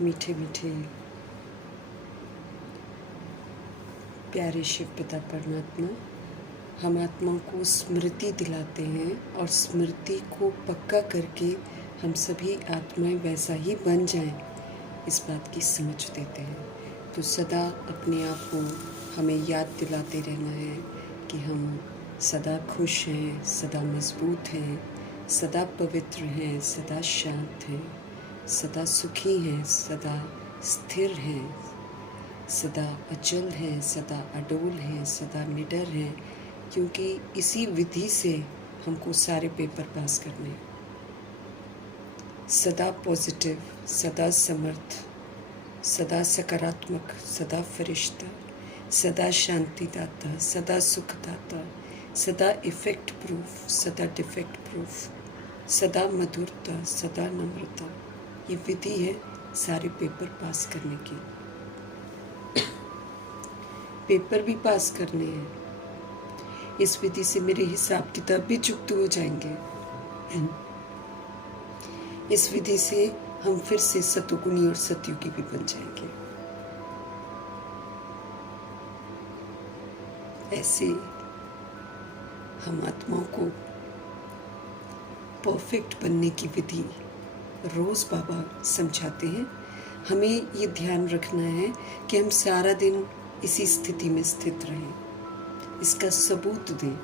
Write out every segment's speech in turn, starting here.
मीठे मीठे प्यारे शिव पिता परमात्मा, हम आत्माओं को स्मृति दिलाते हैं और स्मृति को पक्का करके हम सभी आत्माएं वैसा ही बन जाएं, इस बात की समझ देते हैं। तो सदा अपने आप को हमें याद दिलाते रहना है कि हम सदा खुश हैं, सदा मजबूत हैं, सदा पवित्र हैं, सदा शांत हैं, सदा सुखी हैं, सदा स्थिर हैं, सदा अचल हैं, सदा अडोल हैं, सदा निडर हैं, क्योंकि इसी विधि से हमको सारे पेपर पास करने हैं। सदा पॉजिटिव, सदा समर्थ, सदा सकारात्मक, सदा फरिश्ता, सदा शांतिदाता, सदा सुखदाता, सदा इफेक्ट प्रूफ, सदा डिफेक्ट प्रूफ, सदा मधुरता, सदा नम्रता। ये विधि है सारे पेपर पास करने की। पेपर भी पास करने हैं। इस विधि से मेरे हिसाब किताब भी चुकते हो जाएंगे। इस विधि से हम फिर से सतुगुणी और सतयुगी भी बन जाएंगे। ऐसे हम आत्माओं को परफेक्ट बनने की विधि रोज बाबा समझाते हैं। हमें ये ध्यान रखना है कि हम सारा दिन इसी स्थिति में स्थित रहें, इसका सबूत दें।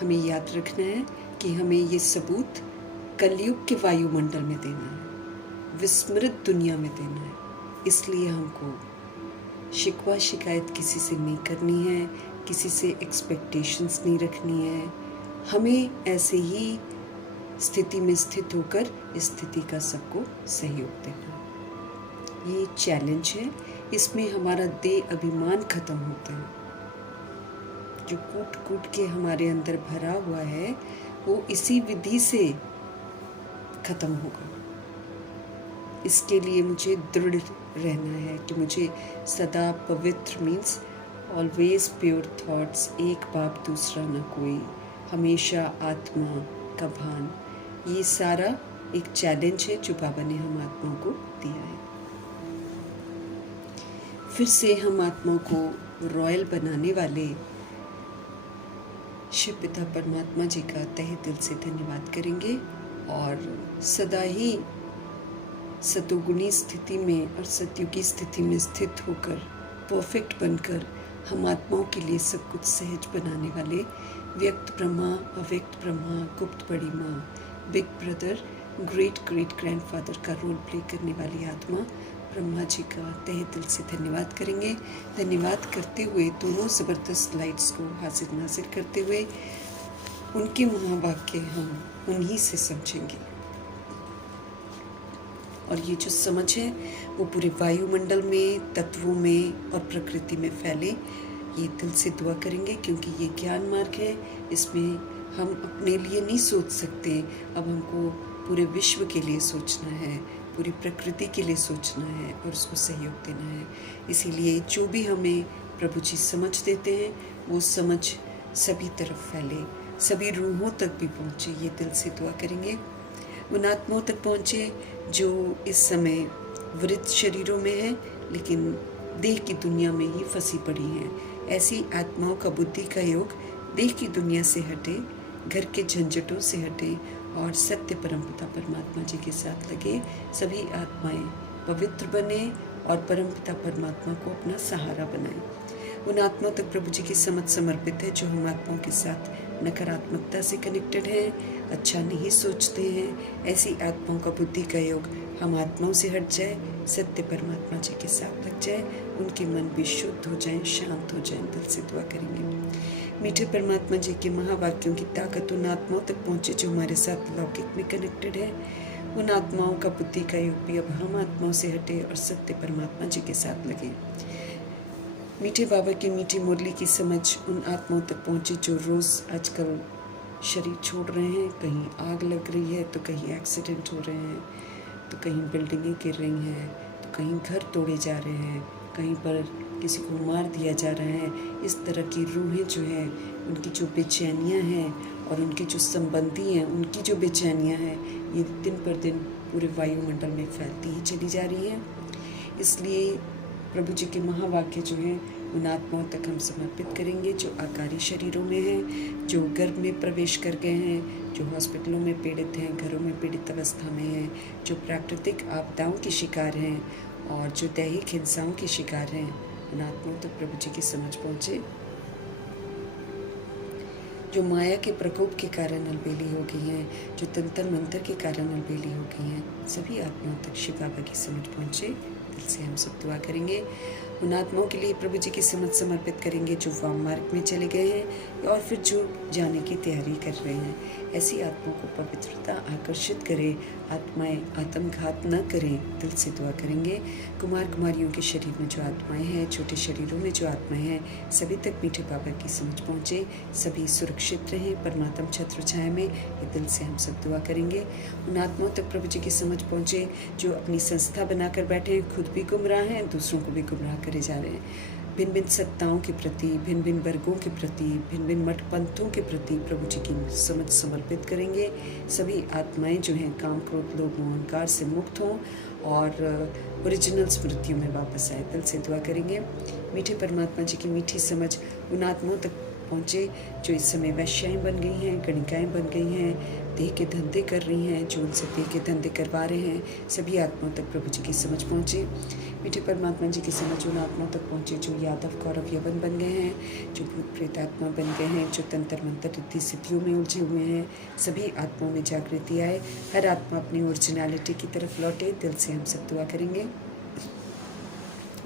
हमें याद रखना है कि हमें ये सबूत कलयुग के वायुमंडल में देना है, विस्मृत दुनिया में देना है। इसलिए हमको शिकवा शिकायत किसी से नहीं करनी है, किसी से एक्सपेक्टेशंस नहीं रखनी है। हमें ऐसे ही स्थिति में स्थित होकर इस स्थिति का सबको सहयोग देना है। ये चैलेंज है, इसमें हमारा देह अभिमान खत्म होता है। जो कूट कूट के हमारे अंदर भरा हुआ है वो इसी विधि से खत्म होगा। इसके लिए मुझे दृढ़ रहना है कि मुझे सदा पवित्र मीन्स ऑलवेज प्योर थॉट्स, एक बाप दूसरा न कोई, हमेशा आत्मा का भान। ये सारा एक चैलेंज है जो बाबा ने हम आत्माओं को दिया है। फिर से हम आत्माओं को रॉयल बनाने वाले शिव पिता परमात्मा जी का तहे दिल से धन्यवाद करेंगे और सदा ही सतोगुणी स्थिति में और सतयुगी स्थिति में स्थित होकर परफेक्ट बनकर हम आत्माओं के लिए सब कुछ सहज बनाने वाले व्यक्त ब्रह्मा, अव्यक्त ब्रह्मा, गुप्त बड़ी माँ, big brother, great great grandfather का रोल प्ले करने वाली आत्मा ब्रह्मा जी का तहे दिल से धन्यवाद करेंगे। धन्यवाद करते हुए दोनों ज़बरदस्त लाइट्स को हाजिर नाजिर करते हुए उनके महावाक्य हम उन्हीं से समझेंगे। और ये जो समझ है वो पूरे वायुमंडल में, तत्वों में और प्रकृति में फैले। ये दिल से दुआ करेंगे क्योंकि ये ज्ञान मार्ग है। इसमें हम अपने लिए नहीं सोच सकते, अब हमको पूरे विश्व के लिए सोचना है, पूरी प्रकृति के लिए सोचना है और उसको सहयोग देना है। इसीलिए जो भी हमें प्रभु जी समझ देते हैं वो समझ सभी तरफ फैले, सभी रूहों तक भी पहुँचे। ये दिल से दुआ करेंगे। उन आत्माओं तक पहुँचे जो इस समय वृद्ध शरीरों में है लेकिन देह की दुनिया में ही फंसी पड़ी हैं। ऐसी आत्माओं का बुद्धि का योग देह की दुनिया से हटे, घर के झंझटों से हटे और सत्य परमपिता परमात्मा जी के साथ लगे। सभी आत्माएं पवित्र बने और परमपिता परमात्मा को अपना सहारा बनाएं। उन आत्माओं तक प्रभु जी की समझ समर्पित है जो हम आत्माओं के साथ नकारात्मकता से कनेक्टेड हैं, अच्छा नहीं सोचते हैं। ऐसी आत्माओं का बुद्धि का योग हम आत्माओं से हट जाए, सत्य परमात्मा जी के साथ लग जाए, उनके मन भी शुद्ध हो जाएं, शांत हो जाएं। दिल से दुआ करेंगे। मीठे परमात्मा जी के महावाक्यों की ताकत उन आत्माओं तक पहुँचे जो हमारे साथ लौकिक में कनेक्टेड है। उन आत्माओं का बुद्धि का योग भी अब हम आत्माओं से हटे और सत्य परमात्मा जी के साथ लगे। मीठे बाबा की मीठी मुरली की समझ उन आत्माओं तक पहुँचे जो रोज़ आजकल शरीर छोड़ रहे हैं। कहीं आग लग रही है तो कहीं एक्सीडेंट हो रहे हैं, तो कहीं बिल्डिंगें गिर रही हैं, तो कहीं घर तोड़े जा रहे हैं, कहीं पर किसी को मार दिया जा रहा है। इस तरह की रूहें जो हैं उनकी जो बेचैनियाँ हैं और उनके जो संबंधी हैं उनकी जो बेचैनियाँ हैं ये दिन पर दिन पूरे वायुमंडल में फैलती ही चली जा रही है। इसलिए प्रभु जी के महावाक्य जो हैं उन आत्माओं तक हम समर्पित करेंगे जो आकारी शरीरों में हैं, जो गर्भ में प्रवेश कर गए हैं, जो हॉस्पिटलों में पीड़ित हैं, घरों में पीड़ित अवस्था में हैं, जो प्राकृतिक आपदाओं के शिकार हैं और जो दैहिक हिंसाओं के शिकार हैं। उन आत्माओं तक प्रभु जी की समझ पहुँचे। जो माया के प्रकोप के कारण अलबेली हो गई हैं, जो तंत्र मंत्र के कारण अलबेली हो गई हैं, सभी आत्माओं तक शिव बाबा की समझ पहुँचे। दिल से हम सब दुआ करेंगे। उन आत्माओं के लिए प्रभु जी की समझ समर्पित करेंगे जो वाम मार्ग में चले गए हैं और फिर जो जाने की तैयारी कर रहे हैं। ऐसी आत्माओं को पवित्रता आकर्षित करे, आत्माएं आत्मघात न करें। दिल से दुआ करेंगे। कुमार कुमारियों के शरीर में जो आत्माएं हैं, छोटे शरीरों में जो आत्माएं हैं, सभी तक मीठे बाबा की समझ पहुँचे, सभी सुरक्षित रहें परमात्म छत्र छाया में। ये दिल से हम सब दुआ करेंगे। उन आत्माओं तक प्रभु जी की समझ पहुँचे जो अपनी संस्था बनाकर बैठे हैं, खुद भी गुमराह हैं, दूसरों को भी गुमराह करे जा रहे हैं। भिन्न भिन्न सत्ताओं के प्रति, भिन्न भिन्न वर्गों के प्रति, भिन्न भिन्न मठ पंथों के प्रति प्रभु जी की समझ समर्पित करेंगे। सभी आत्माएं जो हैं काम क्रोध लोभ मोह अहंकार से मुक्त हों और ओरिजिनल स्मृतियों में वापस आए। दिल से दुआ करेंगे। मीठे परमात्मा जी की मीठी समझ उन आत्माओं तक पहुँचे जो इस समय वैश्याएँ बन गई हैं, गणिकाएँ बन गई हैं, देह के धंधे कर रही हैं, जो उनसे देह के धंधे करवा रहे हैं। सभी आत्माओं तक प्रभु जी की समझ पहुँचे। मीठे परमात्मा जी की समझ उन आत्माओं तक पहुँचे जो यादव कौरव यवन बन गए हैं, जो भूत प्रेत आत्मा बन गए हैं, जो तंत्र मंत्र रिद्धि सिद्धियों में उलझे हुए हैं। सभी आत्माओं में जागृति आए, हर आत्मा अपनी ओरिजिनलिटी की तरफ लौटे। दिल से हम सब दुआ करेंगे।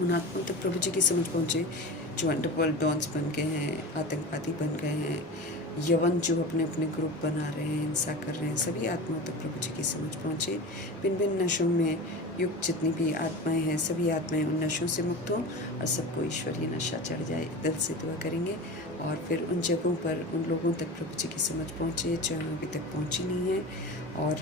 उन आत्माओं तक प्रभु जी की समझ पहुँचे जो अंडरवर्ल्ड डॉन्स बन गए हैं, आतंकवादी बन गए हैं, यवन जो अपने अपने ग्रुप बना रहे हैं, हिंसा कर रहे हैं। सभी आत्माओं तक प्रभु जी की समझ पहुँचे। भिन्न भिन्न नशों में युक्त जितनी भी आत्माएं हैं, सभी आत्माएं उन नशों से मुक्त हों और सबको ईश्वरीय नशा चढ़ जाए। दिल से दुआ करेंगे। और फिर उन जगहों पर उन लोगों तक प्रभु जी की समझ पहुँचे जहाँ अभी तक पहुँची नहीं है, और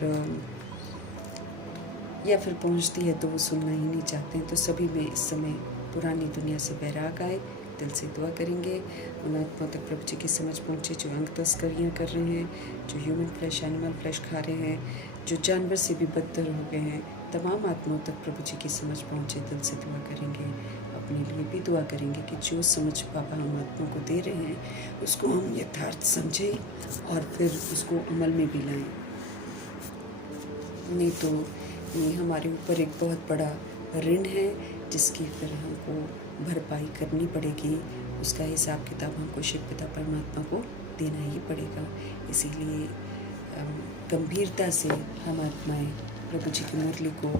या फिर पहुँचती है तो वो सुनना ही नहीं चाहते हैं। तो सभी में इस समय पुरानी दुनिया से वैराग आए। दिल से दुआ करेंगे। उन आत्माओं तक प्रभु जी की समझ पहुँचे जो अंग तस्करियाँ कर रहे हैं, जो ह्यूमन फ्लैश एनिमल फ्लैश खा रहे हैं, जो जानवर से भी बदतर हो गए हैं। तमाम आत्माओं तक प्रभु जी की समझ पहुँचे। दिल से दुआ करेंगे। अपने लिए भी दुआ करेंगे कि जो समझ बाबा हम आत्माओं को दे रहे हैं उसको हम यथार्थ समझें और फिर उसको अमल में भी लाएं। नहीं तो ये हमारे ऊपर एक बहुत बड़ा ऋण है जिसकी फिर हमको भरपाई करनी पड़ेगी। उसका हिसाब किताब हमको शिव पिता परमात्मा को देना ही पड़ेगा। इसीलिए गंभीरता से हम आत्माएं प्रभु जी की मुरली को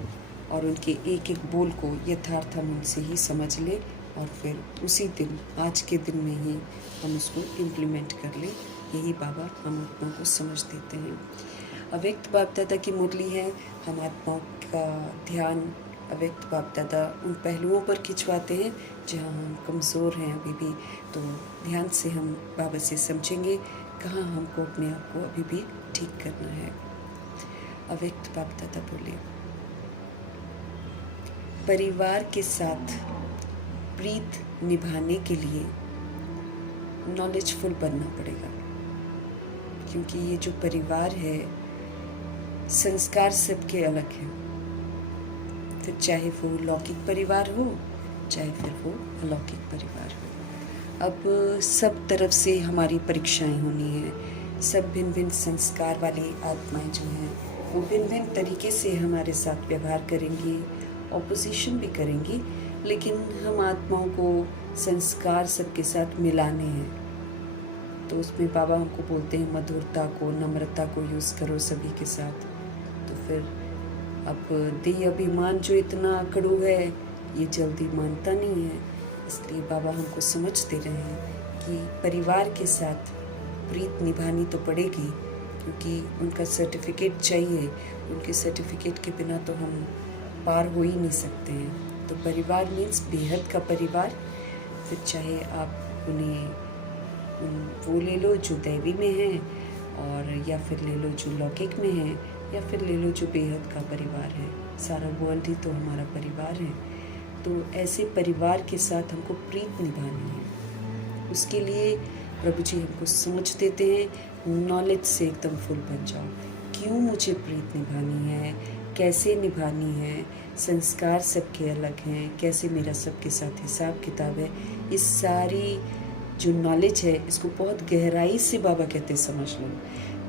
और उनके एक एक बोल को यथार्थ हम उनसे ही समझ लें और फिर उसी दिन, आज के दिन में ही हम उसको इम्प्लीमेंट कर लें। यही बाबा हम आत्माओं को समझ देते हैं। अव्यक्त बाप दादा की मुरली है। हम आत्माओं का ध्यान अव्यक्त बाप दादा उन पहलुओं पर खिंचवाते हैं जहाँ हम कमज़ोर हैं अभी भी। तो ध्यान से हम बाबा से समझेंगे कहाँ हमको अपने आप को अभी भी ठीक करना है। अव्यक्त बाप दादा बोले, परिवार के साथ प्रीत निभाने के लिए नॉलेजफुल बनना पड़ेगा, क्योंकि ये जो परिवार है संस्कार सबके अलग हैं। फिर चाहे वो लौकिक परिवार हो, चाहे फिर वो अलौकिक परिवार हो। अब सब तरफ से हमारी परीक्षाएं होनी हैं। सब भिन्न भिन्न संस्कार वाली आत्माएं जो हैं वो भिन्न भिन्न तरीके से हमारे साथ व्यवहार करेंगी, ऑपोजिशन भी करेंगी, लेकिन हम आत्माओं को संस्कार सबके साथ मिलाने हैं। तो उसमें बाबा हमको बोलते हैं मधुरता को, नम्रता को यूज़ करो सभी के साथ। तो फिर अब देह अभिमान जो इतना कड़ू है ये जल्दी मानता नहीं है। इसलिए बाबा हमको समझ दे रहे हैं कि परिवार के साथ प्रीत निभानी तो पड़ेगी, क्योंकि उनका सर्टिफिकेट चाहिए। उनके सर्टिफिकेट के बिना तो हम पार हो ही नहीं सकते हैं। तो परिवार मीन्स बेहद का परिवार। फिर चाहे आप उन्हें वो ले लो जो दैवी में है, और या फिर ले लो जो लौकिक में है, या फिर ले लो जो बेहद का परिवार है। सारा वर्ल्ड ही तो हमारा परिवार है। तो ऐसे परिवार के साथ हमको प्रीत निभानी है। उसके लिए प्रभु जी हमको समझ देते हैं, नॉलेज से एकदम फुल बन जाओ। क्यों मुझे प्रीत निभानी है, कैसे निभानी है, संस्कार सबके अलग हैं, कैसे मेरा सबके साथ हिसाब किताब है, इस सारी जो नॉलेज है इसको बहुत गहराई से बाबा कहते समझ लो।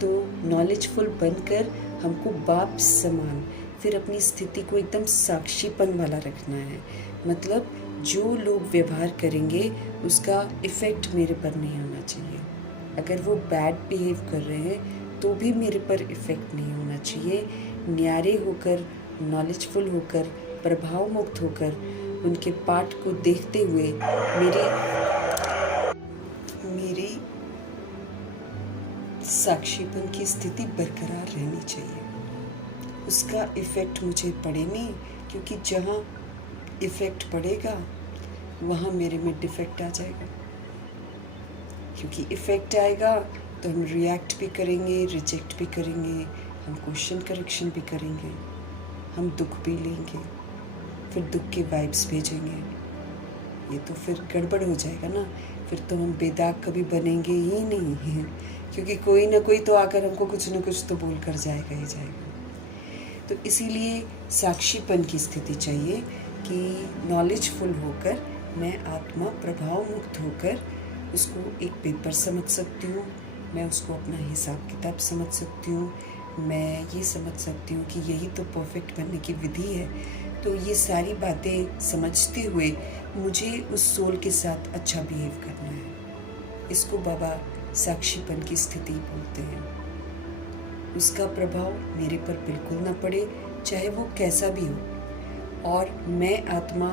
तो नॉलेजफुल बनकर हमको बाप समान फिर अपनी स्थिति को एकदम साक्षीपन वाला रखना है। मतलब जो लोग व्यवहार करेंगे उसका इफ़ेक्ट मेरे पर नहीं होना चाहिए। अगर वो बैड बिहेव कर रहे हैं तो भी मेरे पर इफ़ेक्ट नहीं होना चाहिए। न्यारे होकर, नॉलेजफुल होकर, प्रभाव मुक्त होकर उनके पाठ को देखते हुए मेरी साक्षीपन की स्थिति बरकरार रहनी चाहिए। उसका इफ़ेक्ट मुझे पड़े नहीं, क्योंकि जहाँ इफ़ेक्ट पड़ेगा वहाँ मेरे में डिफेक्ट आ जाएगा। क्योंकि इफ़ेक्ट आएगा तो हम रिएक्ट भी करेंगे, रिजेक्ट भी करेंगे, हम क्वेश्चन करेक्शन भी करेंगे, हम दुख भी लेंगे, फिर दुख के वाइब्स भेजेंगे। ये तो फिर गड़बड़ हो जाएगा ना। फिर तो हम बेदाग कभी बनेंगे ही नहीं हैं, क्योंकि कोई ना कोई तो आकर हमको कुछ ना कुछ तो बोल कर जाएगा ही जाएगा। तो इसीलिए साक्षीपन की स्थिति चाहिए कि नॉलेजफुल होकर मैं आत्मा प्रभाव मुक्त होकर उसको एक पेपर समझ सकती हूँ, मैं उसको अपना हिसाब किताब समझ सकती हूँ, मैं ये समझ सकती हूँ कि यही तो परफेक्ट बनने की विधि है। तो ये सारी बातें समझते हुए मुझे उस सोल के साथ अच्छा बिहेव करना है। इसको बाबा साक्षीपन की स्थिति बोलते हैं। उसका प्रभाव मेरे पर बिल्कुल ना पड़े, चाहे वो कैसा भी हो, और मैं आत्मा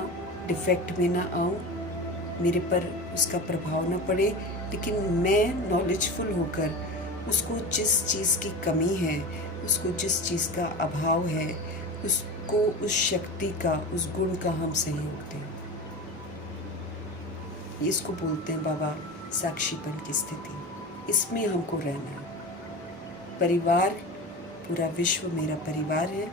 डिफेक्ट में ना आऊँ, मेरे पर उसका प्रभाव ना पड़े, लेकिन मैं नॉलेजफुल होकर उसको जिस चीज़ की कमी है, उसको जिस चीज़ का अभाव है, उसको उस शक्ति का, उस गुण का हम सहयोग दें। इसको बोलते हैं बाबा साक्षीपन की स्थिति। इसमें हमको रहना है। परिवार, पूरा विश्व मेरा परिवार है।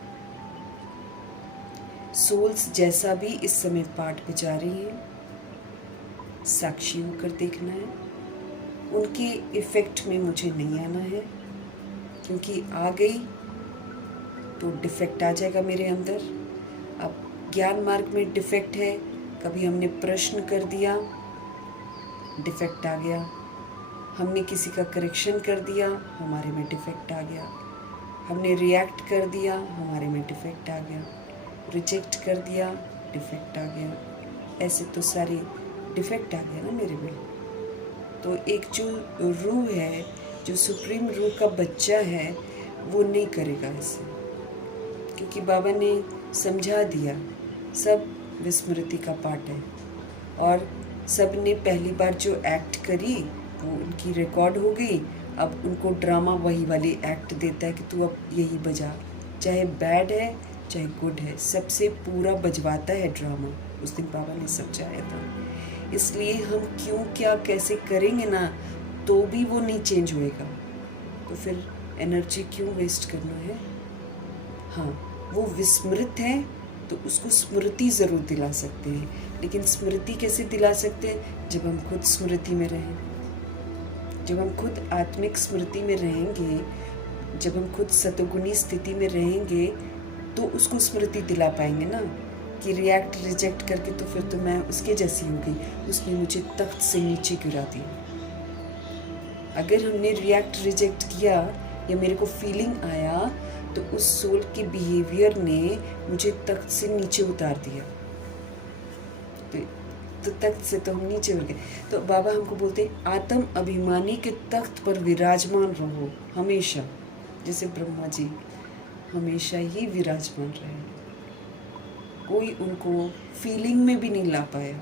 सोल्स जैसा भी इस समय पाठ बजा रही हैं, साक्षी होकर देखना है। उनके इफ़ेक्ट में मुझे नहीं आना है, क्योंकि आ गई तो डिफेक्ट आ जाएगा मेरे अंदर। अब ज्ञान मार्ग में डिफेक्ट है, कभी हमने प्रश्न कर दिया, डिफेक्ट आ गया। हमने किसी का करेक्शन कर दिया, हमारे में डिफेक्ट आ गया। हमने रिएक्ट कर दिया, हमारे में डिफेक्ट आ गया। रिजेक्ट कर दिया, डिफेक्ट आ गया। ऐसे तो सारे डिफेक्ट आ गया ना मेरे में। तो एक जो रूह है, जो सुप्रीम रूह का बच्चा है, वो नहीं करेगा ऐसे, क्योंकि बाबा ने समझा दिया सब विस्मृति का पार्ट है। और सब ने पहली बार जो एक्ट करी वो उनकी रिकॉर्ड हो गई। अब उनको ड्रामा वही वाली एक्ट देता है कि तू अब यही बजा, चाहे बैड है चाहे गुड है, सबसे पूरा बजवाता है ड्रामा। उस दिन बाबा ने समझाया था। इसलिए हम क्यों क्या कैसे करेंगे ना, तो भी वो नहीं चेंज होएगा, तो फिर एनर्जी क्यों वेस्ट करना है। हाँ, वो विस्मृत है तो उसको स्मृति ज़रूर दिला सकते हैं, लेकिन स्मृति कैसे दिला सकते हैं? जब हम खुद स्मृति में रहें, जब हम खुद आत्मिक स्मृति में रहेंगे, जब हम खुद सतोगुणी स्थिति में रहेंगे, तो उसको स्मृति दिला पाएंगे ना। कि रिएक्ट रिजेक्ट करके तो फिर तो मैं उसके जैसी हो गई, उसने मुझे तख्त से नीचे गिरा दिया। अगर हमने रिएक्ट रिजेक्ट किया या मेरे को फीलिंग आया, तो उस सोल के बिहेवियर ने मुझे तख्त से नीचे उतार दिया। तो तख्त से तो हम नीचे उतर गए। तो बाबा हमको बोलते आत्म अभिमानी के तख्त पर विराजमान रहो हमेशा, जैसे ब्रह्मा जी हमेशा ही विराजमान रहे। कोई उनको फीलिंग में भी नहीं ला पाया,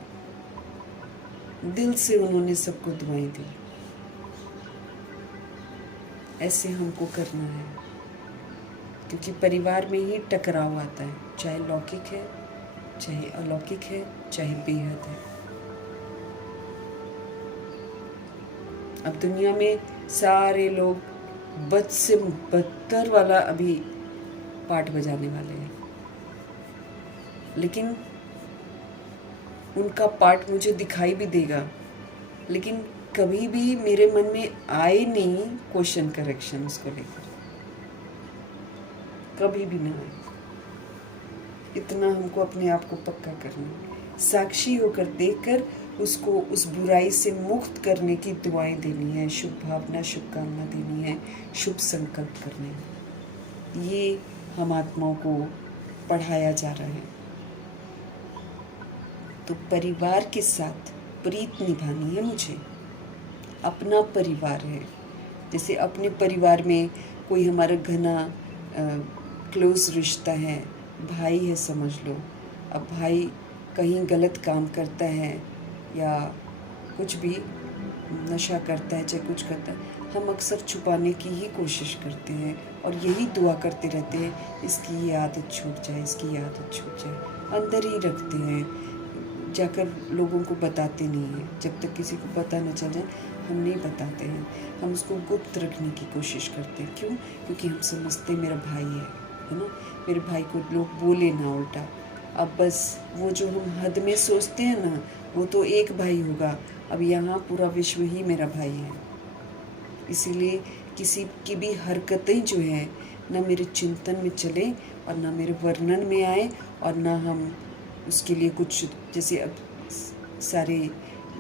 दिल से उन्होंने सबको दुआएं दी। ऐसे हमको करना है, क्योंकि परिवार में ही टकराव आता है, चाहे लौकिक है चाहे अलौकिक है चाहे बेहद है। अब दुनिया में सारे लोग बद से बदतर वाला अभी पाठ बजाने वाले हैं, लेकिन उनका पार्ट मुझे दिखाई भी देगा, लेकिन कभी भी मेरे मन में आए नहीं क्वेश्चन करेक्शन उसको लेकर, कभी भी ना आए। इतना हमको अपने आप को पक्का करना है। साक्षी होकर देखकर उसको उस बुराई से मुक्त करने की दुआएं देनी है, शुभ भावना शुभकामना देनी है, शुभ संकल्प करने हैं। ये हम आत्माओं को पढ़ाया जा रहा है। तो परिवार के साथ प्रीत निभानी है मुझे। अपना परिवार है, जैसे अपने परिवार में कोई हमारा घना क्लोज रिश्ता है, भाई है समझ लो। अब भाई कहीं गलत काम करता है या कुछ भी नशा करता है, चाहे कुछ करता है, हम अक्सर छुपाने की ही कोशिश करते हैं और यही दुआ करते रहते हैं, इसकी ये आदत छूट जाए, इसकी ये आदत छूट जाए। अंदर ही रखते हैं, जाकर लोगों को बताते नहीं हैं। जब तक किसी को पता न चल जाए हम नहीं बताते हैं, हम उसको गुप्त रखने की कोशिश करते हैं। क्यों? क्योंकि हम समझते हैं मेरा भाई है ना, मेरे भाई को लोग बोले ना उल्टा। अब बस वो जो हम हद में सोचते हैं ना, वो तो एक भाई होगा, अब यहाँ पूरा विश्व ही मेरा भाई है। इसीलिए किसी की भी हरकतें जो है ना मेरे चिंतन में चले और ना मेरे वर्णन में आए और ना हम उसके लिए कुछ, जैसे अब सारे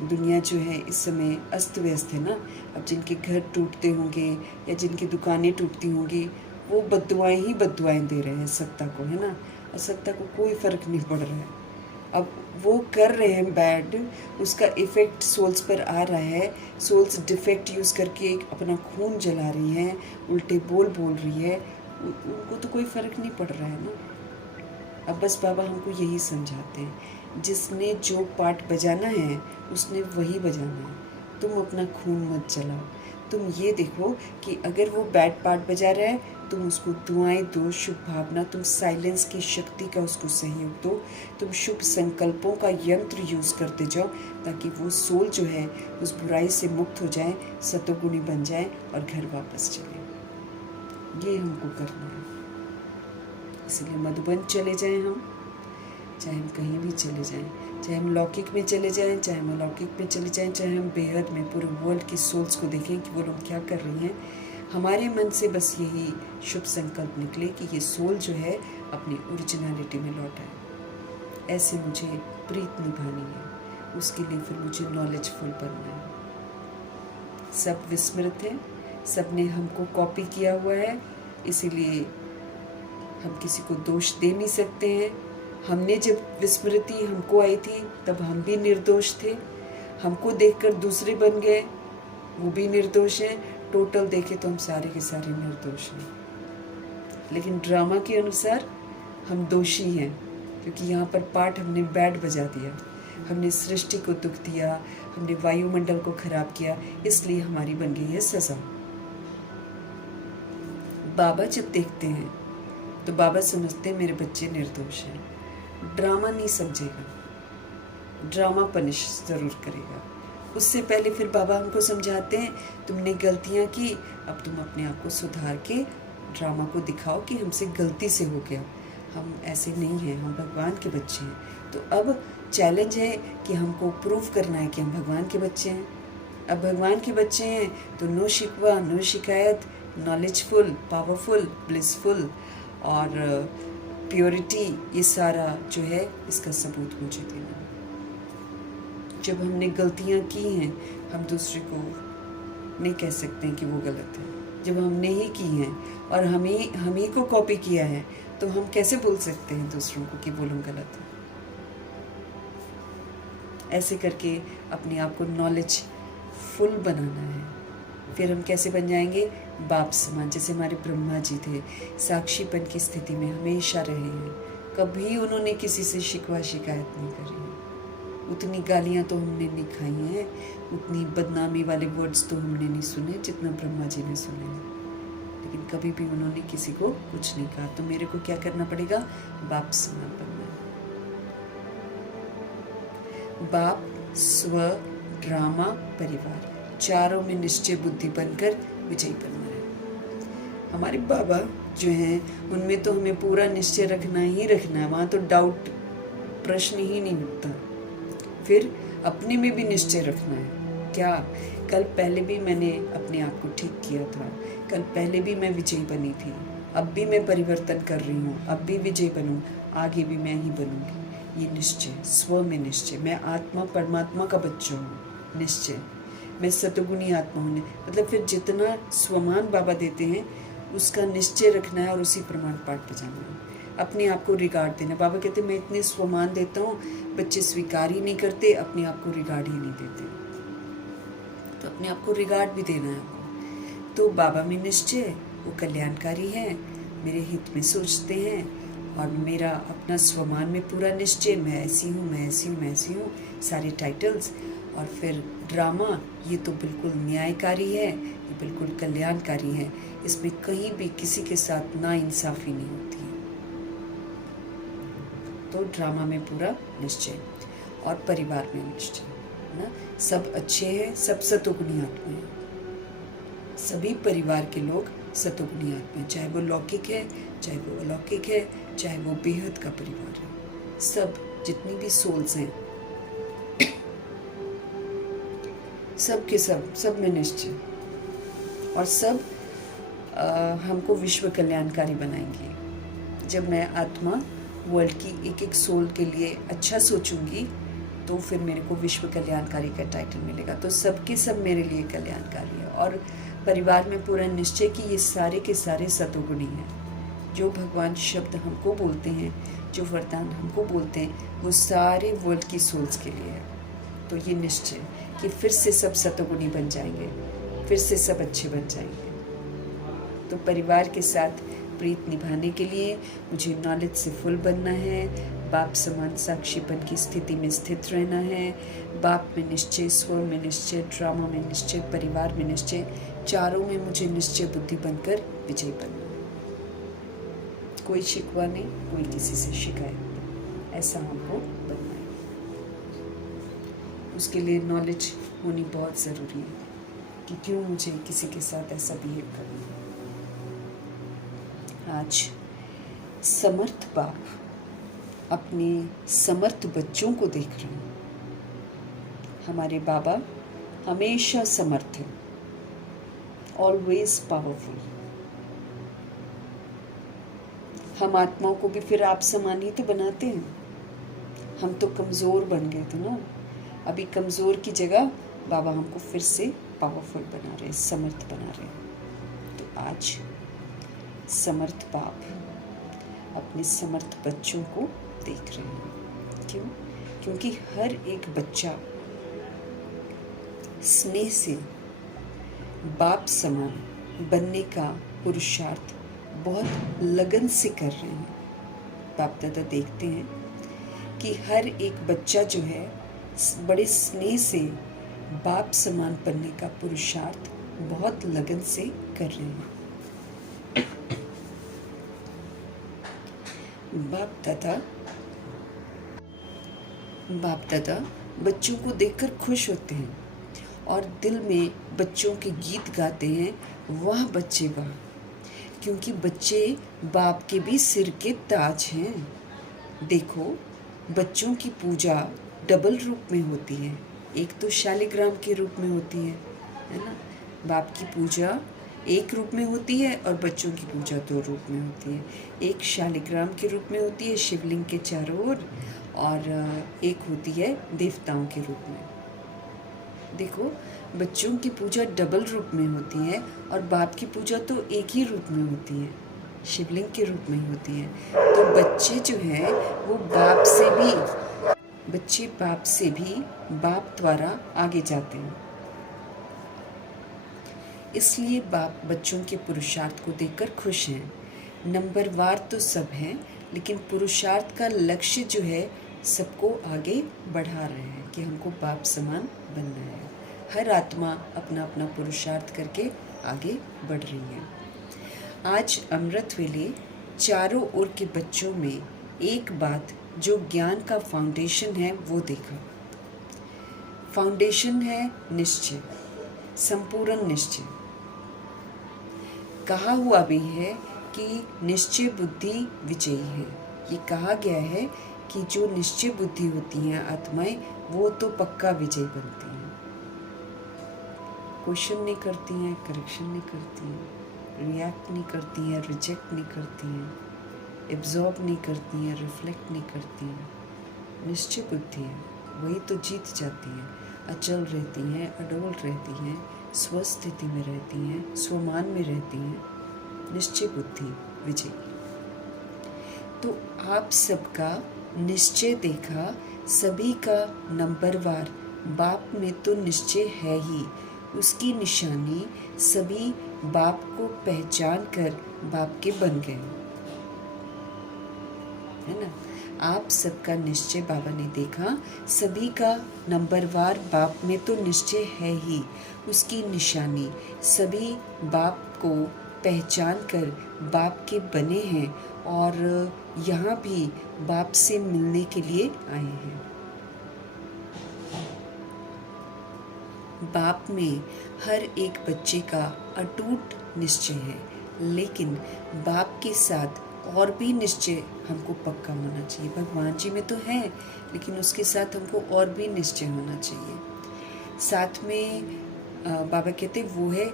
दुनिया जो है इस समय अस्त व्यस्त है ना। अब जिनके घर टूटते होंगे या जिनकी दुकानें टूटती होंगी, वो बद्दुआएं ही बद्दुआएं दे रहे हैं सत्ता को, है ना। और सत्ता को कोई फ़र्क नहीं पड़ रहा है। अब वो कर रहे हैं बैड, उसका इफ़ेक्ट सोल्स पर आ रहा है। सोल्स डिफेक्ट यूज़ करके अपना खून जला रही हैं, उल्टे बोल रही है, उनको तो कोई फ़र्क नहीं पड़ रहा है ना। अब बस बाबा हमको यही समझाते हैं, जिसने जो पार्ट बजाना है उसने वही बजाना है। तुम अपना खून मत जलाओ। तुम ये देखो कि अगर वो बैड पार्ट बजा रहा है, तुम उसको दुआएं दो, शुभ भावना, तुम साइलेंस की शक्ति का उसको सहयोग दो, तुम शुभ संकल्पों का यंत्र यूज़ करते जाओ, ताकि वो सोल जो है उस बुराई से मुक्त हो जाए, सतोगुणी बन जाए और घर वापस चले। ये हमको करना है। इसलिए मधुबन चले जाएं हम, चाहे हम कहीं भी चले जाएं, चाहे हम लौकिक में चले जाएं, चाहे हम अलौकिक में चले जाएं, चाहे हम बेहद में पूरे वर्ल्ड की सोल्स को देखें कि वो लोग क्या कर रही हैं, हमारे मन से बस यही शुभ संकल्प निकले कि ये सोल जो है अपनी ओरिजिनलिटी में लौट आए। ऐसे मुझे प्रीत निभानी है, उसके लिए फिर मुझे नॉलेजफुल बनना है। सब विस्मृत हैं, सब ने हमको कॉपी किया हुआ है, इसीलिए हम किसी को दोष दे नहीं सकते हैं। हमने जब विस्मृति हमको आई थी तब हम भी निर्दोष थे, हमको देखकर दूसरे बन गए, वो भी निर्दोष हैं। टोटल देखे तो हम सारे के सारे निर्दोष हैं, लेकिन ड्रामा के अनुसार हम दोषी हैं, क्योंकि यहाँ पर पार्ट हमने बैड बजा दिया, हमने सृष्टि को दुख दिया, हमने वायुमंडल को खराब किया, इसलिए हमारी बन गई है सजा। बाबा जब देखते हैं तो बाबा समझते हैं मेरे बच्चे निर्दोष हैं। ड्रामा नहीं समझेगा, ड्रामा पनिश ज़रूर करेगा। उससे पहले फिर बाबा हमको समझाते हैं तुमने गलतियाँ की, अब तुम अपने आप को सुधार के ड्रामा को दिखाओ कि हमसे गलती से हो गया। हम ऐसे नहीं हैं, हम भगवान के बच्चे हैं। तो अब चैलेंज है कि हमको प्रूव करना है कि हम भगवान के बच्चे हैं। अब भगवान के बच्चे हैं तो नो शिकवा, नो शिकायत, नॉलेजफुल, पावरफुल, ब्लिसफुल और प्योरिटी, ये सारा जो है इसका सबूत मुझे देना। जब हमने गलतियाँ की हैं, हम दूसरे को नहीं कह सकते हैं कि वो गलत है। जब हमने ही की हैं और हम ही को कॉपी किया है, तो हम कैसे बोल सकते हैं दूसरों को कि वो लोग गलत हैं। ऐसे करके अपने आप को नॉलेज फुल बनाना है। फिर हम कैसे बन जाएंगे? बाप समान। जैसे हमारे ब्रह्मा जी थे, साक्षीपन की स्थिति में हमेशा रहे हैं, कभी उन्होंने किसी से शिकवा शिकायत नहीं करी। उतनी गालियाँ तो हमने नहीं खाई हैं, उतनी बदनामी वाले वर्ड्स तो हमने नहीं सुने जितना ब्रह्मा जी ने सुने हैं, लेकिन कभी भी उन्होंने किसी को कुछ नहीं कहा। तो मेरे को क्या करना पड़ेगा? बाप समान बनना है। बाप, स्व, ड्रामा, परिवार, चारों में निश्चय बुद्धि बनकर विजयी बनना है। हमारे बाबा जो हैं उनमें तो हमें पूरा निश्चय रखना ही रखना है, वहाँ तो डाउट प्रश्न ही नहीं उठता। फिर अपने में भी निश्चय रखना है। क्या? कल पहले भी मैंने अपने आप को ठीक किया था, कल पहले भी मैं विजयी बनी थी, अब भी मैं परिवर्तन कर रही हूँ, अब भी विजय बनूँ, आगे भी मैं ही बनूँगी। ये निश्चय, स्व में निश्चय। मैं आत्मा परमात्मा का बच्चा हूँ, निश्चय। मैं सतोगुणी आत्मा हूँ, मतलब फिर जितना स्वमान बाबा देते हैं उसका निश्चय रखना है और उसी प्रमाण पाठ बजाना है। अपने आप को रिगार्ड देना। बाबा कहते मैं इतने स्वमान देता हूँ, बच्चे स्वीकार ही नहीं करते, अपने आप को रिगार्ड ही नहीं देते। तो अपने आप को रिगार्ड भी देना है आपको। तो बाबा में निश्चय, वो कल्याणकारी है, मेरे हित में सोचते हैं, और मेरा अपना स्वमान में पूरा निश्चय, मैं ऐसी हूँ, मैं ऐसी हूँ, मैं ऐसी हूँ, सारे टाइटल्स। और फिर ड्रामा, ये तो बिल्कुल न्यायकारी है, ये बिल्कुल कल्याणकारी है, इसमें कहीं भी किसी के साथ नाइंसाफ़ी नहीं होती है। तो ड्रामा में पूरा निश्चय, और परिवार में निश्चय, है ना। सब अच्छे हैं, सब सतोगुणी आत्मा हैं, सभी परिवार के लोग सतोगुणी आत्मा हैं, चाहे वो लौकिक है, चाहे वो अलौकिक है, चाहे वो बेहद का परिवार है। सब जितनी भी सोल्स हैं, सब के सब में निश्चय, और सब हमको विश्व कल्याणकारी बनाएंगे। जब मैं आत्मा वर्ल्ड की एक एक सोल के लिए अच्छा सोचूंगी तो फिर मेरे को विश्व कल्याणकारी का टाइटल मिलेगा। तो सबके सब मेरे लिए कल्याणकारी है। और परिवार में पूरा निश्चय कि ये सारे के सारे सतोगुणी हैं। जो भगवान शब्द हमको बोलते हैं, जो वरदान हमको बोलते हैं, वो सारे वर्ल्ड की सोल्स के लिए है। तो ये निश्चय कि फिर से सब सतोगुणी बन जाएंगे, फिर से सब अच्छे बन जाएंगे। तो परिवार के साथ प्रीत निभाने के लिए मुझे नॉलेज से फुल बनना है, बाप समान साक्षीपन की स्थिति में स्थित रहना है, बाप में निश्चय, स्व में निश्चय, ड्रामा में निश्चय, परिवार में निश्चय, चारों में मुझे निश्चय बुद्धि बनकर विजय बनना है। कोई शिकवा नहीं, कोई किसी से शिकायत नहीं, ऐसा हमको बनना है। उसके लिए नॉलेज होनी बहुत ज़रूरी है कि क्यों मुझे किसी के साथ ऐसा बिहेव करना है। आज समर्थ बाप अपने समर्थ बच्चों को देख रहे हैं। हमारे बाबा हमेशा समर्थ हैं, ऑलवेज पावरफुल। हम आत्माओं को भी फिर आप समान ही तो बनाते हैं। हम तो कमज़ोर बन गए थे ना, अभी कमज़ोर की जगह बाबा हमको फिर से पावरफुल बना रहे हैं, समर्थ बना रहे हैं। तो आज समर्थ बाप अपने समर्थ बच्चों को देख रहे हैं। क्यों? क्योंकि हर एक बच्चा स्नेह से बाप समान बनने का पुरुषार्थ बहुत लगन से कर रहे हैं। बाप दादा देखते हैं कि हर एक बच्चा जो है बड़े स्नेह से बाप समान बनने का पुरुषार्थ बहुत लगन से कर रहे हैं। बाप दादा बच्चों को देखकर खुश होते हैं और दिल में बच्चों के गीत गाते हैं, वाह बच्चे वाह, क्योंकि बच्चे बाप के भी सिर के ताज हैं। देखो, बच्चों की पूजा डबल रूप में होती है, एक तो शालिग्राम के रूप में होती है ना। बाप की पूजा एक रूप में होती है और बच्चों की पूजा दो रूप में होती है। एक शालिग्राम के रूप में होती है शिवलिंग के चारों ओर, और एक होती है देवताओं के रूप में। देखो, बच्चों की पूजा डबल रूप में होती है और बाप की पूजा तो एक ही रूप में होती है, शिवलिंग के रूप में ही होती है। तो बच्चे जो हैं वो बाप से भी बाप द्वारा आगे जाते हैं। इसलिए बाप बच्चों के पुरुषार्थ को देखकर खुश हैं। नंबरवार तो सब हैं, लेकिन पुरुषार्थ का लक्ष्य जो है सबको आगे बढ़ा रहे हैं कि हमको बाप समान बनना है। हर आत्मा अपना अपना पुरुषार्थ करके आगे बढ़ रही है। आज अमृत वेले चारों ओर के बच्चों में एक बात जो ज्ञान का फाउंडेशन है वो देखा। फाउंडेशन है निश्चय, संपूर्ण निश्चय। कहा हुआ भी है कि निश्चय बुद्धि विजयी है। ये कहा गया है कि जो निश्चय बुद्धि होती हैं आत्माएं, वो तो पक्का विजय बनती हैं। क्वेश्चन नहीं करती हैं, करेक्शन नहीं करती हैं, रिएक्ट नहीं करती हैं, रिजेक्ट नहीं करती हैं, एब्जॉर्ब नहीं करती हैं, रिफ्लेक्ट नहीं करती हैं। निश्चय बुद्धि है, वही तो जीत जाती हैं, अचल रहती हैं, अडोल रहती हैं, स्वस्थिति में रहती हैं, स्वमान में रहती हैं। निश्चय बुद्धि विजय। तो आप सबका निश्चय देखा, सभी का नंबरवार बाप में तो निश्चय है ही, उसकी निशानी सभी बाप को पहचान कर बाप के बन गए, है ना। आप सबका निश्चय बाबा ने देखा, सभी का नंबरवार बाप में तो निश्चय है ही, उसकी निशानी सभी बाप को पहचान कर बाप के बने हैं और यहाँ भी बाप से मिलने के लिए आए हैं। बाप में हर एक बच्चे का अटूट निश्चय है, लेकिन बाप के साथ और भी निश्चय हमको पक्का होना चाहिए। भगवान जी में तो है, लेकिन उसके साथ हमको और भी निश्चय होना चाहिए। साथ में बाबा कहते वो है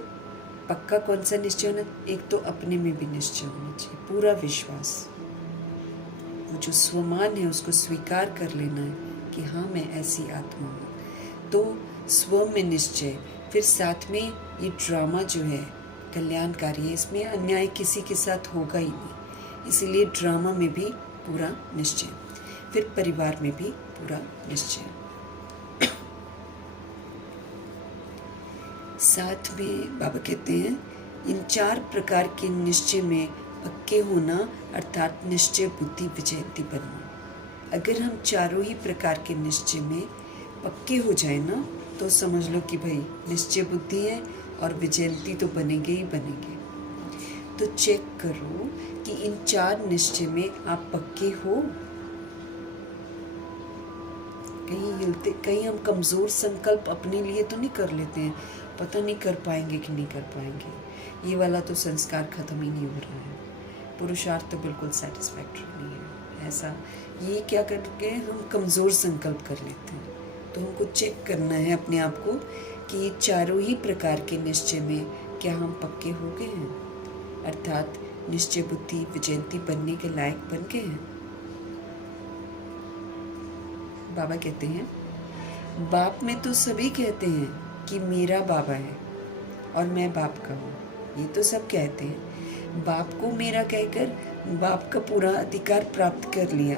पक्का कौन सा निश्चय होना, एक तो अपने में भी निश्चय होना चाहिए, पूरा विश्वास। वो जो स्वमान है उसको स्वीकार कर लेना है कि हाँ मैं ऐसी आत्मा हूँ। तो स्व में निश्चय, फिर साथ में ये ड्रामा जो है कल्याणकारी है, इसमें अन्याय किसी के साथ होगा ही नहीं, इसीलिए ड्रामा में भी पूरा निश्चय, फिर परिवार में भी पूरा निश्चय। साथ में बाबा कहते हैं इन 4 प्रकार के निश्चय में पक्के होना, अर्थात निश्चय बुद्धि विजयंती बनना। अगर हम चारों ही प्रकार के निश्चय में पक्के हो जाए ना, तो समझ लो कि भाई निश्चय बुद्धि है और विजयंती तो बनेंगे ही बनेंगे। तो चेक करो कि इन 4 निश्चय में आप पक्के हो। कहीं हिलते, कहीं हम कमज़ोर संकल्प अपने लिए तो नहीं कर लेते हैं, पता नहीं कर पाएंगे कि नहीं कर पाएंगे। ये वाला तो संस्कार खत्म ही नहीं हो रहा है, पुरुषार्थ तो बिल्कुल सेटिस्फैक्टरी नहीं है। ऐसा ये क्या करके हम कमज़ोर संकल्प कर लेते हैं। तो हमको चेक करना है अपने आप को कि चारों ही प्रकार के निश्चय में क्या हम पक्के हो गए हैं, अर्थात निश्चय बुद्धि विजयंती बनने के लायक बन गए हैं। बाबा कहते हैं बाप में तो सभी कहते हैं कि मेरा बाबा है और मैं बाप का हूँ, ये तो सब कहते हैं। बाप को मेरा कहकर बाप का पूरा अधिकार प्राप्त कर लिया,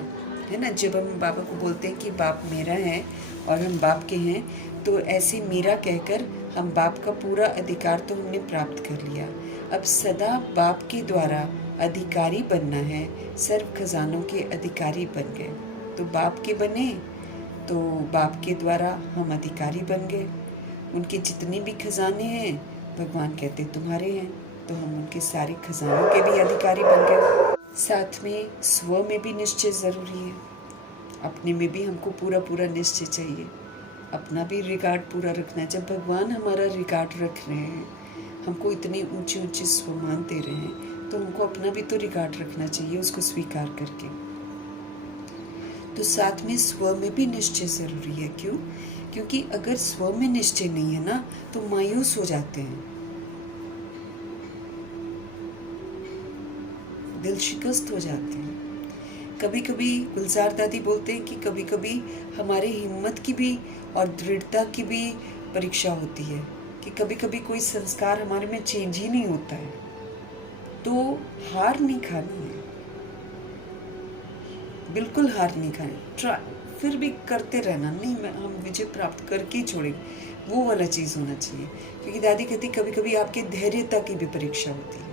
है ना। जब हम बाबा को बोलते हैं कि बाप मेरा है और हम बाप के हैं, तो ऐसे मेरा कहकर हम बाप का पूरा अधिकार तो हमने प्राप्त कर लिया। अब सदा बाप के द्वारा अधिकारी बनना है, सर्व खजानों के अधिकारी बन गए। तो बाप के बने तो बाप के द्वारा हम अधिकारी बन गए। उनके जितने भी खजाने हैं भगवान कहते तुम्हारे हैं, तो हम उनके सारे खजानों के भी अधिकारी बन गए। साथ में स्व में भी निश्चय ज़रूरी है, अपने में भी हमको पूरा पूरा निश्चय चाहिए, अपना भी रिकॉर्ड पूरा रखना है। जब भगवान हमारा रिकॉर्ड रख रहे हैं, हमको इतने ऊंचे ऊंचे स्वमान दे रहे हैं, तो हमको अपना भी तो रिकॉर्ड रखना चाहिए, उसको स्वीकार करके। तो साथ में स्व में भी निश्चय ज़रूरी है। क्यों? क्योंकि अगर स्व में निश्चय नहीं है ना, तो मायूस हो जाते हैं, दिल शिकस्त हो जाते हैं। कभी कभी गुलजार दादी बोलते हैं कि कभी कभी हमारे हिम्मत की भी और दृढ़ता की भी परीक्षा होती है, कि कभी कभी कोई संस्कार हमारे में चेंज ही नहीं होता है। तो हार नहीं खानी है, बिल्कुल हार नहीं खानी, ट्राई फिर भी करते रहना, नहीं हम विजय प्राप्त करके ही छोड़ेंगे, वो वाला चीज़ होना चाहिए। क्योंकि दादी कहती कभी कभी आपके धैर्यता की भी परीक्षा होती है।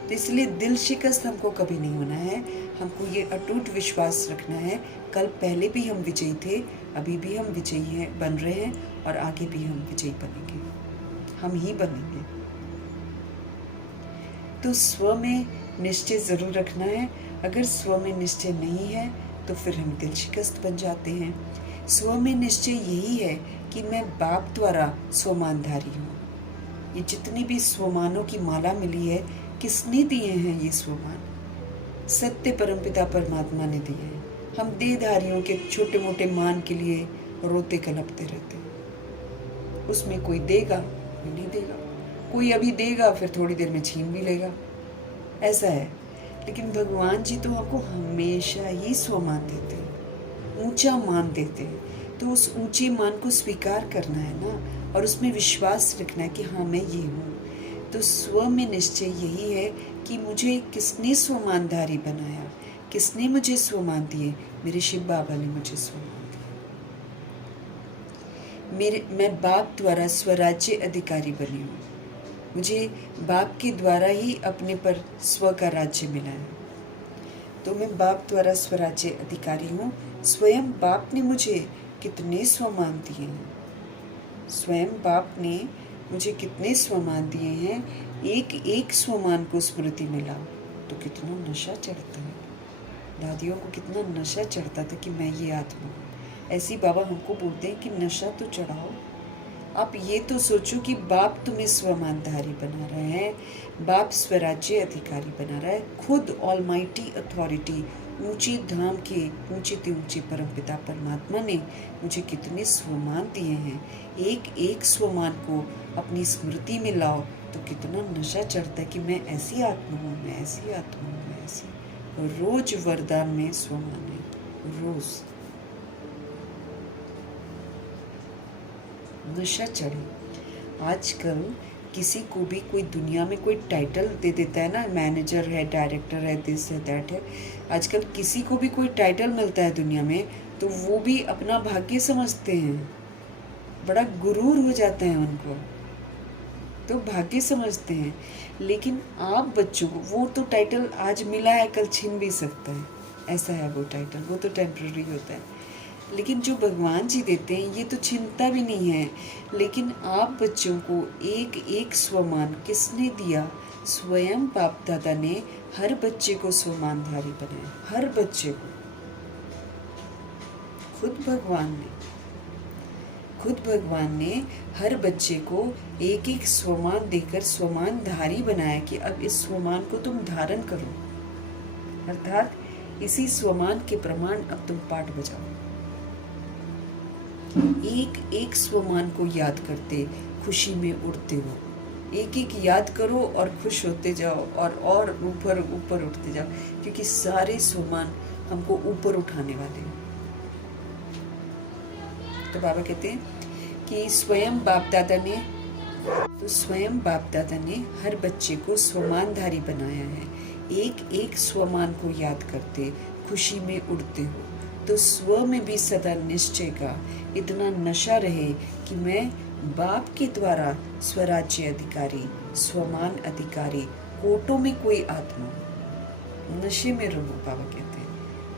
तो इसलिए दिल शिकस्त हमको कभी नहीं होना है, हमको ये अटूट विश्वास रखना है, कल पहले भी हम विजयी थे, अभी भी हम विजयी हैं, बन रहे हैं और आगे भी हम विजयी बनेंगे, हम ही बनेंगे। तो स्व में निश्चय ज़रूर रखना है। अगर स्व में निश्चय नहीं है तो फिर हम दिल शिकस्त बन जाते हैं। स्व में निश्चय यही है कि मैं बाप द्वारा स्वमानधारी हूँ। ये जितनी भी स्वमानों की माला मिली है, किसने दिए हैं ये स्वमान? सत्य परमपिता परमात्मा ने दिए हैं। हम देहधारियों के छोटे मोटे मान के लिए रोते कलपते रहते हैं, उसमें कोई देगा कोई नहीं देगा। कोई अभी देगा फिर थोड़ी देर में छीन भी लेगा, ऐसा है। लेकिन भगवान जी तो आपको हमेशा ही स्वमान देते हैं, ऊंचा मान देते हैं। तो उस ऊंचे मान को स्वीकार करना है ना, और उसमें विश्वास रखना है कि हाँ मैं ये हूँ। तो स्व में निश्चय यही है कि मुझे किसने स्वमानधारी बनाया, किसने मुझे स्वमान दिए? मेरे शिव बाबा ने मुझे स्वमान दिए। मैं बाप द्वारा स्वराज्य अधिकारी बनी हूँ। मुझे बाप के द्वारा ही अपने पर स्व का राज्य मिला है। तो मैं बाप द्वारा स्वराज्य अधिकारी हूँ। स्वयं बाप ने मुझे कितने स्वमान दिए हैं, स्वयं बाप ने मुझे कितने स्वमान दिए हैं। एक एक स्वमान को स्मृति मिला तो कितना नशा चढ़ता है। दादियों को कितना नशा चढ़ता था कि मैं ये आत्मा हूँ। ऐसी बाबा हमको बोलते हैं कि नशा तो चढ़ाओ। आप ये तो सोचो कि बाप तुम्हें स्वमानधारी बना रहे हैं, बाप स्वराज्य अधिकारी बना रहा है। खुद ऑलमाइटी अथॉरिटी, ऊंचे धाम के ऊंचे ते ऊंचे परमपिता परमात्मा ने मुझे कितने स्वमान दिए हैं। एक एक स्वमान को अपनी स्मृति में लाओ तो कितना नशा चढ़ता है कि मैं ऐसी आत्मा हूँ, मैं ऐसी आत्मा हूँ, मैं ऐसी। रोज वरदान में स्वमान है, रोज नशा चढ़े। आजकल किसी को भी कोई दुनिया में कोई टाइटल दे देता है ना, मैनेजर है, डायरेक्टर है, दिस है, दैट है। आजकल किसी को भी कोई टाइटल मिलता है दुनिया में तो वो भी अपना भाग्य समझते हैं, बड़ा गुरूर हो जाते हैं उनको, तो भाग्य समझते हैं। लेकिन आप बच्चों को वो तो टाइटल आज मिला है कल छीन भी सकता है, ऐसा है वो टाइटल, वो तो टेम्पररी होता है। लेकिन जो भगवान जी देते हैं ये तो चिंता भी नहीं है। लेकिन आप बच्चों को एक एक स्वमान किसने दिया? स्वयं बाप दादा ने हर बच्चे को स्वमानधारी बनाया, हर बच्चे को। खुद भगवान ने हर बच्चे को एक एक स्वमान देकर स्वमानधारी बनाया कि अब इस स्वमान को तुम धारण करो, अर्थात इसी स्वमान के प्रमाण अब तुम पाठ बजाओ। एक एक स्वमान को याद करते खुशी में उड़ते हो, एक एक याद करो और खुश होते जाओ और ऊपर ऊपर उठते जाओ, क्योंकि सारे स्वमान हमको ऊपर उठाने वाले हैं। तो बाबा कहते हैं कि स्वयं बाप दादा ने हर बच्चे को स्वमानधारी बनाया है। एक एक स्वमान को याद करते खुशी में उड़ते हो। तो स्व में भी सदा निश्चय का इतना नशा रहे कि मैं बाप के द्वारा स्वराज्य अधिकारी, स्वमान अधिकारी, कोटों में कोई आत्मा, नशे में रहो। बाबा कहते हैं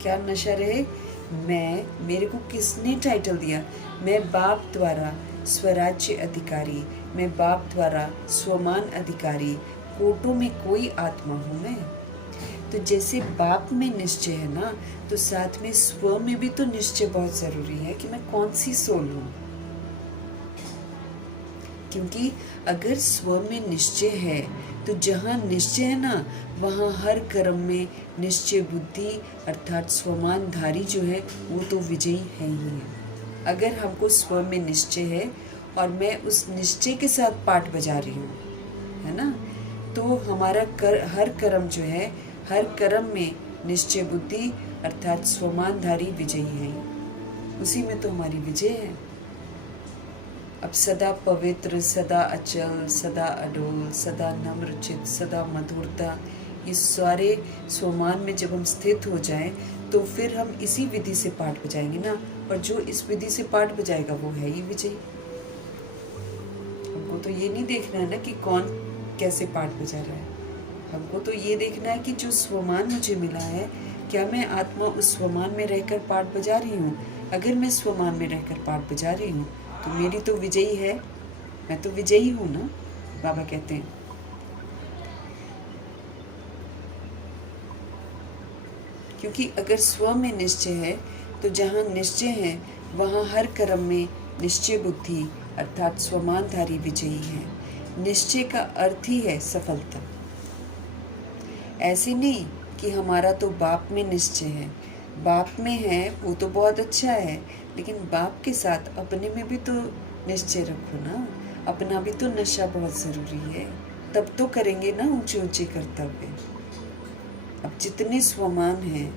क्या नशा रहे? मेरे को किसने टाइटल दिया? मैं बाप द्वारा स्वराज्य अधिकारी, मैं बाप द्वारा स्वमान अधिकारी, कोटों में कोई आत्मा हूँ मैं। तो जैसे बाप में निश्चय है ना, तो साथ में स्व में भी तो निश्चय बहुत जरूरी है कि मैं कौन सी सोल हूँ। क्योंकि अगर स्व में निश्चय है तो जहाँ निश्चय है ना, वहाँ हर कर्म में निश्चय बुद्धि अर्थात स्वमानधारी जो है वो तो विजयी है ही है। अगर हमको स्व में निश्चय है और मैं उस निश्चय के साथ पाठ बजा रही हूँ, है ना, तो हमारा हर कर्म जो है, हर कर्म में निश्चय बुद्धि अर्थात स्वमानधारी विजयी है, उसी में तो हमारी विजय है। अब सदा पवित्र, सदा अचल, सदा अडोल, सदा नम्रचित, सदा मधुरता, ये सारे स्वमान में जब हम स्थित हो जाएं तो फिर हम इसी विधि से पाठ बजाएंगे ना, और जो इस विधि से पाठ बजाएगा वो है ही विजयी। हमको तो ये नहीं देखना है ना कि कौन कैसे पाठ बजा रहा है, हमको तो ये देखना है कि जो स्वमान मुझे मिला है, क्या मैं आत्मा उस स्वमान में रहकर पाठ बजा रही हूँ? अगर मैं स्वमान में रहकर पाठ बजा रही हूँ तो मेरी तो विजयी है, मैं तो विजयी हूँ ना। बाबा कहते हैं क्योंकि अगर स्व में निश्चय है तो जहाँ निश्चय है वहाँ हर कर्म में निश्चय बुद्धि अर्थात स्वमानधारी विजयी है। निश्चय का अर्थ ही है सफलता। ऐसे नहीं कि हमारा तो बाप में निश्चय है, बाप में है वो तो बहुत अच्छा है, लेकिन बाप के साथ अपने में भी तो निश्चय रखो ना। अपना भी तो नशा बहुत ज़रूरी है, तब तो करेंगे ना ऊंचे ऊंचे कर्तव्य। अब जितने स्वमान हैं,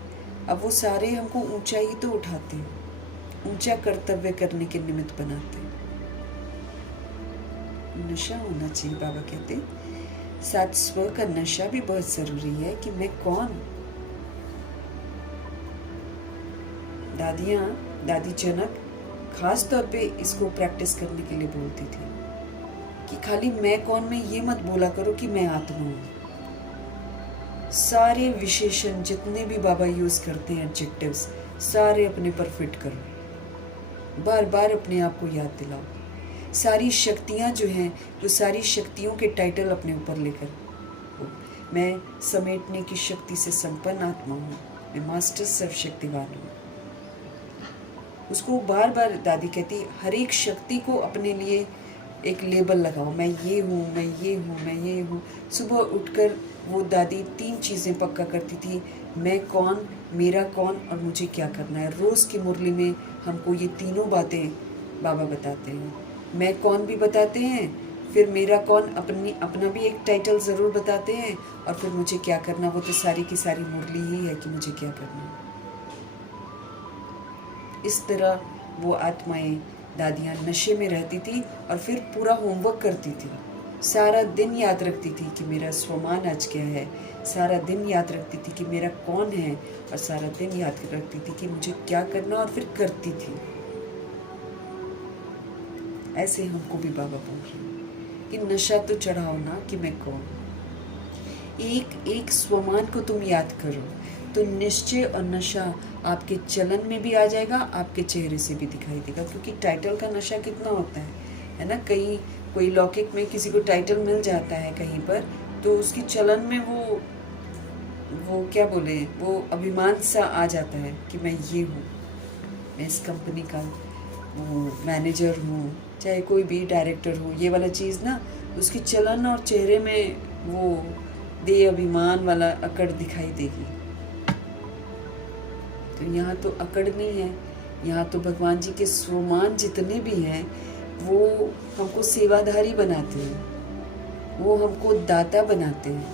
अब वो सारे हमको ऊंचा ही तो उठाते हैं, ऊंचा कर्तव्य करने के निमित्त बनाते हैं। नशा होना चाहिए, बाबा कहते साथ स्व का नशा भी बहुत ज़रूरी है कि मैं कौन। दादी जनक खास तौर पे इसको प्रैक्टिस करने के लिए बोलती थी कि खाली मैं कौन में ये मत बोला करो कि मैं आत्मा हूँ। सारे विशेषण जितने भी बाबा यूज करते हैं एडजेक्टिव्स, सारे अपने पर फिट करो, बार बार अपने आप को याद दिलाओ। सारी शक्तियाँ जो हैं वो सारी शक्तियों के टाइटल अपने ऊपर लेकर, मैं समेटने की शक्ति से संपन्न आत्मा हूँ, मैं मास्टर सर्वशक्तिवान हूँ। उसको बार बार दादी कहती हर एक शक्ति को अपने लिए एक लेबल लगाओ, मैं ये हूँ, मैं ये हूँ, मैं ये हूँ। सुबह उठकर वो दादी 3 चीज़ें पक्का करती थी, मैं कौन, मेरा कौन और मुझे क्या करना है। रोज़ की मुरली में हमको ये तीनों बातें बाबा बताते हैं। मैं कौन भी बताते हैं, फिर मेरा कौन अपना भी एक टाइटल ज़रूर बताते हैं, और फिर मुझे क्या करना, वो तो सारी की सारी मुरली ही है कि मुझे क्या करना है। इस तरह वो आत्माएं दादियाँ नशे में रहती थी और फिर पूरा होमवर्क करती थी। सारा दिन याद रखती थी कि मेरा स्वमान आज क्या है, सारा दिन याद रखती थी कि मेरा कौन है, और सारा दिन याद रखती थी कि मुझे क्या करना, और फिर करती थी। ऐसे हमको भी बाबा बोल रहे हैं कि नशा तो चढ़ाओ ना कि मैं कौन। एक एक स्वमान को तुम याद करो तो निश्चय और नशा आपके चलन में भी आ जाएगा, आपके चेहरे से भी दिखाई देगा। क्योंकि टाइटल का नशा कितना होता है ना। कोई लौकिक में किसी को टाइटल मिल जाता है कहीं पर, तो उसकी चलन में वो क्या बोले, वो अभिमान सा आ जाता है कि मैं ये हूँ, मैं इस कंपनी का वो मैनेजर हूँ, चाहे कोई भी डायरेक्टर हो। ये वाला चीज़ ना उसकी चलन और चेहरे में वो दे अभिमान वाला अकड़ दिखाई देगी। तो यहाँ तो अकड़ नहीं है, यहाँ तो भगवान जी के स्वमान जितने भी हैं वो हमको सेवाधारी बनाते हैं, वो हमको दाता बनाते हैं,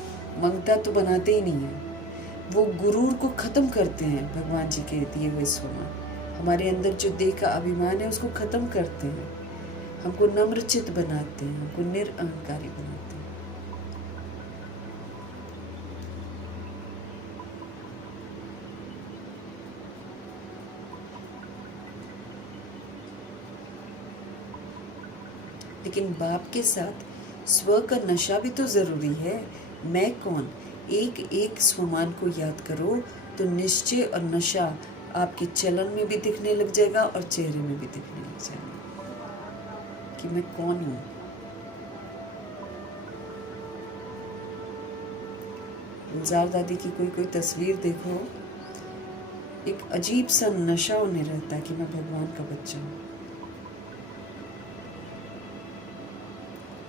मंगता तो बनाते ही नहीं हैं। वो गुरूर को ख़त्म करते हैं, भगवान जी के दिए हुए स्वमान। हमारे अंदर जो देह का अभिमान है उसको ख़त्म करते हैं, हमको नम्रचित बनाते हैं, हमको निरअहंकारी बनाते हैं। लेकिन बाप के साथ स्व का नशा भी तो ज़रूरी है। मैं कौन, एक एक स्वमान को याद करो तो निश्चय और नशा आपके चलन में भी दिखने लग जाएगा और चेहरे में भी दिखने लग जाएगा कि मैं कौन हूँ। गुलजार दादी की कोई तस्वीर देखो, एक अजीब सा नशा उन्हें रहता है कि मैं भगवान का बच्चा हूँ।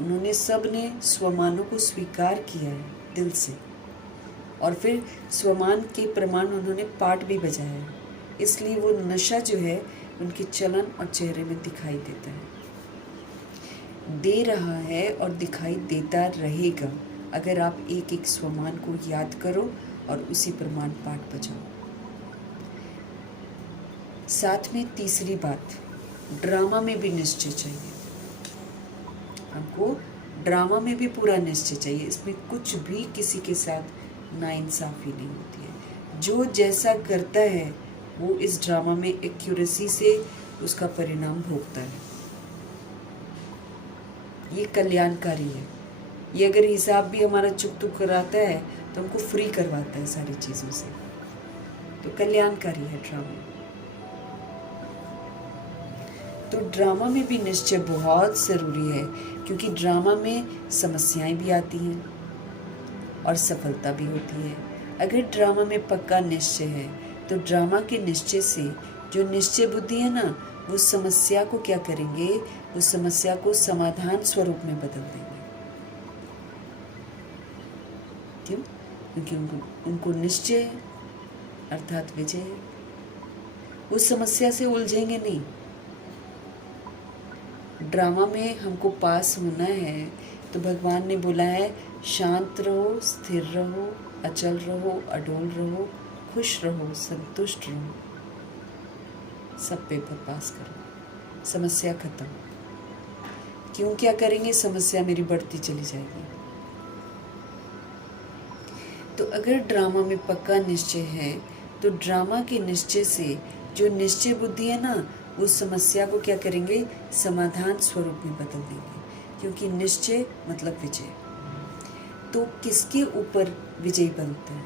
उन्होंने सब ने स्वमानों को स्वीकार किया है दिल से, और फिर स्वमान के प्रमाण उन्होंने पाठ भी बजाया है। इसलिए वो नशा जो है उनके चलन और चेहरे में दिखाई देता है, दे रहा है और दिखाई देता रहेगा अगर आप एक एक स्वमान को याद करो और उसी प्रमाण पाठ बजाओ। साथ में तीसरी बात, ड्रामा में भी निश्चय चाहिए। हमको ड्रामा में भी पूरा निश्चय चाहिए, इसमें कुछ भी किसी के साथ नाइंसाफ़ी नहीं होती है। जो जैसा करता है वो इस ड्रामा में एक्यूरेसी से उसका परिणाम भोगता है। ये कल्याणकारी है। ये अगर हिसाब भी हमारा चुक कराता है तो हमको फ्री करवाता है सारी चीज़ों से, तो कल्याणकारी है ड्रामा। तो ड्रामा में भी निश्चय बहुत ज़रूरी है, क्योंकि ड्रामा में समस्याएं भी आती हैं और सफलता भी होती है। अगर ड्रामा में पक्का निश्चय है तो ड्रामा के निश्चय से जो निश्चय बुद्धि है ना, वो समस्या को क्या करेंगे, वो समस्या को समाधान स्वरूप में बदल देंगे। क्यों? क्योंकि उनको निश्चय अर्थात विजय, उस समस्या से उलझेंगे नहीं। ड्रामा में हमको पास होना है तो भगवान ने बोला है शांत रहो, स्थिर रहो, अचल रहो, अडोल रहो, खुश रहो, संतुष्ट रहो, सब पेपर पास करो, समस्या खत्म। क्यों क्या करेंगे, समस्या मेरी बढ़ती चली जाएगी। तो अगर ड्रामा में पक्का निश्चय है तो ड्रामा के निश्चय से जो निश्चय बुद्धि है ना, उस समस्या को क्या करेंगे, समाधान स्वरूप में बदल देंगे। क्योंकि निश्चय मतलब विजय। तो किसके ऊपर विजय बनता है,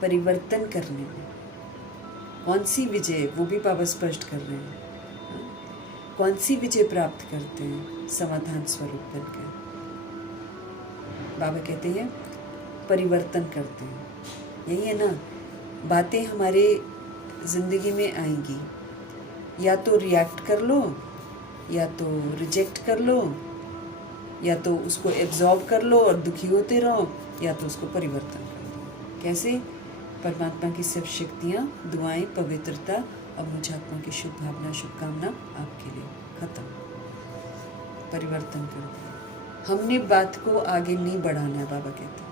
परिवर्तन करने में। कौन सी विजय, वो भी बाबा स्पष्ट कर रहे हैं। कौन सी विजय प्राप्त करते हैं, समाधान स्वरूप बनकर। बाबा कहते हैं परिवर्तन करते हैं। यही है ना, बातें हमारे जिंदगी में आएंगी, या तो रिएक्ट कर लो, या तो रिजेक्ट कर लो, या तो उसको एब्जॉर्ब कर लो और दुखी होते रहो, या तो उसको परिवर्तन कर दो। कैसे, परमात्मा की सब शक्तियाँ, दुआएं, पवित्रता और मुझ आत्मा की शुभ भावना, शुभकामना आपके लिए। खत्म, परिवर्तन कर दो। हमने बात को आगे नहीं बढ़ाना है। बाबा कहते हैं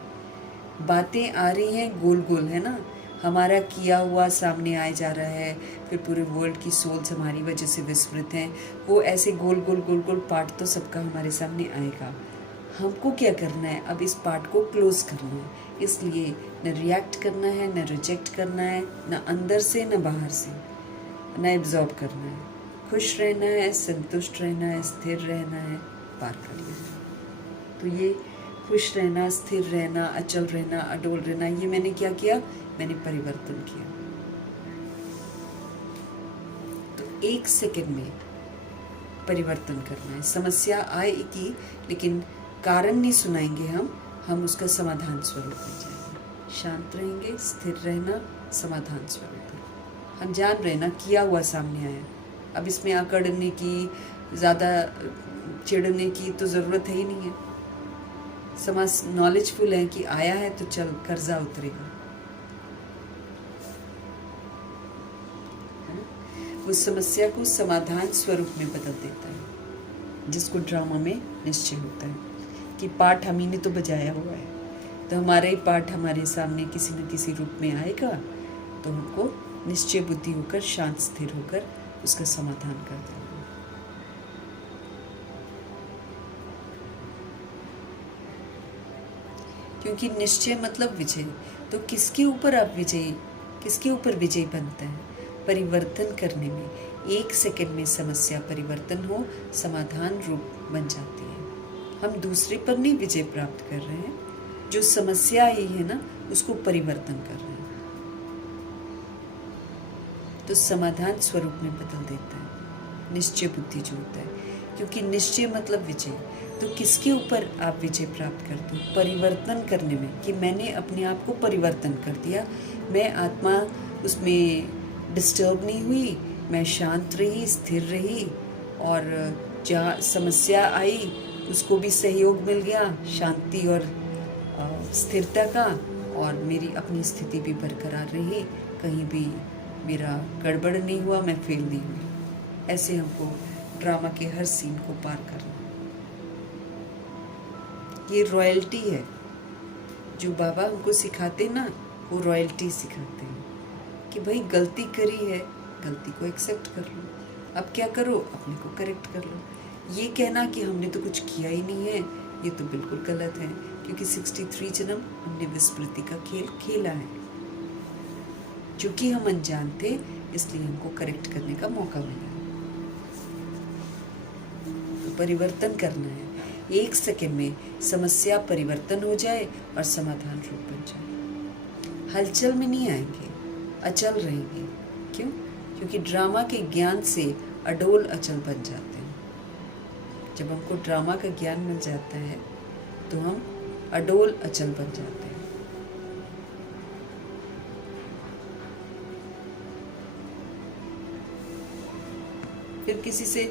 बातें आ रही हैं गोल गोल, है ना, हमारा किया हुआ सामने आए जा रहा है, फिर पूरे वर्ल्ड की सोल्स हमारी वजह से विस्मृत हैं। वो ऐसे गोल गोल गोल गोल पार्ट तो सबका हमारे सामने आएगा। हमको क्या करना है, अब इस पार्ट को क्लोज करना है। इसलिए न रिएक्ट करना है, न रिजेक्ट करना है, न अंदर से न बाहर से, न एब्जॉर्ब करना है। खुश रहना है, संतुष्ट रहना है, स्थिर रहना है, पार कर लेना है। तो ये खुश रहना, स्थिर रहना, अचल रहना, अडोल रहना, ये मैंने क्या किया, मैंने परिवर्तन किया। तो 1 सेकंड में परिवर्तन करना है। समस्या आएगी लेकिन कारण नहीं सुनाएंगे हम उसका समाधान स्वरूप बन जाएंगे। शांत रहेंगे, स्थिर रहना, समाधान स्वरूप। हम जान रहे ना, किया हुआ सामने आया, अब इसमें अकड़ने की, ज़्यादा चिढ़ने की तो ज़रूरत है ही नहीं है। समाज नॉलेजफुल है कि आया है तो चल कर्जा उतरेगा। उस समस्या को समाधान स्वरूप में बदल देता है, जिसको ड्रामा में निश्चय होता है कि पाठ हम ही ने तो बजाया हुआ है, तो हमारा ही पाठ हमारे सामने किसी न किसी रूप में आएगा। तो हमको निश्चय बुद्धि होकर, शांत स्थिर होकर उसका समाधान कर देना। क्योंकि निश्चय मतलब विजय। तो किसके ऊपर आप विजयी, किसके ऊपर विजय बनता है, परिवर्तन करने में। 1 सेकंड में समस्या परिवर्तन हो, समाधान रूप बन जाती है। हम दूसरे पर नहीं विजय प्राप्त कर रहे हैं, जो समस्या आई है ना, उसको परिवर्तन कर रहे हैं। तो समाधान स्वरूप में बदल देता है निश्चय बुद्धि जो होता है। क्योंकि निश्चय मतलब विजय। तो किसके ऊपर आप विजय प्राप्त करते हो, परिवर्तन करने में, कि मैंने अपने आप को परिवर्तन कर दिया। मैं आत्मा उसमें डिस्टर्ब नहीं हुई, मैं शांत रही, स्थिर रही, और जहाँ समस्या आई उसको भी सहयोग मिल गया, शांति और स्थिरता का, और मेरी अपनी स्थिति भी बरकरार रही, कहीं भी मेरा गड़बड़ नहीं हुआ, मैं फेल नहीं हुई। ऐसे हमको ड्रामा के हर सीन को पार करना। ये रॉयल्टी है जो बाबा हमको सिखाते ना, वो रॉयल्टी सिखाते हैं कि भाई गलती करी है, गलती को एक्सेप्ट कर लो। अब क्या करो, अपने को करेक्ट कर लो। ये कहना कि हमने तो कुछ किया ही नहीं है, ये तो बिल्कुल गलत है। क्योंकि 63 जन्म हमने विस्मृति का खेल खेला है। चूँकि हम अनजान थे, इसलिए हमको करेक्ट करने का मौका मिला। तो परिवर्तन करना है। 1 सेकंड में समस्या परिवर्तन हो जाए और समाधान रूप बन जाए। हलचल में नहीं आएंगे, अचल रहेंगे। क्यों? क्योंकि ड्रामा के ज्ञान से अडोल अचल बन जाते हैं। जब हमको ड्रामा का ज्ञान मिल जाता है तो हम अडोल अचल बन जाते हैं। फिर किसी से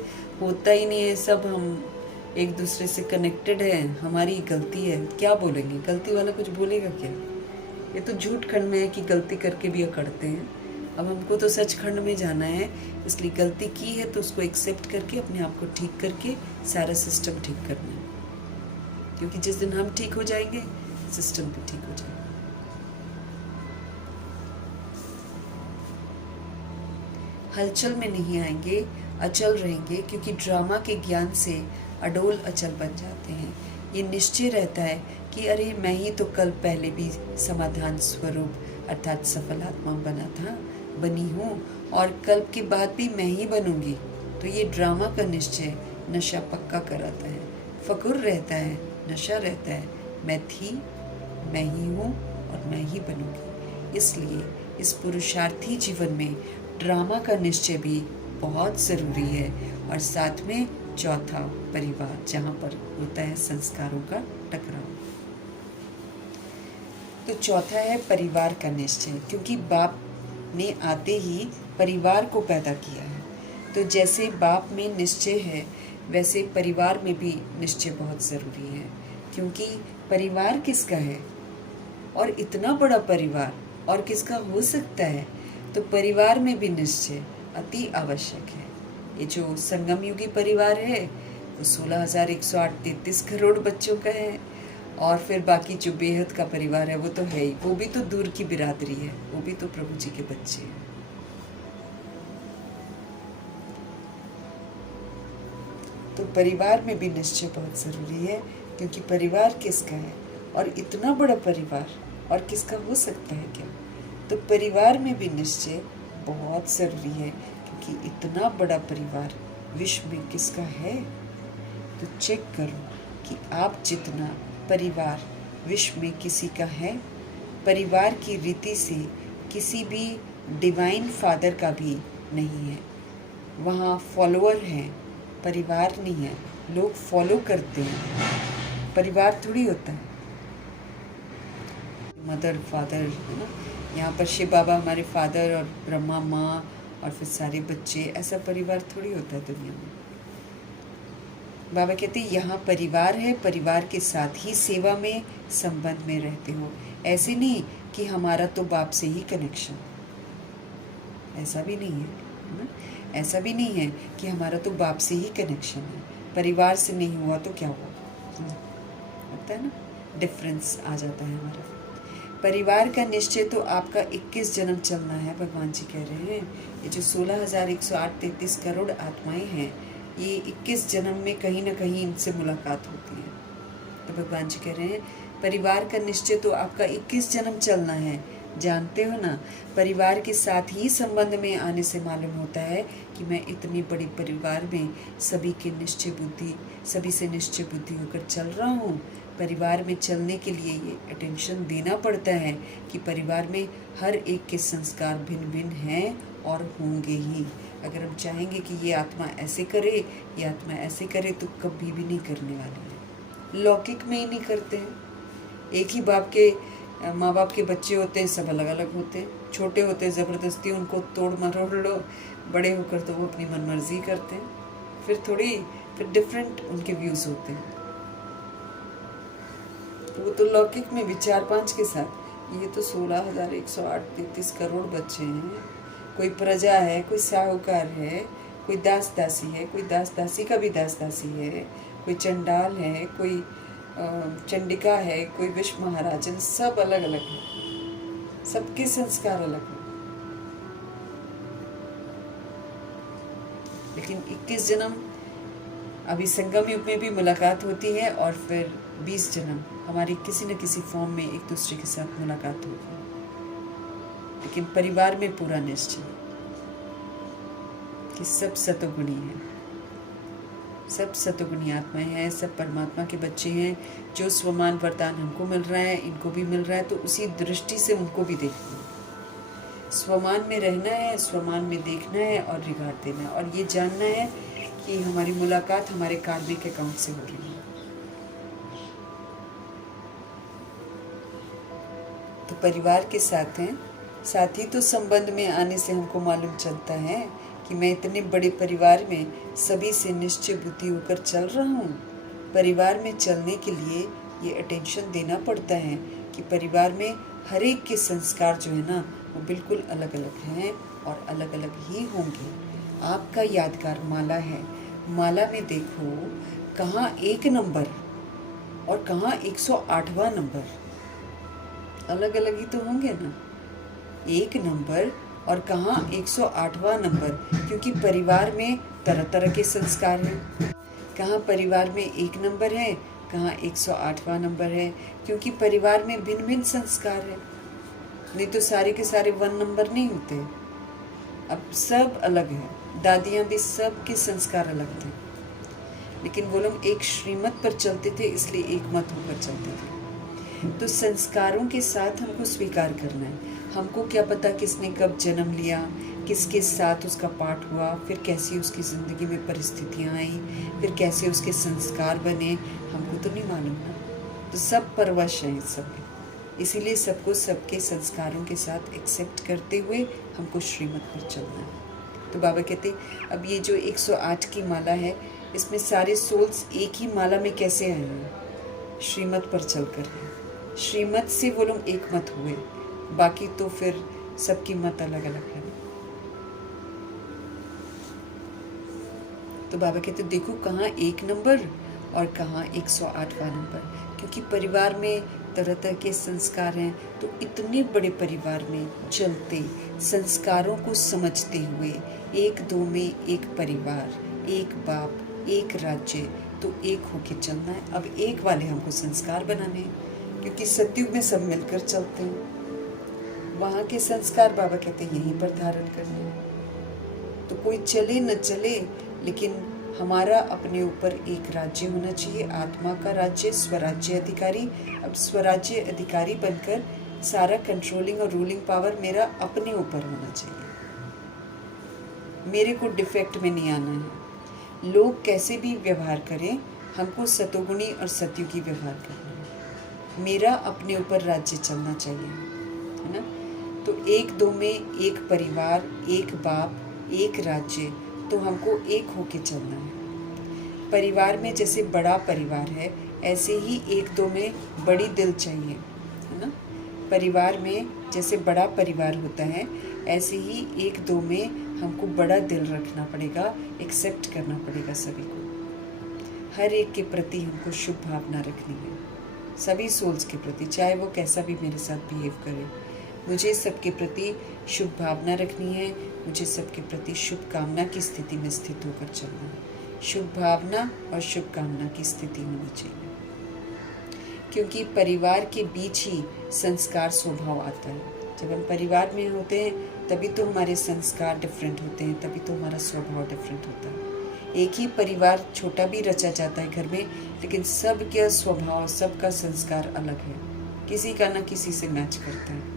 होता ही नहीं है, सब हम एक दूसरे से कनेक्टेड हैं। हमारी गलती है, क्या बोलेंगे, गलती वाला कुछ बोलेगा क्या? ये तो झूठ खंड में है कि गलती करके भी अकड़ते हैं। अब हमको तो सचखंड में जाना है, इसलिए गलती की है तो उसको एक्सेप्ट करके अपने आप को ठीक करके सारा सिस्टम ठीक करना है, क्योंकि जिस दिन हम ठीक हो जाएंगे सिस्टम भी ठीक हो जाएगा। हलचल में नहीं आएंगे, अचल रहेंगे, क्योंकि ड्रामा के ज्ञान से अडोल अचल बन जाते हैं। ये निश्चय रहता है कि अरे मैं ही तो कल पहले भी समाधान स्वरूप अर्थात सफल आत्मा बनी हूँ और कल के बाद भी मैं ही बनूंगी। तो ये ड्रामा का निश्चय नशा पक्का कराता है, फकुर रहता है, नशा रहता है, मैं थी, मैं ही हूँ और मैं ही बनूंगी। इसलिए इस पुरुषार्थी जीवन में ड्रामा का निश्चय भी बहुत ज़रूरी है। और साथ में चौथा परिवार, जहाँ पर होता है संस्कारों का टकराव। तो चौथा है परिवार का निश्चय, क्योंकि बाप ने आते ही परिवार को पैदा किया है। तो जैसे बाप में निश्चय है वैसे परिवार में भी निश्चय बहुत ज़रूरी है, क्योंकि परिवार किसका है और इतना बड़ा परिवार और किसका हो सकता है। तो परिवार में भी निश्चय अति आवश्यक है। ये जो संगम युगी परिवार है वो 16,133 करोड़ बच्चों का है, और फिर बाकी जो बेहद का परिवार है वो तो है ही, वो भी तो दूर की बिरादरी है, वो भी तो प्रभु जी के बच्चे हैं। तो परिवार में भी निश्चय बहुत ज़रूरी है, क्योंकि परिवार किसका है और इतना बड़ा परिवार और किसका हो सकता है क्या। तो परिवार में भी निश्चय बहुत ज़रूरी है, क्योंकि इतना बड़ा परिवार विश्व में किसका है। तो चेक करो कि आप जितना परिवार विश्व में किसी का है। परिवार की रीति से किसी भी डिवाइन फादर का भी नहीं है, वहाँ फॉलोअर हैं, परिवार नहीं है। लोग फॉलो करते हैं, परिवार थोड़ी होता है। मदर फादर है ना, यहाँ पर शिव बाबा हमारे फादर और ब्रह्मा माँ और फिर सारे बच्चे, ऐसा परिवार थोड़ी होता है दुनिया में। बाबा कहते हैं यहाँ परिवार है, परिवार के साथ ही सेवा में संबंध में रहते हो। ऐसे नहीं कि हमारा तो बाप से ही कनेक्शन, ऐसा भी नहीं है ना। ऐसा भी नहीं है कि हमारा तो बाप से ही कनेक्शन है, परिवार से नहीं हुआ तो क्या हुआ, होता है ना, डिफरेंस आ जाता है हमारा। परिवार का निश्चय तो आपका 21 जन्म चलना है, भगवान जी कह रहे हैं। ये जो 16,133 करोड़ आत्माएं हैं, ये 21 जन्म में कहीं ना कहीं इनसे मुलाकात होती है। तो भगवान जी कह रहे हैं परिवार का निश्चय तो आपका 21 जन्म चलना है। जानते हो ना, परिवार के साथ ही संबंध में आने से मालूम होता है कि मैं इतनी बड़ी परिवार में सभी से निश्चय बुद्धि होकर चल रहा हूँ। परिवार में चलने के लिए ये अटेंशन देना पड़ता है कि परिवार में हर एक के संस्कार भिन्न भिन्न हैं और होंगे ही। अगर हम चाहेंगे कि ये आत्मा ऐसे करे, ये आत्मा ऐसे करे, तो कभी भी नहीं करने वाली है। लौकिक में ही नहीं करते हैं। एक ही बाप के माँ बाप के बच्चे होते हैं, सब अलग अलग होते हैं। छोटे होते हैं ज़बरदस्ती उनको तोड़ मरोड़ लो, बड़े होकर तो वो अपनी मनमर्जी करते हैं। फिर डिफरेंट उनके व्यूज़ होते हैं। वो तो लौकिक में भी 4-5 के साथ, ये तो 16,133 करोड़ बच्चे हैं। कोई प्रजा है, कोई साहूकार है, कोई दास दासी है, कोई दास दासी का भी दास दासी है, कोई चंडाल है, कोई चंडिका है, कोई विश्व महाराजन, सब अलग अलग है, सबके संस्कार अलग हैं। लेकिन 21 जन्म अभी संगम युग में भी मुलाकात होती है, और फिर 20 जन्म हमारी किसी न किसी फॉर्म में एक दूसरे के साथ मुलाकात होगी। लेकिन परिवार में पूरा निश्चय कि सब सतोगुणी हैं, सब सतोगुणी आत्माएं हैं, सब परमात्मा के बच्चे हैं। जो स्वमान वरदान हमको मिल रहा है, इनको भी मिल रहा है, तो उसी दृष्टि से उनको भी देखना है। स्वमान में रहना है, स्वमान में देखना है और रिगार्ड देना है, और ये जानना है कि हमारी मुलाकात हमारे कार्मिक अकाउंट से हो रही है। तो परिवार के साथ हैं, साथ ही तो संबंध में आने से हमको मालूम चलता है कि मैं इतने बड़े परिवार में सभी से निश्चय बुद्धि होकर चल रहा हूँ। परिवार में चलने के लिए ये अटेंशन देना पड़ता है कि परिवार में हर एक के संस्कार जो है ना वो बिल्कुल अलग अलग हैं और अलग अलग ही होंगे। आपका यादगार माला है, माला में देखो कहाँ 1 नंबर और कहाँ 108वां नंबर, अलग अलग ही तो होंगे ना। 1 नंबर और कहाँ 108वां नंबर, क्योंकि परिवार में तरह तरह के संस्कार हैं। कहाँ परिवार में 1 नंबर है, कहाँ 108वां नंबर है, क्योंकि परिवार में भिन्न भिन्न संस्कार है। नहीं तो सारे के सारे 1 नंबर नहीं होते। अब सब अलग है, दादियाँ भी सब के संस्कार अलग थे, लेकिन वो लोग एक श्रीमत पर चलते थे, इसलिए एक मत होकर चलते थे। तो संस्कारों के साथ हमको स्वीकार करना है। हमको क्या पता किसने कब जन्म लिया, किसके साथ उसका पाठ हुआ, फिर कैसी उसकी ज़िंदगी में परिस्थितियाँ आई, फिर कैसे उसके संस्कार बने, हमको तो नहीं मालूम ना। तो सब परवश हैं इस सब, इसीलिए सबको सबके संस्कारों के साथ एक्सेप्ट करते हुए हमको श्रीमत पर चलना है। तो बाबा कहते अब ये जो 108 की माला है, इसमें सारे सोल्स एक ही माला में कैसे आए हैं? श्रीमत पर चलकर है। श्रीमत से वो लोग एक मत हुए, बाकी तो फिर सबकी मत अलग अलग है। तो बाबा कहते देखो कहाँ 1 नंबर और कहाँ 108वां नंबर, क्योंकि परिवार में तरह तरह के संस्कार हैं। तो इतने बड़े परिवार में चलते, संस्कारों को समझते हुए, 1-2 में एक परिवार, एक बाप, एक राज्य, तो एक होके चलना है। अब एक वाले हमको संस्कार बनाने हैं, क्योंकि सतयुग में सब मिलकर चलते हैं। वहाँ के संस्कार बाबा कहते हैं यहीं पर धारण करने हैं। तो कोई चले न चले, लेकिन हमारा अपने ऊपर एक राज्य होना चाहिए, आत्मा का राज्य, स्वराज्य अधिकारी। अब स्वराज्य अधिकारी बनकर सारा कंट्रोलिंग और रूलिंग पावर मेरा अपने ऊपर होना चाहिए। मेरे को डिफेक्ट में नहीं आना है। लोग कैसे भी व्यवहार करें, हमको सतोगुणी और सतयुगी व्यवहार करना है। मेरा अपने ऊपर राज्य चलना चाहिए, है ना। तो 1-2 में एक परिवार, एक बाप, एक राज्य, तो हमको एक होके चलना है। परिवार में जैसे बड़ा परिवार है, ऐसे ही 1-2 में बड़ी दिल चाहिए, है ना। परिवार में जैसे बड़ा परिवार होता है, ऐसे ही 1-2 में हमको बड़ा दिल रखना पड़ेगा, एक्सेप्ट करना पड़ेगा सभी को। हर एक के प्रति हमको शुभ भावना रखनी है, सभी सोल्स के प्रति, चाहे वो कैसा भी मेरे साथ बिहेव करे। मुझे सबके प्रति शुभ भावना रखनी है, मुझे सबके प्रति शुभ कामना की स्थिति में स्थित होकर चलना है। शुभ भावना और शुभ कामना की स्थिति होनी चाहिए, क्योंकि परिवार के बीच ही संस्कार स्वभाव आता है। जब हम परिवार में होते हैं तभी तो हमारे संस्कार डिफरेंट होते हैं, तभी तो हमारा स्वभाव डिफरेंट होता है। एक ही परिवार छोटा भी रचा जाता है घर में, लेकिन सबका स्वभाव, सबका संस्कार अलग है, किसी का ना किसी से मैच करता है।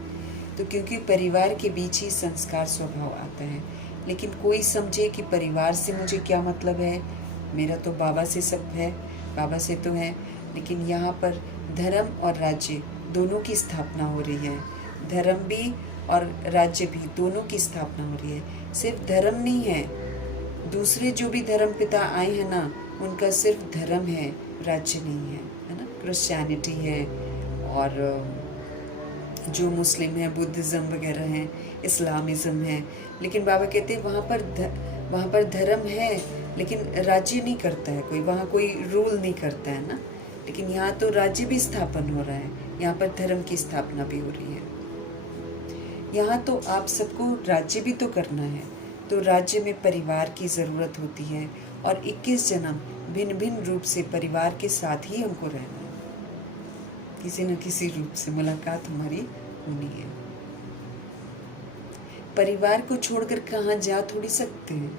तो क्योंकि परिवार के बीच ही संस्कार स्वभाव आता है। लेकिन कोई समझे कि परिवार से मुझे क्या मतलब है, मेरा तो बाबा से सब है, बाबा से तो है। लेकिन यहाँ पर धर्म और राज्य दोनों की स्थापना हो रही है। धर्म भी और राज्य भी दोनों की स्थापना हो रही है। सिर्फ धर्म नहीं है, दूसरे जो भी धर्म पिता आए हैं ना, उनका सिर्फ धर्म है, राज्य नहीं है ना। क्रिश्चियनिटी है, और जो मुस्लिम है, बुद्धिज़्म वगैरह हैं, इस्लामिज़्म है। लेकिन बाबा कहते हैं वहाँ पर धर्म है, लेकिन राज्य नहीं करता है कोई, वहाँ कोई रूल नहीं करता है ना। लेकिन यहाँ तो राज्य भी स्थापन हो रहा है, यहाँ पर धर्म की स्थापना भी हो रही है। यहाँ तो आप सबको राज्य भी तो करना है, तो राज्य में परिवार की ज़रूरत होती है, और 21 जन्म भिन्न भिन्न रूप से परिवार के साथ ही हमको रहना है। किसी न किसी रूप से मुलाकात हमारी होनी है। परिवार को छोड़कर कहाँ जा थोड़ी सकते हैं।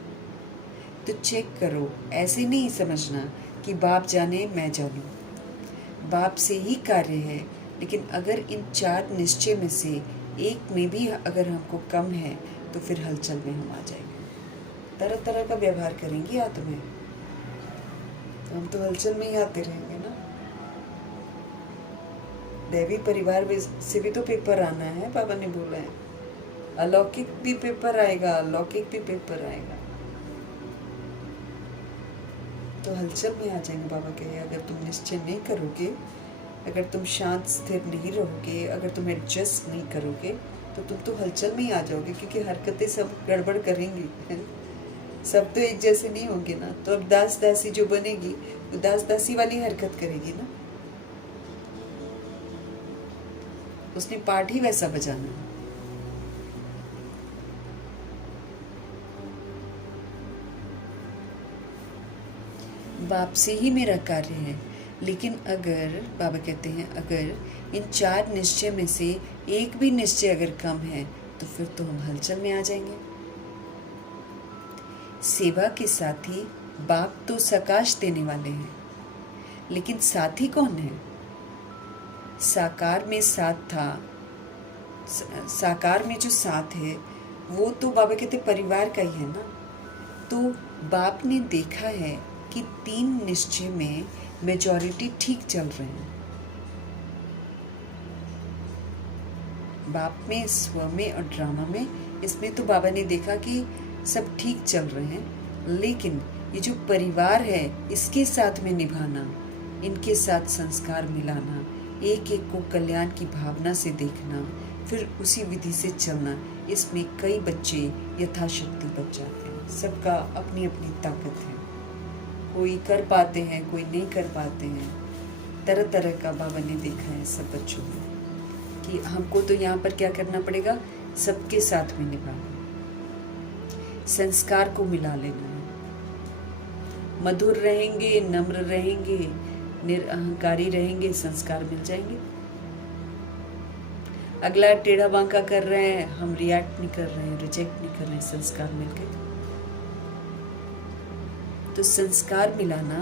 तो चेक करो, ऐसे नहीं समझना कि बाप जाने मैं जानूं। बाप से ही कार्य है, लेकिन अगर इन 4 निश्चय में से एक में भी अगर हमको कम है, तो फिर हलचल में हम आ जाएंगे, तरह तरह का व्यवहार करेंगे आत्मा में, तो हम तो हलचल में ही आते रहेंगे ना। दैवी परिवार से भी तो पेपर आना है, बाबा ने बोला है। अलौकिक भी पेपर आएगा, अलौकिक भी पेपर आएगा, तो हलचल में आ जाएंगे। बाबा कहे अगर तुम निश्चय नहीं करोगे, अगर तुम शांत स्थिर नहीं रहोगे, अगर तुम एडजस्ट नहीं करोगे, तो तुम तो हलचल में ही आ जाओगे, क्योंकि हरकतें सब गड़बड़ करेंगी, है? सब तो एक जैसे नहीं होंगे ना। तो अब दास दासी जो बनेगी वो दास दासी वाली हरकत करेगी ना, उसने पाठ ही वैसा बजाना है। बाप से ही मेरा कार्य है, लेकिन अगर बाबा कहते हैं अगर इन 4 निश्चय में से एक भी निश्चय अगर कम है तो फिर तो हम हलचल में आ जाएंगे। सेवा के साथी बाप तो सकाश देने वाले हैं, लेकिन साथी कौन है? साकार में साथ था, साकार में जो साथ है वो तो बाबा कहते परिवार का ही है ना। तो बाप ने देखा है कि 3 निश्चय में मेजॉरिटी ठीक चल रहे हैं। बाप में, स्व में और ड्रामा में, इसमें तो बाबा ने देखा कि सब ठीक चल रहे हैं, लेकिन ये जो परिवार है इसके साथ में निभाना, इनके साथ संस्कार मिलाना, एक एक को कल्याण की भावना से देखना, फिर उसी विधि से चलना, इसमें कई बच्चे यथाशक्ति बच जाते हैं। सबका अपनी अपनी ताकत है, कोई कर पाते हैं, कोई नहीं कर पाते हैं। तरह तरह का बाबा ने देखा है सब बच्चों में, कि हमको तो यहाँ पर क्या करना पड़ेगा, सबके साथ में निभाना, संस्कार को मिला लेना है। मधुर रहेंगे, नम्र रहेंगे, निरअहंकारी रहेंगे, संस्कार मिल जाएंगे। अगला टेढ़ा बांका कर रहे हैं, हम रिएक्ट नहीं कर रहे हैं, रिजेक्ट नहीं कर रहे हैं, संस्कार मिल गए। तो संस्कार मिलाना,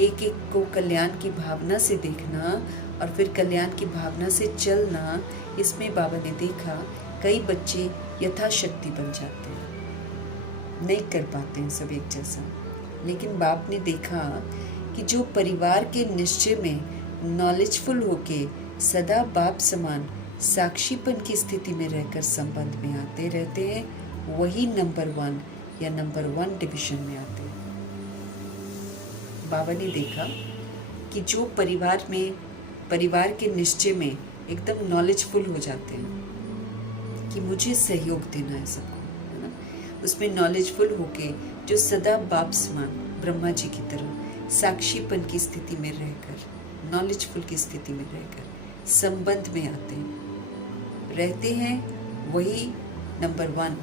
एक एक को कल्याण की भावना से देखना और फिर कल्याण की भावना से चलना, इसमें बाबा ने देखा कई बच्चे यथाशक्ति बन जाते हैं, नहीं कर पाते हैं सब एक जैसा। लेकिन बाप ने देखा कि जो परिवार के निश्चय में नॉलेजफुल होके सदा बाप समान साक्षीपन की स्थिति में रहकर संबंध में आते रहते हैं, वही नंबर 1 या नंबर 1 डिवीजन में आते हैं। बाबा ने देखा कि जो परिवार के निश्चय में एकदम नॉलेजफुल हो जाते हैं कि मुझे सहयोग देना है सबको, है ना, उसमें नॉलेजफुल होके जो सदा बाप समान ब्रह्मा जी की तरह साक्षीपन की स्थिति में रहकर, नॉलेजफुल की स्थिति में रहकर संबंध में आते हैं, रहते हैं, वही नंबर 1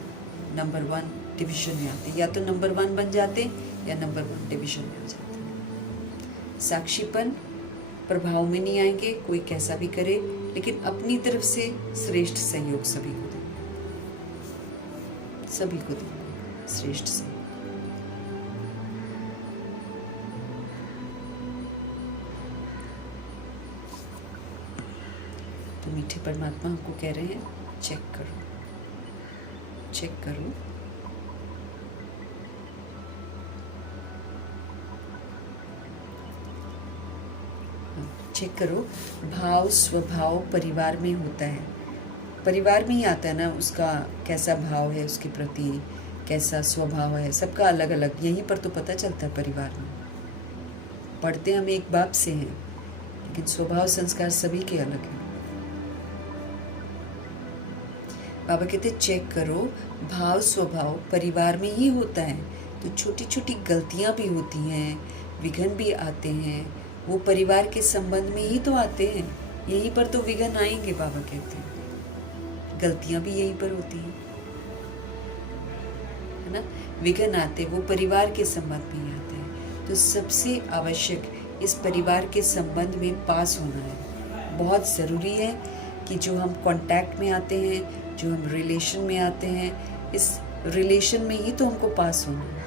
डिवीजन में आते हैं। या तो नंबर 1 बन जाते हैं या नंबर 1 डिवीजन में आ जाते हैं। साक्षीपन प्रभाव में नहीं आएंगे, कोई कैसा भी करे, लेकिन अपनी तरफ से श्रेष्ठ सहयोग सभी को देंगे, श्रेष्ठ सहयोग। तो मीठे परमात्मा हमको कह रहे हैं, चेक करो, चेक करो। भाव स्वभाव परिवार में होता है, परिवार में ही आता है ना, उसका कैसा भाव है, उसके प्रति कैसा स्वभाव है, सबका अलग अलग, यहीं पर तो पता चलता है। परिवार में पढ़ते हम एक बाप से हैं, लेकिन स्वभाव संस्कार सभी के अलग हैं। बाबा कहते चेक करो, भाव स्वभाव परिवार में ही होता है, तो छोटी छोटी गलतियां भी होती हैं, विघ्न भी आते हैं, वो परिवार के संबंध में ही तो आते हैं, यहीं पर तो विघ्न आएंगे। बाबा कहते हैं गलतियां भी यहीं पर होती हैं, है ना, विघ्न आते वो परिवार के संबंध में ही आते हैं। तो सबसे आवश्यक इस परिवार के संबंध में पास होना है। बहुत ज़रूरी है कि जो हम कांटेक्ट में आते हैं, जो हम रिलेशन में आते हैं, इस रिलेशन में ही तो हमको पास होना है।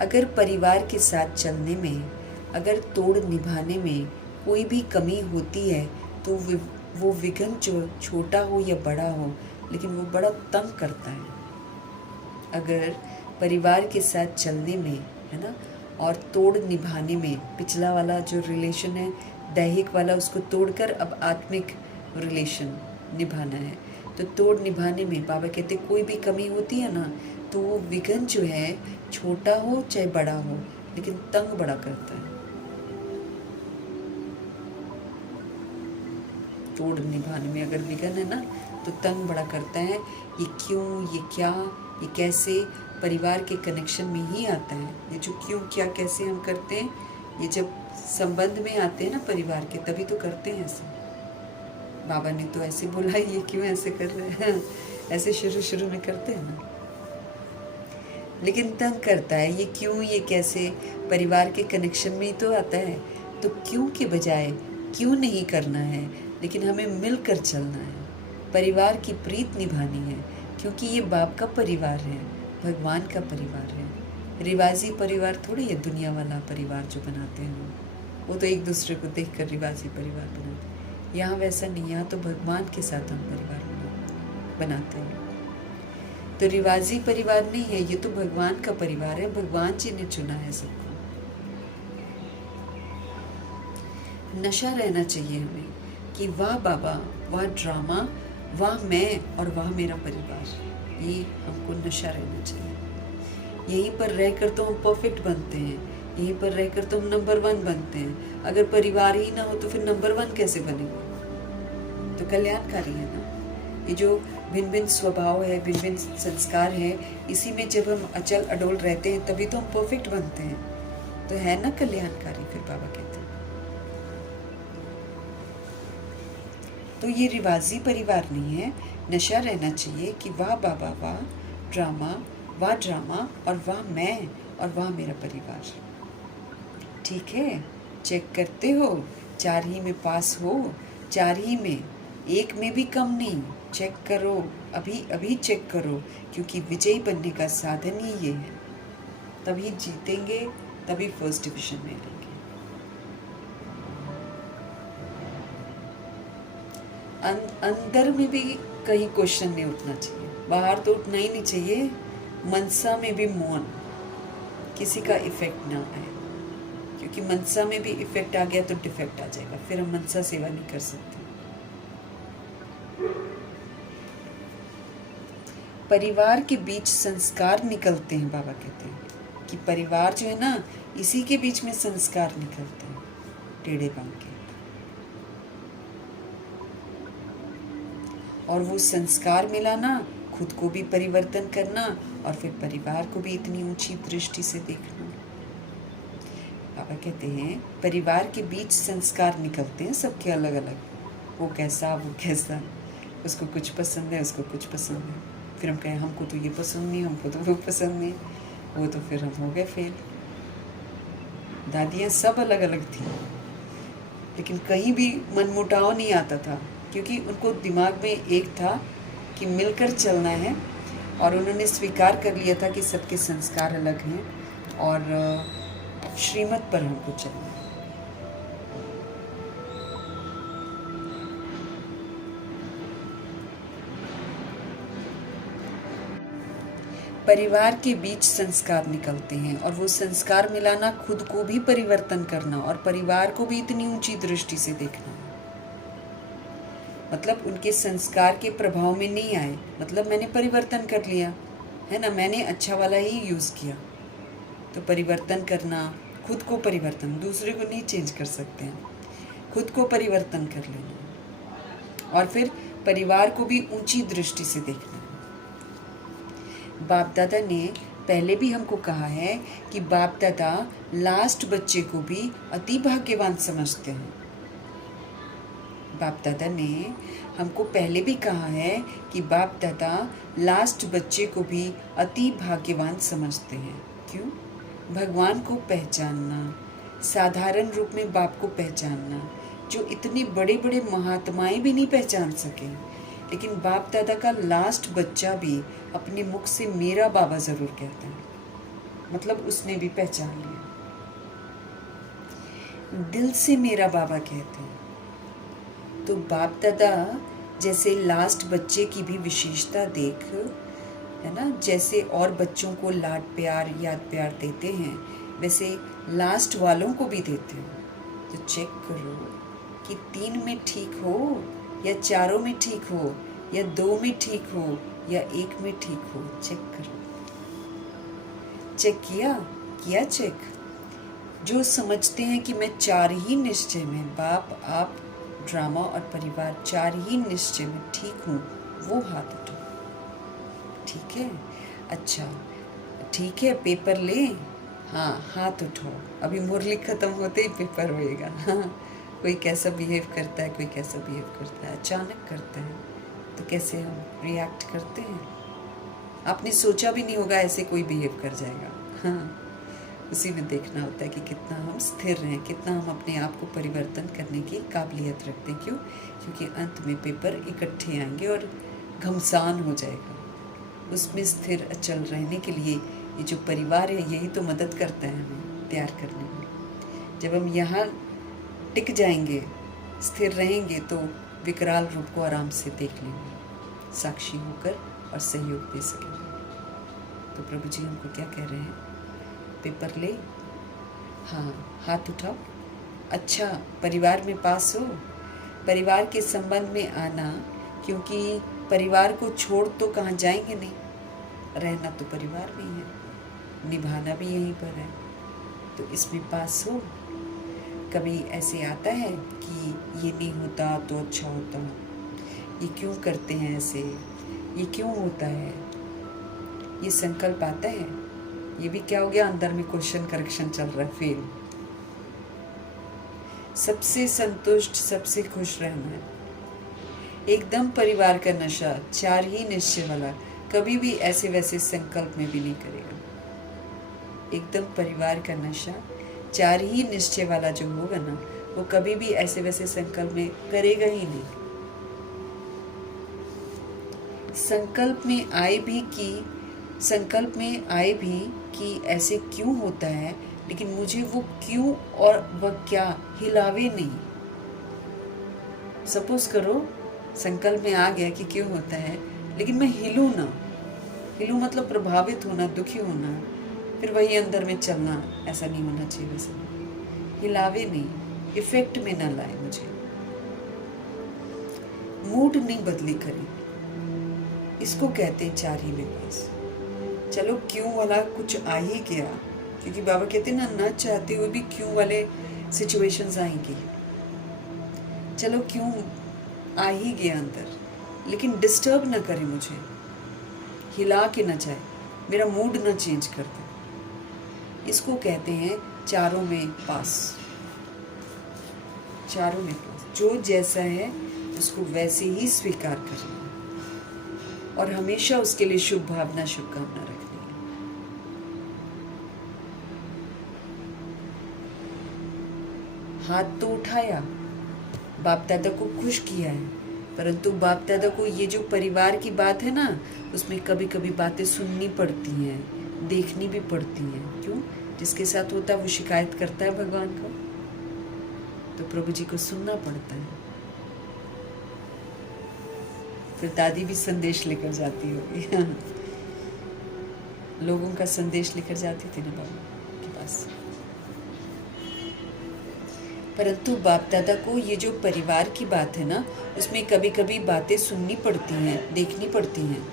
अगर परिवार के साथ चलने में, अगर तोड़ निभाने में कोई भी कमी होती है, तो वो विघ्न जो छोटा हो या बड़ा हो, लेकिन वो बड़ा तंग करता है। अगर परिवार के साथ चलने में, है ना, और तोड़ निभाने में, पिछला वाला जो रिलेशन है दैहिक वाला, उसको तोड़कर अब आत्मिक रिलेशन निभाना है, तो तोड़ निभाने में बाबा कहते कोई भी कमी होती है ना, तो वो विघ्न जो है छोटा हो चाहे बड़ा हो, लेकिन तंग बड़ा करता है। तोड़ निभाने में अगर विघ्न है ना, तो तंग बड़ा करता है। ये क्यों, ये क्या, ये कैसे, परिवार के कनेक्शन में ही आता है। ये जो क्यों, क्या, कैसे हम करते हैं, ये जब संबंध में आते हैं ना परिवार के, तभी तो करते हैं ऐसे। बाबा ने तो ऐसे बोला, ये क्यों ऐसे कर रहे हैं, ऐसे शुरू में करते हैं ना। लेकिन तंग करता है ये क्यों, ये कैसे, परिवार के कनेक्शन में ही तो आता है। तो क्यों के बजाय क्यों नहीं करना है, लेकिन हमें मिलकर चलना है, परिवार की प्रीत निभानी है, क्योंकि ये बाप का परिवार है, भगवान का परिवार है। रिवाजी परिवार थोड़ी है, दुनिया वाला परिवार जो बनाते हैं लोग, वो तो एक दूसरे को देखकर रिवाजी परिवार बनाते हैं। यहाँ वैसा नहीं, यहाँ तो भगवान के साथ हम परिवार बनाते हैं। तो रिवाजी परिवार नहीं है, ये तो भगवान का परिवार है, भगवान जी ने चुना है सबको। नशा रहना चाहिए हमें कि वाह बाबा, वाह ड्रामा, वाह मैं और वाह मेरा परिवार। ये हमको नशा रहना चाहिए। यहीं पर रहकर तो हम परफेक्ट बनते हैं, यहीं पर रहकर तो हम नंबर 1 बनते हैं। अगर परिवार ही ना हो तो फिर नंबर 1 कैसे बनेंगे? तो कल्याणकारी है ना। ये जो भिन्न भिन्न स्वभाव है, भिन्न भिन्न संस्कार है, इसी में जब हम अचल अडोल रहते हैं तभी तो हम परफेक्ट बनते हैं। तो है ना कल्याणकारी, फिर बाबा कहते हैं। तो ये रिवाजी परिवार नहीं है। नशा रहना चाहिए कि वाह बाबा, वाह ड्रामा, वाह ड्रामा, और वाह मैं और वाह मेरा परिवार। ठीक है, चेक करते हो, 4 ही में पास हो, 4 ही में, 1 में भी कम नहीं। चेक करो, अभी अभी चेक करो, क्योंकि विजयी बनने का साधन ही ये है। तभी जीतेंगे, तभी फर्स्ट डिवीजन में लेंगे। अंदर में भी कहीं क्वेश्चन नहीं उठना चाहिए, बाहर तो उठना ही नहीं चाहिए। मनसा में भी मौन, किसी का इफेक्ट ना आए, क्योंकि मनसा में भी इफेक्ट आ गया तो डिफेक्ट आ जाएगा, फिर हम मनसा सेवा नहीं कर सकते। परिवार के बीच संस्कार निकलते हैं। बाबा कहते हैं कि परिवार जो है ना, इसी के बीच में संस्कार निकलते हैं, टेढ़े बांके। और वो संस्कार मिलाना, खुद को भी परिवर्तन करना, और फिर परिवार को भी इतनी ऊंची दृष्टि से देखना। बाबा कहते हैं परिवार के बीच संस्कार निकलते हैं, सबके अलग अलग, वो कैसा, वो कैसा, उसको कुछ पसंद है, उसको कुछ पसंद है। फिर हम कहें हमको तो ये पसंद नहीं, हमको तो वो पसंद नहीं, वो तो फिर हम हो गए फेल। दादियाँ सब अलग अलग थी, लेकिन कहीं भी मनमुटाव नहीं आता था, क्योंकि उनको दिमाग में एक था कि मिलकर चलना है, और उन्होंने स्वीकार कर लिया था कि सबके संस्कार अलग हैं और श्रीमत पर हमको चलना है। परिवार के बीच संस्कार निकलते हैं, और वो संस्कार मिलाना, खुद को भी परिवर्तन करना और परिवार को भी इतनी ऊंची दृष्टि से देखना। मतलब उनके संस्कार के प्रभाव में नहीं आए, मतलब मैंने परिवर्तन कर लिया है ना, मैंने अच्छा वाला ही यूज़ किया। तो परिवर्तन करना, खुद को परिवर्तन, दूसरे को नहीं चेंज कर सकते हैं, खुद को परिवर्तन कर लेना, और फिर परिवार को भी ऊंची दृष्टि से देखना। बाप दादा ने पहले भी हमको कहा है कि बाप दादा लास्ट बच्चे को भी अति भाग्यवान समझते हैं। बाप दादा ने हमको पहले भी कहा है कि बाप दादा लास्ट बच्चे को भी अति भाग्यवान समझते हैं। क्यों? भगवान को पहचानना, साधारण रूप में बाप को पहचानना, जो इतने बड़े बड़े महात्माएं भी नहीं पहचान सके, लेकिन बाप दादा का लास्ट बच्चा भी अपने मुख से मेरा बाबा ज़रूर कहता है, मतलब उसने भी पहचान लिया, दिल से मेरा बाबा कहते हैं। तो बाप दादा जैसे लास्ट बच्चे की भी विशेषता देख, है ना, जैसे और बच्चों को लाड प्यार, याद प्यार देते हैं, वैसे लास्ट वालों को भी देते हैं। तो चेक करो कि 3 में ठीक हो, या 4 में ठीक हो, या 2 में ठीक हो, या 1 में ठीक हो। चेक करो, चेक किया चेक। जो समझते हैं कि मैं 4 ही निश्चय में, बाप, आप, ड्रामा और परिवार, 4 ही निश्चय में ठीक हूँ, वो हाथ उठाओ। ठीक है, अच्छा ठीक है, पेपर ले, हाँ हाथ उठाओ। अभी मुरली ख़त्म होते ही पेपर होएगा। हाँ, कोई कैसा बिहेव करता है, कोई कैसा बिहेव करता है, अचानक करता है तो कैसे हम रिएक्ट करते हैं। आपने सोचा भी नहीं होगा ऐसे कोई बिहेव कर जाएगा। हाँ, उसी में देखना होता है कि कितना हम स्थिर रहें, कितना हम अपने आप को परिवर्तन करने की काबिलियत रखते हैं। क्यों? क्योंकि अंत में पेपर इकट्ठे आएंगे और घमसान हो जाएगा। उसमें स्थिर अचल रहने के लिए ये जो परिवार है यही तो मदद करता है हमें तैयार करने में। जब हम यहाँ टिक जाएंगे, स्थिर रहेंगे, तो विकराल रूप को आराम से देख लेंगे, साक्षी होकर और सहयोग दे सकेंगे। तो प्रभु जी हमको क्या कह रहे हैं? पेपर ले, हाँ हाथ उठाओ। अच्छा, परिवार में पास हो, परिवार के संबंध में आना, क्योंकि परिवार को छोड़ तो कहाँ जाएंगे नहीं, रहना तो परिवार में ही है, निभाना भी यहीं पर है। तो इसमें पास हो। कभी ऐसे आता है कि ये नहीं होता तो अच्छा होता, ये क्यों करते हैं ऐसे, ये क्यों होता है, ये संकल्प आता है। ये भी क्या हो गया, अंदर में क्वेश्चन करेक्शन चल रहा है, फेल। सबसे संतुष्ट, सबसे खुश रहना है, एकदम परिवार का नशा, चार ही निश्चय वाला, कभी भी ऐसे वैसे संकल्प में भी नहीं करेगा। एकदम परिवार का नशा, चार ही निश्चय वाला जो होगा ना, वो कभी भी ऐसे वैसे संकल्प में करेगा ही नहीं। संकल्प में आए भी कि ऐसे क्यों होता है, लेकिन मुझे वो क्यों और वह क्या हिलावे नहीं। सपोज करो संकल्प में आ गया कि क्यों होता है, लेकिन मैं हिलूँ ना। हिलूँ मतलब प्रभावित होना, दुखी होना, फिर वही अंदर में चलना, ऐसा नहीं होना चाहिए। वैसे हिलावे नहीं, इफेक्ट में ना लाए मुझे, मूड नहीं बदली करें। इसको कहते हैं चार ही में पास। चलो क्यों वाला कुछ आ ही गया, क्योंकि बाबा कहते हैं ना चाहते हुए भी क्यों वाले सिचुएशंस आएंगी। चलो क्यों आ ही गया अंदर, लेकिन डिस्टर्ब ना करे मुझे, हिला के ना जाए, मेरा मूड ना चेंज कर दे। इसको कहते हैं चारों में पास। चारों में पास, जो जैसा है उसको वैसे ही स्वीकार करना और हमेशा उसके लिए शुभ भावना, शुभकामना रखनी है। हाथ तो उठाया, बाप दादा को खुश किया है, परंतु बाप दादा को ये जो परिवार की बात है ना, उसमें कभी कभी बातें सुननी पड़ती हैं, देखनी भी पड़ती हैं। क्यों? जिसके साथ होता है वो शिकायत करता है भगवान को, तो प्रभु जी को सुनना पड़ता है। फिर दादी भी संदेश लेकर जाती होगी। लोगों का संदेश लेकर जाती थी ना बाबा के पास। परंतु बाप दादा को ये जो परिवार की बात है ना, उसमें कभी कभी बातें सुननी पड़ती हैं, देखनी पड़ती हैं।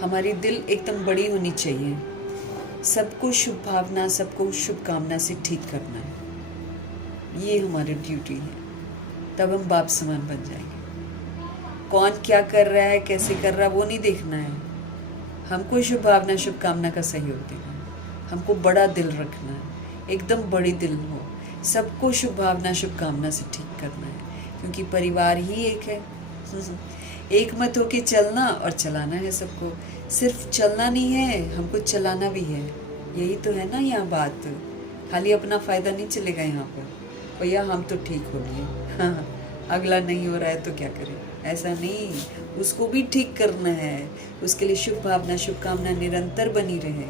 हमारी दिल एकदम बड़ी होनी चाहिए, सबको शुभ भावना, सबको शुभकामना से ठीक करना है, ये हमारी ड्यूटी है। तब हम बाप समान बन जाएंगे। कौन क्या कर रहा है, कैसे कर रहा है, वो नहीं देखना है। हमको शुभ भावना, शुभकामना का सहयोग देना है। हमको बड़ा दिल रखना है, एकदम बड़ी दिल हो, सबको शुभ भावना, शुभकामना से ठीक करना है, क्योंकि परिवार ही एक है। एक मत होके चलना और चलाना है सबको। सिर्फ चलना नहीं है, हमको चलाना भी है। यही तो है ना यहाँ बात। खाली अपना फ़ायदा नहीं चलेगा यहाँ पर, भैया हम तो ठीक हो गए, हाँ, अगला नहीं हो रहा है तो क्या करें, ऐसा नहीं। उसको भी ठीक करना है, उसके लिए शुभ भावना, शुभकामना निरंतर बनी रहे।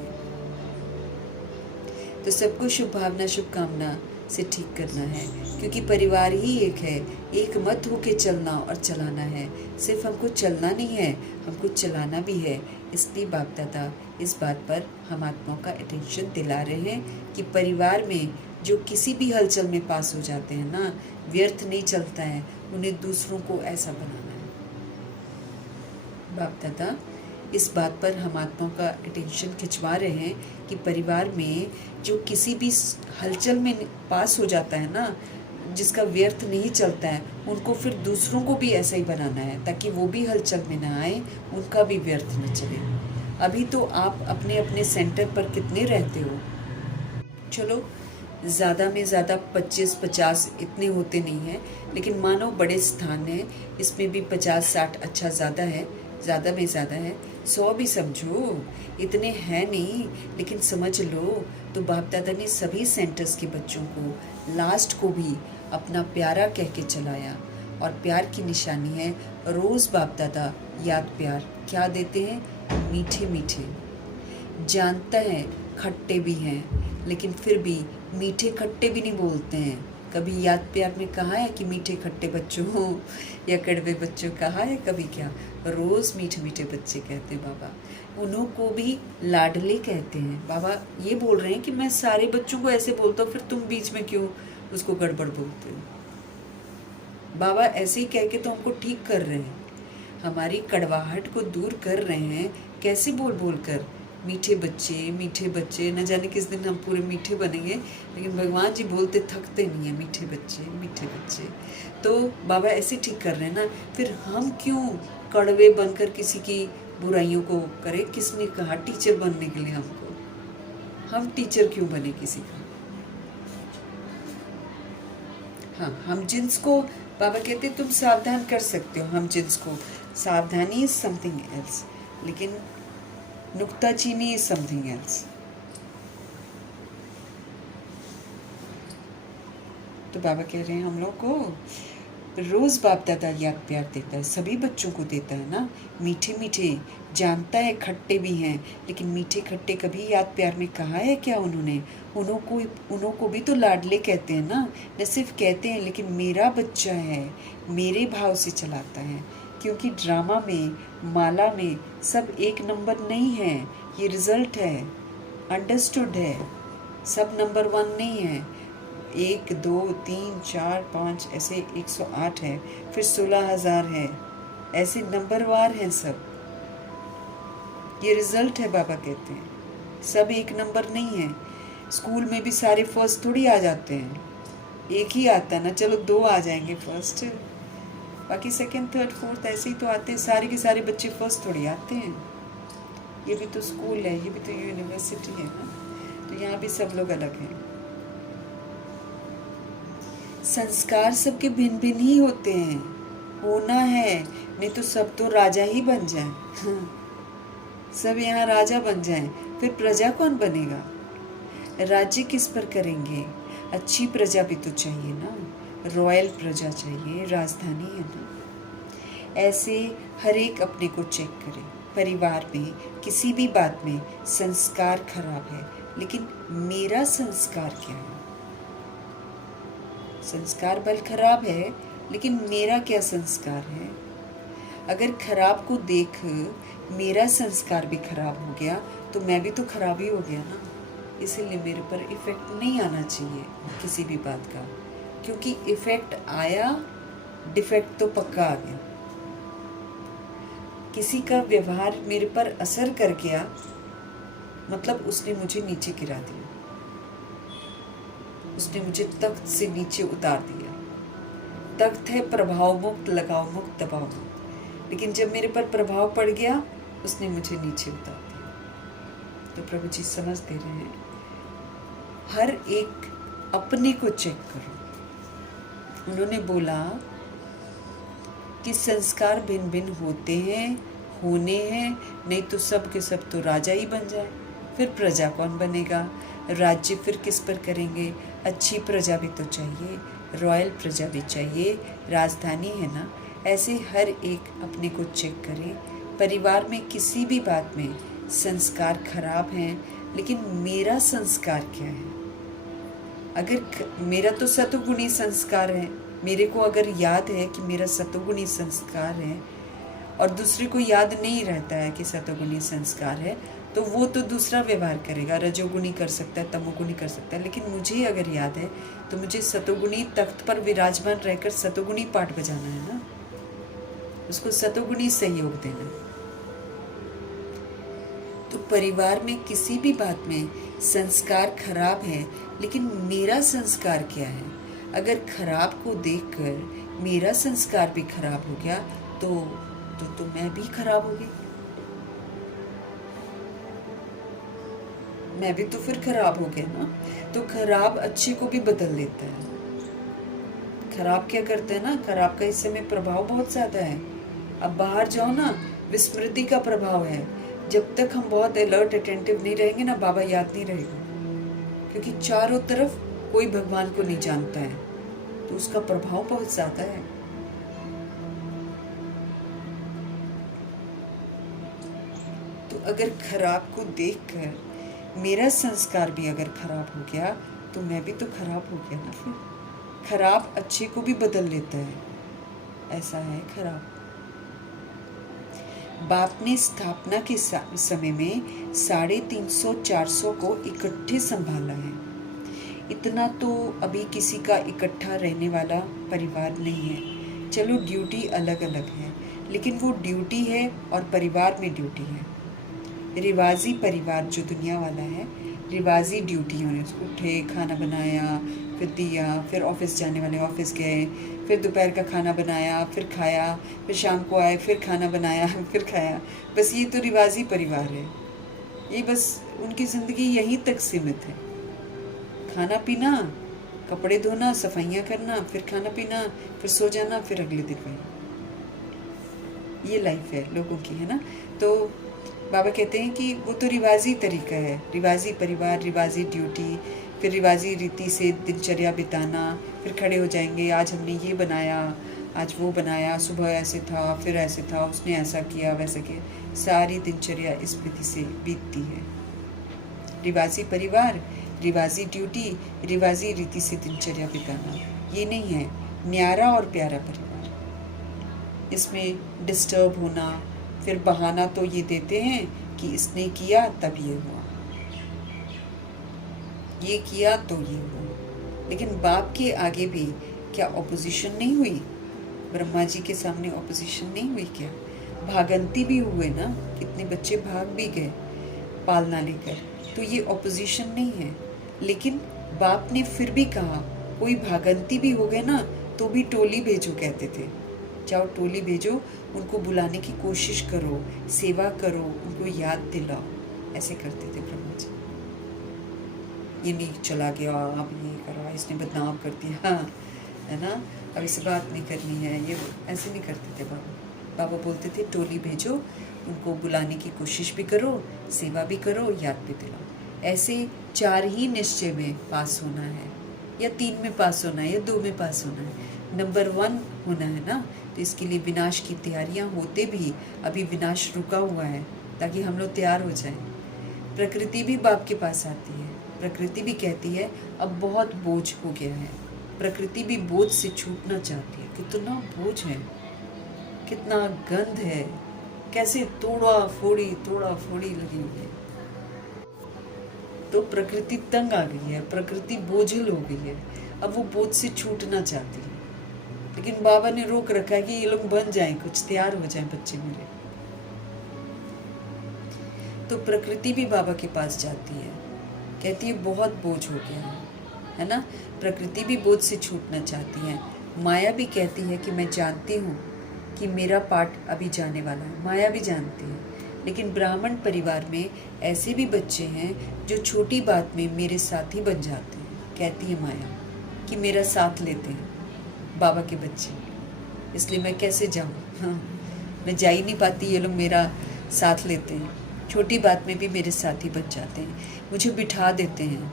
तो सबको शुभ भावना, शुभकामना से ठीक करना है, क्योंकि परिवार ही एक है। एक मत होके चलना और चलाना है। सिर्फ हमको चलना नहीं है, हमको चलाना भी है। इसलिए बाप दादा इस बात पर हम आत्माओं का अटेंशन दिला रहे हैं कि परिवार में जो किसी भी हलचल में पास हो जाते हैं ना, व्यर्थ नहीं चलता है, उन्हें दूसरों को ऐसा बनाना है। बाप दादा इस बात पर हम आत्माओं का अटेंशन खिंचवा रहे हैं कि परिवार में जो किसी भी हलचल में पास हो जाता है ना, जिसका व्यर्थ नहीं चलता है, उनको फिर दूसरों को भी ऐसा ही बनाना है ताकि वो भी हलचल में ना आए, उनका भी व्यर्थ न चले। अभी तो आप अपने अपने सेंटर पर कितने रहते हो? चलो ज़्यादा में ज़्यादा 25-50 इतने होते नहीं हैं, लेकिन मानो बड़े स्थान हैं, इसमें भी 50-60 अच्छा ज़्यादा है, ज़्यादा में ज़्यादा है। 100 भी समझो, इतने हैं नहीं, लेकिन समझ लो तो बाप दादा ने सभी सेंटर्स के बच्चों को लास्ट को भी अपना प्यारा कह के चलाया, और प्यार की निशानी है रोज़ बाप दादा याद प्यार क्या देते हैं? मीठे मीठे। जानता है खट्टे भी हैं, लेकिन फिर भी मीठे खट्टे भी नहीं बोलते हैं। कभी याद प्यार में कहा है कि मीठे खट्टे बच्चों हो या कड़वे बच्चों कहा है कभी? क्या रोज़ मीठे मीठे बच्चे कहते हैं बाबा। उन्हों को भी लाडले कहते हैं। बाबा ये बोल रहे हैं कि मैं सारे बच्चों को ऐसे बोलता हूँ, फिर तुम बीच में क्यों उसको गड़बड़ बोलते हो? बाबा ऐसे ही कह के तो हमको ठीक कर रहे हैं, हमारी कड़वाहट को दूर कर रहे हैं। कैसे बोल बोल कर मीठे बच्चे, न जाने किस दिन हम पूरे मीठे बनेंगे, लेकिन भगवान जी बोलते थकते नहीं है, मीठे बच्चे। तो बाबा ऐसे ठीक कर रहे हैं ना, फिर हम क्यों कड़वे बनकर किसी की बुराइयों को करें? किसने कहा टीचर बनने के लिए हमको? हम टीचर क्यों बने किसी का? हाँ, हम जिन्स को बाबा कहते तुम सावधान कर सकते हो, हम जिन्स को। सावधानी इज समथिंग एल्स, लेकिन नुक्ताचीनी इज समथिंग एल्स। तो बाबा कह रहे हैं हम लोग को रोज बाप दादा याद प्यार देता है, सभी बच्चों को देता है ना, मीठे मीठे। जानता है खट्टे भी हैं, लेकिन मीठे खट्टे कभी याद प्यार में कहा है क्या उन्होंने? उन्हों को भी तो लाडले कहते हैं ना, न सिर्फ कहते हैं, लेकिन मेरा बच्चा है, मेरे भाव से चलाता है। क्योंकि ड्रामा में, माला में सब एक नंबर नहीं है, ये रिजल्ट है, अंडरस्टूड है। सब नंबर 1 नहीं है। 1 2 3 4 5 ऐसे 108 है, फिर 16,000 है, ऐसे नंबरवार हैं सब। ये रिजल्ट है, बाबा कहते हैं सब एक नंबर नहीं है। स्कूल में भी सारे फर्स्ट थोड़ी आ जाते हैं, एक ही आता है ना, चलो 2 आ जाएंगे फर्स्ट, बाकी सेकंड थर्ड फोर्थ ऐसे ही तो आते हैं। सारे के सारे बच्चे फर्स्ट थोड़ी आते हैं। ये भी तो स्कूल है, ये भी तो यूनिवर्सिटी है ना, तो यहाँ भी सब लोग अलग हैं। संस्कार सबके भिन्न भिन्न ही होते हैं, होना है, नहीं तो सब तो राजा ही बन जाए। सब यहाँ राजा बन जाएं, फिर प्रजा कौन बनेगा? राज्य किस पर करेंगे? अच्छी प्रजा भी तो चाहिए ना, रॉयल प्रजा चाहिए, राजधानी है ना। ऐसे हर एक अपने को चेक करे। परिवार में किसी भी बात में संस्कार खराब है, लेकिन मेरा संस्कार क्या है? संस्कार बल खराब है, लेकिन मेरा क्या संस्कार है? अगर खराब को देख मेरा संस्कार भी खराब हो गया, तो मैं भी तो खराब ही हो गया ना। इसीलिए मेरे पर इफ़ेक्ट नहीं आना चाहिए किसी भी बात का, क्योंकि इफ़ेक्ट आया, डिफेक्ट तो पक्का आ गया। किसी का व्यवहार मेरे पर असर कर गया, मतलब उसने मुझे नीचे गिरा दिया, उसने मुझे तख्त से नीचे उतार दिया। तख्त है प्रभाव मुक्त, लगाव मुक्त, दबाव मुक्त, लेकिन जब मेरे पर प्रभाव पड़ गया, उसने मुझे नीचे उतार दिया। तो प्रभु जी समझ दे रहे हैं, हर एक अपने को चेक करो। उन्होंने बोला कि संस्कार भिन्न भिन्न होते हैं, होने हैं, नहीं तो सब के सब तो राजा ही बन जाए, फिर प्रजा कौन बनेगा? राज्य फिर किस पर करेंगे? अच्छी प्रजा भी तो चाहिए, रॉयल प्रजा भी चाहिए, राजधानी है ना। ऐसे हर एक अपने को चेक करें। परिवार में किसी भी बात में संस्कार खराब हैं, लेकिन मेरा संस्कार क्या है? अगर मेरा तो सतोगुणी संस्कार है, मेरे को अगर याद है कि मेरा सतोगुणी संस्कार है, और दूसरे को याद नहीं रहता है कि सतोगुणी संस्कार है, तो वो तो दूसरा व्यवहार करेगा, रजोगुणी कर सकता है, तमोगुणी कर सकता है। लेकिन मुझे अगर याद है, तो मुझे सतोगुणी तख्त पर विराजमान रहकर सतोगुणी पाठ बजाना है ना, उसको सतोगुणी सहयोग देना है। तो परिवार में किसी भी बात में संस्कार खराब है, लेकिन मेरा संस्कार क्या है? अगर खराब को देखकर मेरा संस्कार भी खराब हो गया तो मैं भी खराब हो गई, मैं भी तो फिर खराब हो गया ना। तो खराब अच्छे को भी बदल देता है। खराब क्या करते हैं ना, खराब का इस समय प्रभाव बहुत ज़्यादा है। अब बाहर जाओ ना, विस्मृति का प्रभाव है। जब तक हम बहुत अलर्ट अटेंटिव नहीं रहेंगे ना, बाबा याद नहीं रहेगा, क्योंकि चारों तरफ कोई भगवान को नहीं जानता है, तो उसका प्रभाव बहुत ज़्यादा है। तो अगर खराब को देखकर मेरा संस्कार भी अगर खराब हो गया तो मैं भी तो खराब हो गया ना। फिर खराब अच्छे को भी बदल लेता है, ऐसा है खराब। बाप ने स्थापना के समय में 350-400 को इकट्ठे संभाला है। इतना तो अभी किसी का इकट्ठा रहने वाला परिवार नहीं है। चलो ड्यूटी अलग अलग है, लेकिन वो ड्यूटी है और परिवार में ड्यूटी है। रिवाजी परिवार जो दुनिया वाला है, रिवाजी ड्यूटी होने, उठे, खाना बनाया, फिर दिया, फिर ऑफिस जाने वाले ऑफिस गए, फिर दोपहर का खाना बनाया, फिर खाया, फिर शाम को आए, फिर खाना बनाया, फिर खाया। बस ये तो रिवाजी परिवार है। ये बस उनकी ज़िंदगी यहीं तक सीमित है। खाना पीना, कपड़े धोना, सफाइयाँ करना, फिर खाना पीना, फिर सो जाना, फिर अगले दिन वही। ये लाइफ है लोगों की, है ना। तो बाबा कहते हैं कि वो तो रिवाजी तरीका है, रिवाजी परिवार, रिवाजी ड्यूटी, फिर रिवाजी रीति से दिनचर्या बिताना। फिर खड़े हो जाएंगे, आज हमने ये बनाया, आज वो बनाया, सुबह ऐसे था, फिर ऐसे था, उसने ऐसा किया, वैसा किया। सारी दिनचर्या इस विधि से बीतती है। रिवाजी परिवार, रिवाजी ड्यूटी, रिवाजी रीति से दिनचर्या बिताना, ये नहीं है न्यारा और प्यारा परिवार। इसमें डिस्टर्ब होना, फिर बहाना तो ये देते हैं कि इसने किया तब ये हुआ, ये किया तो ये हुआ। लेकिन बाप के आगे भी क्या ऑपोजिशन नहीं हुई? ब्रह्मा जी के सामने ऑपोजिशन नहीं हुई क्या? भागंती भी हुए ना, कितने बच्चे भाग भी गए पालना लेकर, तो ये ऑपोजिशन नहीं है। लेकिन बाप ने फिर भी कहा, कोई भागंती भी हो गए ना तो भी टोली भेजो, कहते थे। जाओ टोली भेजो, उनको बुलाने की कोशिश करो, सेवा करो, उनको याद दिलाओ। ऐसे करते थे ब्रह्मा जी। ये नहीं चला गया, अब ये करा, इसने बदनाम कर दिया, है ना, अब इससे बात नहीं करनी है, ये ऐसे नहीं करते थे बाबा। बाबा बोलते थे टोली भेजो, उनको बुलाने की कोशिश भी करो, सेवा भी करो, याद भी दिलाओ। ऐसे 4 ही निश्चय में पास होना है, या 3 में पास होना है, या 2 में पास होना है। नंबर 1 होना है ना। तो इसके लिए विनाश की तैयारियां होते भी अभी विनाश रुका हुआ है, ताकि हम लोग तैयार हो जाएं। प्रकृति भी बाप के पास आती है, प्रकृति भी कहती है अब बहुत बोझ हो गया है। प्रकृति भी बोझ से छूटना चाहती है। कितना बोझ है, कितना गंध है, कैसे तोड़ा फोड़ी लगी हुई है। तो प्रकृति तंग आ गई है, प्रकृति बोझिल हो गई है, अब वो बोझ से छूटना चाहती है। लेकिन बाबा ने रोक रखा है कि ये लोग बन जाएं, कुछ तैयार हो जाएं बच्चे मेरे। तो प्रकृति भी बाबा के पास जाती है, कहती है बहुत बोझ हो गया है ना। प्रकृति भी बोझ से छूटना चाहती है। माया भी कहती है कि मैं जानती हूँ कि मेरा पार्ट अभी जाने वाला है, माया भी जानती है। लेकिन ब्राह्मण परिवार में ऐसे भी बच्चे हैं जो छोटी बात में मेरे साथ ही बन जाते हैं, कहती है माया कि मेरा साथ लेते हैं बाबा के बच्चे, इसलिए मैं कैसे जाऊँ, हाँ मैं जा ही नहीं पाती, ये लोग मेरा साथ लेते हैं, छोटी बात में भी मेरे साथ ही बन जाते हैं, मुझे बिठा देते हैं।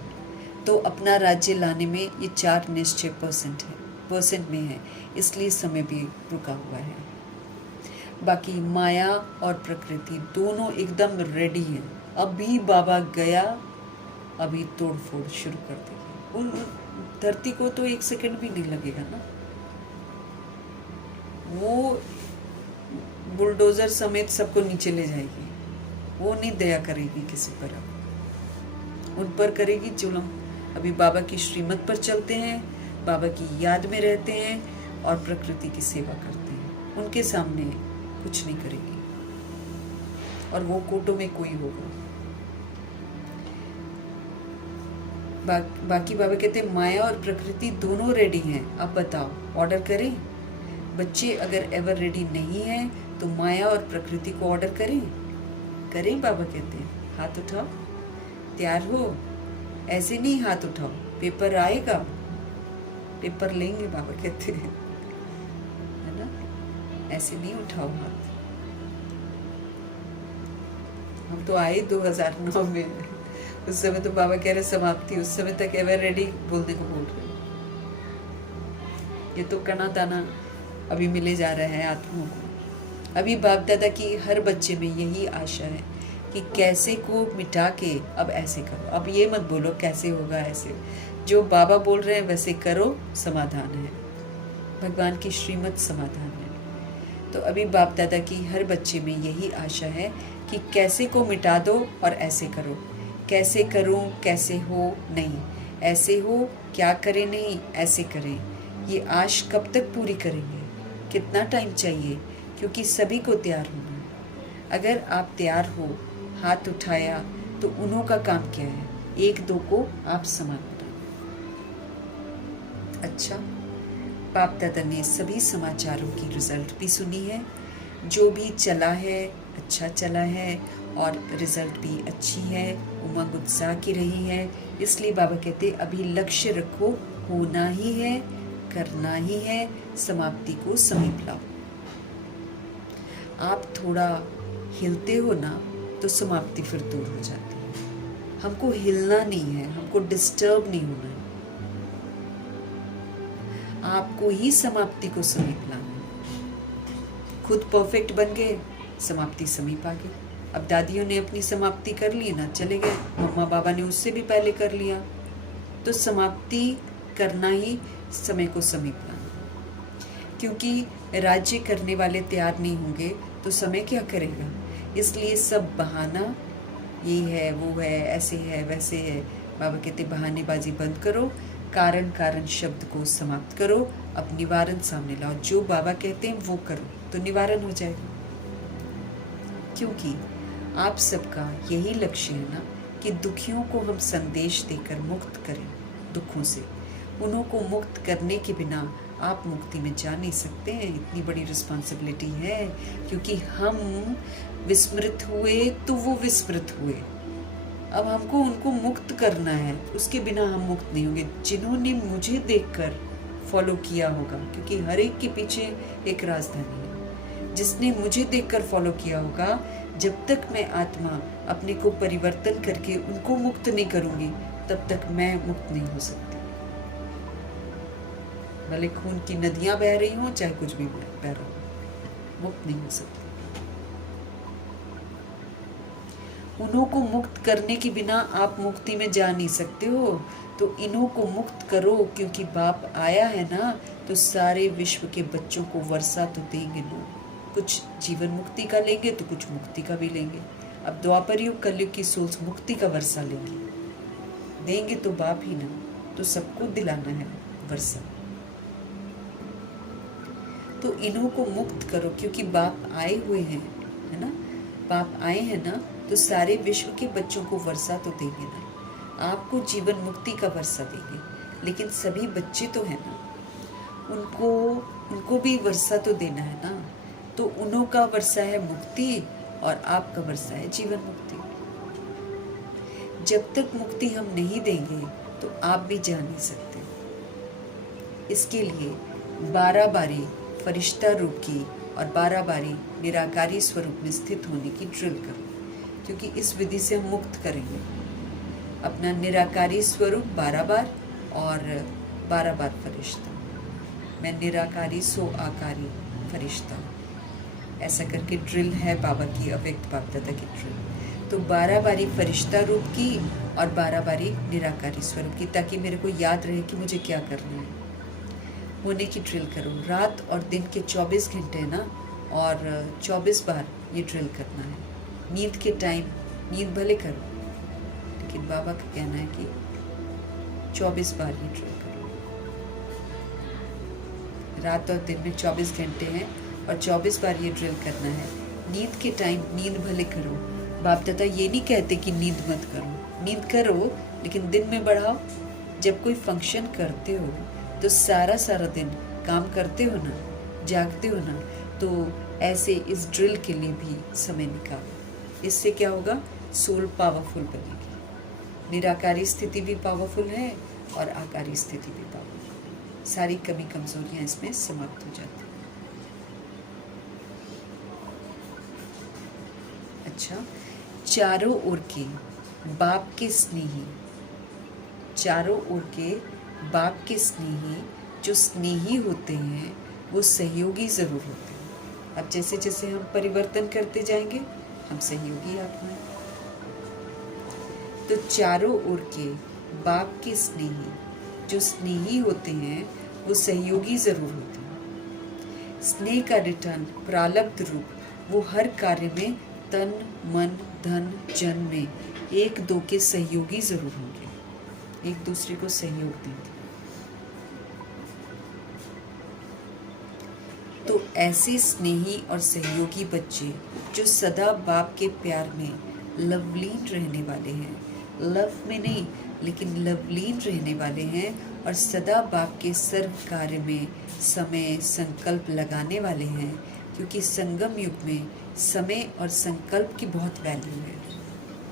तो अपना राज्य लाने में ये 4 निश्चय परसेंट में है, इसलिए समय भी रुका हुआ है। बाकी माया और प्रकृति दोनों एकदम रेडी हैं। अभी बाबा गया, अभी तोड़ फोड़ शुरू कर देगी। उन धरती को तो 1 सेकंड भी नहीं लगेगा ना। वो बुलडोजर समेत सबको नीचे ले जाएगी, वो नहीं दया करेगी किसी पर, उन पर करेगी जुल्म। अभी बाबा की श्रीमत पर चलते हैं, बाबा की याद में रहते हैं और प्रकृति की सेवा करते हैं, उनके सामने कुछ नहीं करेगी और वो कोटों में कोई होगा। बाकी बाबा कहते हैं माया और प्रकृति दोनों रेडी हैं, अब बताओ ऑर्डर करें? बच्चे अगर एवर रेडी नहीं हैं तो माया और प्रकृति को ऑर्डर करें? करें? बाबा कहते हैं हाथ उठाओ, तैयार हो? ऐसे नहीं हाथ उठाओ, पेपर आएगा, पेपर लेंगे बाबा कहते हैं, है ना? ऐसे नहीं उठाओ हाथ। हम तो आए 2009 में, उस समय तो बाबा कह रहे समाप्ति, उस समय तक एवर रेडी बोलने को बोल रहे। ये तो कना दाना अभी मिले जा रहा है आत्माओं को। अभी बाप दादा की हर बच्चे में यही आशा है कि कैसे को मिटा के अब ऐसे करो। अब ये मत बोलो कैसे होगा ऐसे, जो बाबा बोल रहे हैं वैसे करो, समाधान है, भगवान की श्रीमत समाधान है। तो अभी बाप दादा की हर बच्चे में यही आशा है कि कैसे को मिटा दो और ऐसे करो। कैसे करूं, कैसे हो नहीं, ऐसे हो, क्या करें नहीं, ऐसे करें। ये आश कब तक पूरी करेंगे? कितना टाइम चाहिए? क्योंकि सभी को तैयार होना है। अगर आप तैयार हो, हाथ उठाया, तो उन्हों का काम क्या है? एक दो को आप समान बनाओ। अच्छा, बाप दादा ने सभी समाचारों की रिजल्ट भी सुनी है। जो भी चला है अच्छा चला है और रिजल्ट भी अच्छी है, उमंग उत्साह की रही है। इसलिए बाबा कहते अभी लक्ष्य रखो, होना ही है, करना ही है, समाप्ति को समीप लाओ। आप थोड़ा हिलते हो ना तो समाप्ति फिर दूर हो जाती है। हमको हिलना नहीं है, हमको डिस्टर्ब नहीं होना है, आपको ही समाप्ति को समीप लाना है। खुद परफेक्ट बन गए, समाप्ति समीप आ गई। अब दादियों ने अपनी समाप्ति कर ली ना, चले गए, मम्मा बाबा ने उससे भी पहले कर लिया, तो समाप्ति करना ही समय को समीप लाना। क्योंकि राज्य करने वाले तैयार नहीं होंगे तो समय क्या करेगा? इसलिए सब बहाना, ये है वो है, ऐसे है वैसे है। बाबा कहते बहानेबाजी बंद करो, कारण कारण शब्द को समाप्त करो, अब निवारण सामने लाओ। जो बाबा कहते हैं वो करो तो निवारण हो जाएगा। क्योंकि आप सबका यही लक्ष्य है ना कि दुखियों को हम संदेश देकर मुक्त करें दुखों से। उन्हों को मुक्त करने के बिना आप मुक्ति में जा नहीं सकते हैं। इतनी बड़ी रिस्पॉन्सिबिलिटी है, क्योंकि हम विस्मृत हुए तो वो विस्मृत हुए। अब हमको उनको मुक्त करना है, उसके बिना हम मुक्त नहीं होंगे। जिन्होंने मुझे देखकर फॉलो किया होगा, क्योंकि हर एक के पीछे एक राजधानी है, जिसने मुझे देखकर फॉलो किया होगा, जब तक मैं आत्मा अपने को परिवर्तन करके उनको मुक्त नहीं करूंगी तब तक मैं मुक्त नहीं हो सकती। भले खून की नदियां बह रही हों, चाहे कुछ भी बह रहा हो, मुक्त नहीं हो सकती। उन्हों को मुक्त करने के बिना आप मुक्ति में जा नहीं सकते हो। तो इन्हों को मुक्त करो, क्योंकि बाप आया है ना, तो सारे विश्व के बच्चों को वर्षा तो देंगे ना। कुछ जीवन मुक्ति का लेंगे तो कुछ मुक्ति का भी लेंगे। अब द्वापर युग कलयुग की सोल्स मुक्ति का वर्षा देंगे तो बाप ही ना, तो सबको दिलाना है वर्षा। तो इन्हों को मुक्त करो, क्योंकि बाप आए हुए हैं, है ना। बाप आए हैं ना, तो सारे विश्व के बच्चों को वर्षा तो देंगे ना। आपको जीवन मुक्ति का वर्षा देंगे, लेकिन सभी बच्चे तो हैं ना, उनको भी वर्षा तो देना है ना। तो उन्हों का वर्षा है मुक्ति और आपका वर्षा है जीवन मुक्ति। जब तक मुक्ति हम नहीं देंगे तो आप भी जा नहीं सकते। इसके लिए 12 बारी फरिश्ता रूप की और 12 बारी निराकारी स्वरूप में स्थित होने की ड्रिल करो, क्योंकि इस विधि से हम मुक्त करेंगे अपना निराकारी स्वरूप 12 बार और 12 बार फरिश्ता। मैं निराकारी सो आकारी फरिश्ता, ऐसा करके ड्रिल है बाबा की, अव्यक्त बाप दादा की ड्रिल। तो 12 बारी फरिश्ता रूप की और 12 बारी निराकारी स्वरूप की, ताकि मेरे को याद रहे कि मुझे क्या करना है। होने की ड्रिल करो। रात और दिन के 24 घंटे ना, और 24 बार ये ड्रिल करना है। नींद के टाइम नींद भले करो, लेकिन बाबा का कहना है कि 24 बार ये ड्रिल करो। रात और दिन में 24 घंटे हैं और 24 बार ये ड्रिल करना है। नींद के टाइम नींद भले करो, बाप दादा ये नहीं कहते कि नींद मत करो, नींद करो लेकिन दिन में बढ़ाओ। जब कोई फंक्शन करते हो तो सारा दिन काम करते हो ना, जागते हो ना, तो ऐसे इस ड्रिल के लिए भी समय निकालो। इससे क्या होगा, सोल पावरफुल बनेगी। निराकारी स्थिति भी पावरफुल है और आकारी स्थिति भी पावरफुल है। सारी कमी कमजोरियां इसमें समाप्त हो जाती हैं। अच्छा, चारों ओर के बाप के स्नेही, चारों ओर के बाप के स्नेही जो स्नेही होते हैं वो सहयोगी ज़रूर होते हैं। अब जैसे जैसे हम परिवर्तन करते जाएंगे हम सहयोगी आत्मा हैं। तो चारों ओर के बाप के स्नेही जो स्नेही होते हैं वो सहयोगी ज़रूर होते हैं। स्नेह का रिटर्न प्रारब्ध रूप वो हर कार्य में तन मन धन जन में एक दो के सहयोगी ज़रूर होंगे, एक दूसरे को सहयोग देंगे। तो ऐसे स्नेही और सहयोगी बच्चे जो सदा बाप के प्यार में लवलीन रहने वाले हैं, लव में नहीं लेकिन लवलीन रहने वाले हैं, और सदा बाप के सर्व कार्य में समय संकल्प लगाने वाले हैं, क्योंकि संगम युग में समय और संकल्प की बहुत वैल्यू है।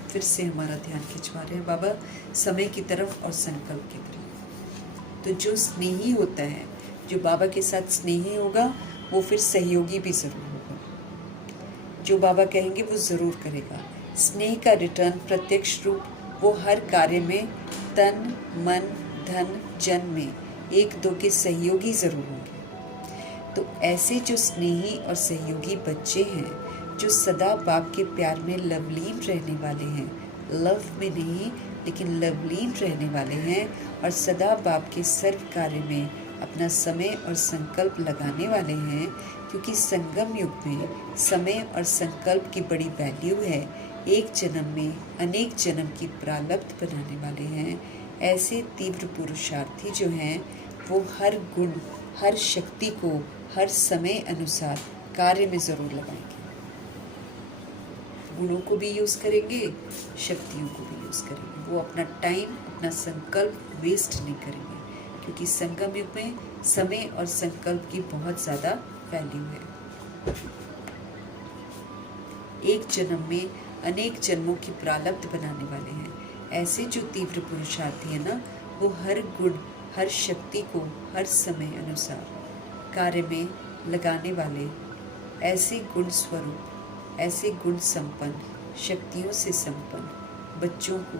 फिर से हमारा ध्यान खिंचवा रहे हैं बाबा समय की तरफ और संकल्प की तरफ। तो जो स्नेही होता है, जो बाबा के साथ स्नेही होगा, वो फिर सहयोगी भी ज़रूर होगा। जो बाबा कहेंगे वो ज़रूर करेगा। स्नेह का रिटर्न प्रत्यक्ष रूप वो हर कार्य में तन मन धन जन में एक दो के सहयोगी ज़रूर होंगे। तो ऐसे जो स्नेही और सहयोगी बच्चे हैं जो सदा बाप के प्यार में लवलीन रहने वाले हैं, लव में नहीं लेकिन लवलीन रहने वाले हैं, और सदा बाप के सर्व कार्य में अपना समय और संकल्प लगाने वाले हैं, क्योंकि संगम युग में समय और संकल्प की बड़ी वैल्यू है। एक जन्म में अनेक जन्म की प्रारब्ध बनाने वाले हैं। ऐसे तीव्र पुरुषार्थी जो हैं वो हर गुण हर शक्ति को हर समय अनुसार कार्य में ज़रूर लगाएंगे। गुणों को भी यूज़ करेंगे, शक्तियों को भी यूज़ करेंगे। वो अपना टाइम अपना संकल्प वेस्ट नहीं करेंगे, क्योंकि संगम युग में समय और संकल्प की बहुत ज़्यादा वैल्यू है। एक जन्म में अनेक जन्मों की प्रारब्ध बनाने वाले हैं। ऐसे जो तीव्र पुरुषार्थी है ना, वो हर गुण हर शक्ति को हर समय अनुसार कार्य में लगाने वाले, ऐसे गुण स्वरूप ऐसे गुण संपन्न शक्तियों से संपन्न बच्चों को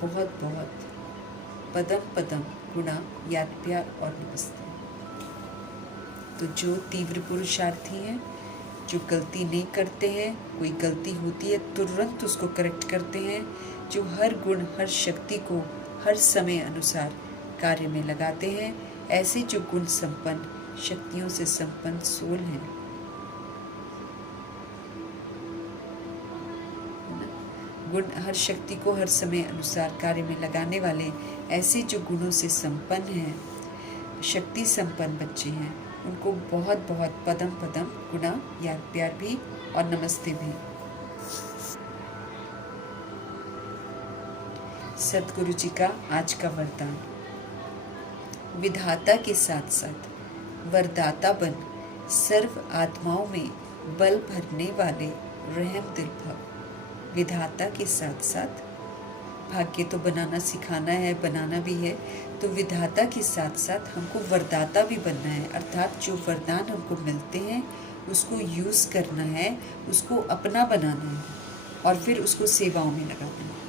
बहुत बहुत पदम पदम गुणा याद प्यार और नमस्ते। तो जो तीव्र पुरुषार्थी हैं, जो गलती नहीं करते हैं, कोई गलती होती है तुरंत उसको करेक्ट करते हैं, जो हर गुण हर शक्ति को हर समय अनुसार कार्य में लगाते हैं, ऐसे जो गुण संपन्न शक्तियों से संपन्न सोल हैं, गुण हर शक्ति को हर समय अनुसार कार्य में लगाने वाले, ऐसे जो गुणों से संपन्न हैं, शक्ति संपन्न बच्चे हैं, उनको बहुत बहुत पदम पदम गुणा याद प्यार भी और नमस्ते भी। सतगुरु जी का आज का वरदान। विधाता के साथ साथ वरदाता बन सर्व आत्माओं में बल भरने वाले रहम दिल भव। विधाता के साथ साथ भाग्य तो बनाना सिखाना है, बनाना भी है, तो विधाता के साथ साथ हमको वरदाता भी बनना है। अर्थात जो वरदान हमको मिलते हैं उसको यूज़ करना है, उसको अपना बनाना है और फिर उसको सेवाओं में लगाना है,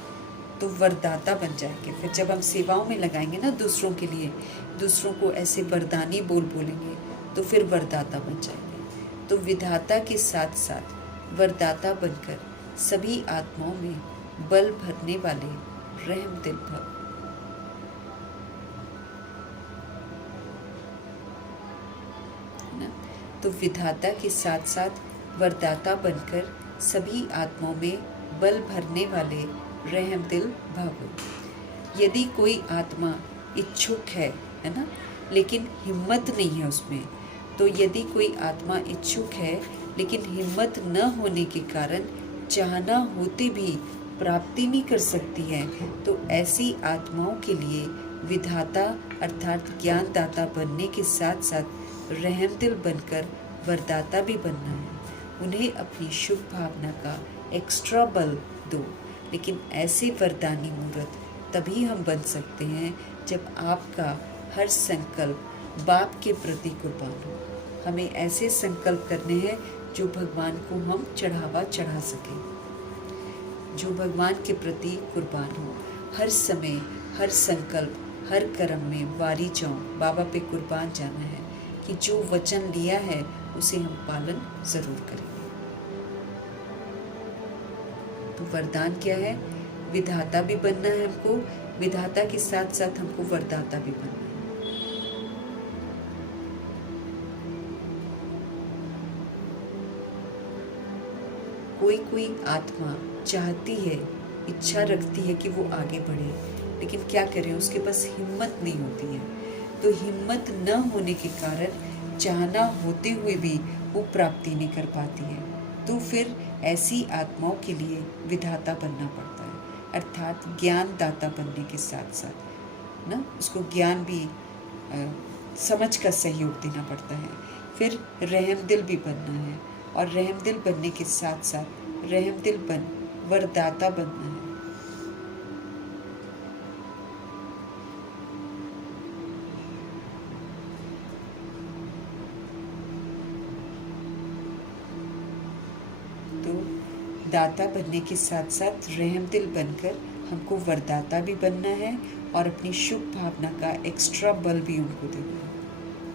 तो वरदाता बन जाएंगे। फिर जब हम सेवाओं में लगाएंगे ना दूसरों के लिए, दूसरों को ऐसे वरदानी बोलेंगे तो फिर वरदाता बन जाएंगे। तो विधाता के साथ साथ वरदाता बनकर सभी आत्माओं में बल भरने वाले रहम दिल भव। ना, तो विधाता के साथ साथ वरदाता बनकर सभी आत्माओं में बल भरने वाले रहम दिल भव। यदि कोई आत्मा इच्छुक है ना, लेकिन हिम्मत नहीं है उसमें, तो यदि कोई आत्मा इच्छुक है लेकिन हिम्मत न होने के कारण चाहना होते भी प्राप्ति नहीं कर सकती है, तो ऐसी आत्माओं के लिए विधाता अर्थात ज्ञानदाता बनने के साथ साथ रहमदिल बनकर वरदाता भी बनना है। उन्हें अपनी शुभ भावना का एक्स्ट्रा बल दो। लेकिन ऐसे वरदानी मूर्त तभी हम बन सकते हैं जब आपका हर संकल्प बाप के प्रति कुर्बान हो। हमें ऐसे संकल्प करने हैं जो भगवान को हम चढ़ावा चढ़ा सकें, जो भगवान के प्रति कुर्बान हो। हर समय, हर संकल्प, हर कर्म में वारी जाऊं, बाबा पे कुर्बान जाना है कि जो वचन लिया है उसे हम पालन जरूर करेंगे। तो वरदान क्या है? विधाता भी बनना है हमको, विधाता के साथ साथ हमको वरदाता भी बनना है। कोई कोई आत्मा चाहती है, इच्छा रखती है कि वो आगे बढ़े, लेकिन क्या करें, उसके पास हिम्मत नहीं होती है। तो हिम्मत न होने के कारण चाहना होते हुए भी वो प्राप्ति नहीं कर पाती है। तो फिर ऐसी आत्माओं के लिए विधाता बनना पड़ता है, अर्थात ज्ञान दाता बनने के साथ साथ ना उसको ज्ञान भी समझ का सहयोग देना पड़ता है। फिर रहमदिल भी बनना है, और रहमदिल बनने के साथ साथ रहमदिल बन वरदाता बनना है। तो दाता बनने के साथ साथ रहमदिल बनकर हमको वरदाता भी बनना है, और अपनी शुभ भावना का एक्स्ट्रा बल भी उनको देना है।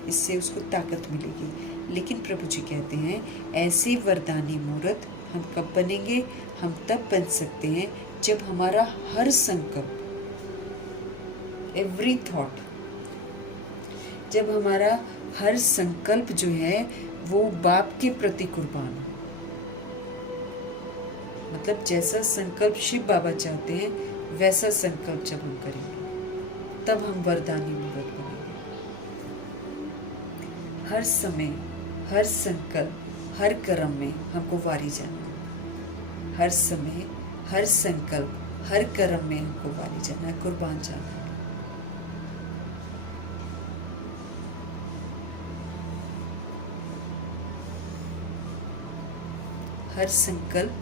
इससे उसको ताकत मिलेगी। लेकिन प्रभु जी कहते हैं ऐसे वरदानी मूर्त हम कब बनेंगे? हम तब बन सकते हैं जब हमारा हर संकल्प, एवरी थॉट, जब हमारा हर संकल्प जो है वो बाप के प्रति कुर्बान हो। मतलब जैसा संकल्प शिव बाबा चाहते हैं वैसा संकल्प जब हम करेंगे तब हम वरदानी मूर्त बनेंगे। हर समय, हर संकल्प, हर कर्म में हमको वारी जाना है। हर समय, हर संकल्प, हर कर्म में हमको वारी जाना है, कुर्बान जाना है। हर संकल्प,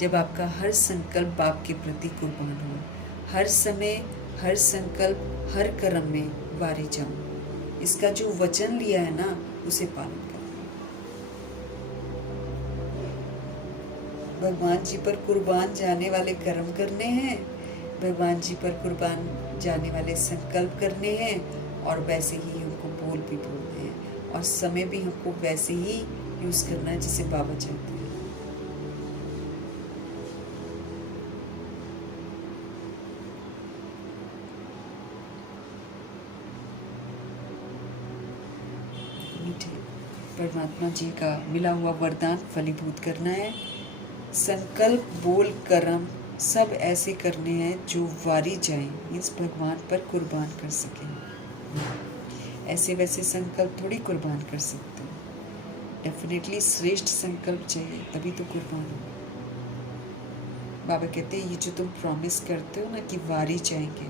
जब आपका हर संकल्प बाप के प्रति कुर्बान हो, हर समय, हर संकल्प, हर कर्म में वारी जाऊं, इसका जो वचन लिया है ना उसे पालन करें। भगवान जी पर कुर्बान जाने वाले कर्म करने हैं, भगवान जी पर कुर्बान जाने वाले संकल्प करने हैं, और वैसे ही हमको बोल भी बोलने हैं, और समय भी हमको वैसे ही यूज करना है जैसे बाबा चाहते हैं। परमात्मा जी का मिला हुआ वरदान फलीभूत करना है। संकल्प, बोल, कर्म सब ऐसे करने हैं जो वारी जाएं, मीन्स भगवान पर कुर्बान कर सकें। ऐसे वैसे संकल्प थोड़ी कुर्बान कर सकते हैं। डेफिनेटली श्रेष्ठ संकल्प चाहिए, तभी तो कुर्बान हो। बाबा कहते हैं ये जो तुम प्रॉमिस करते हो ना कि वारी जाएंगे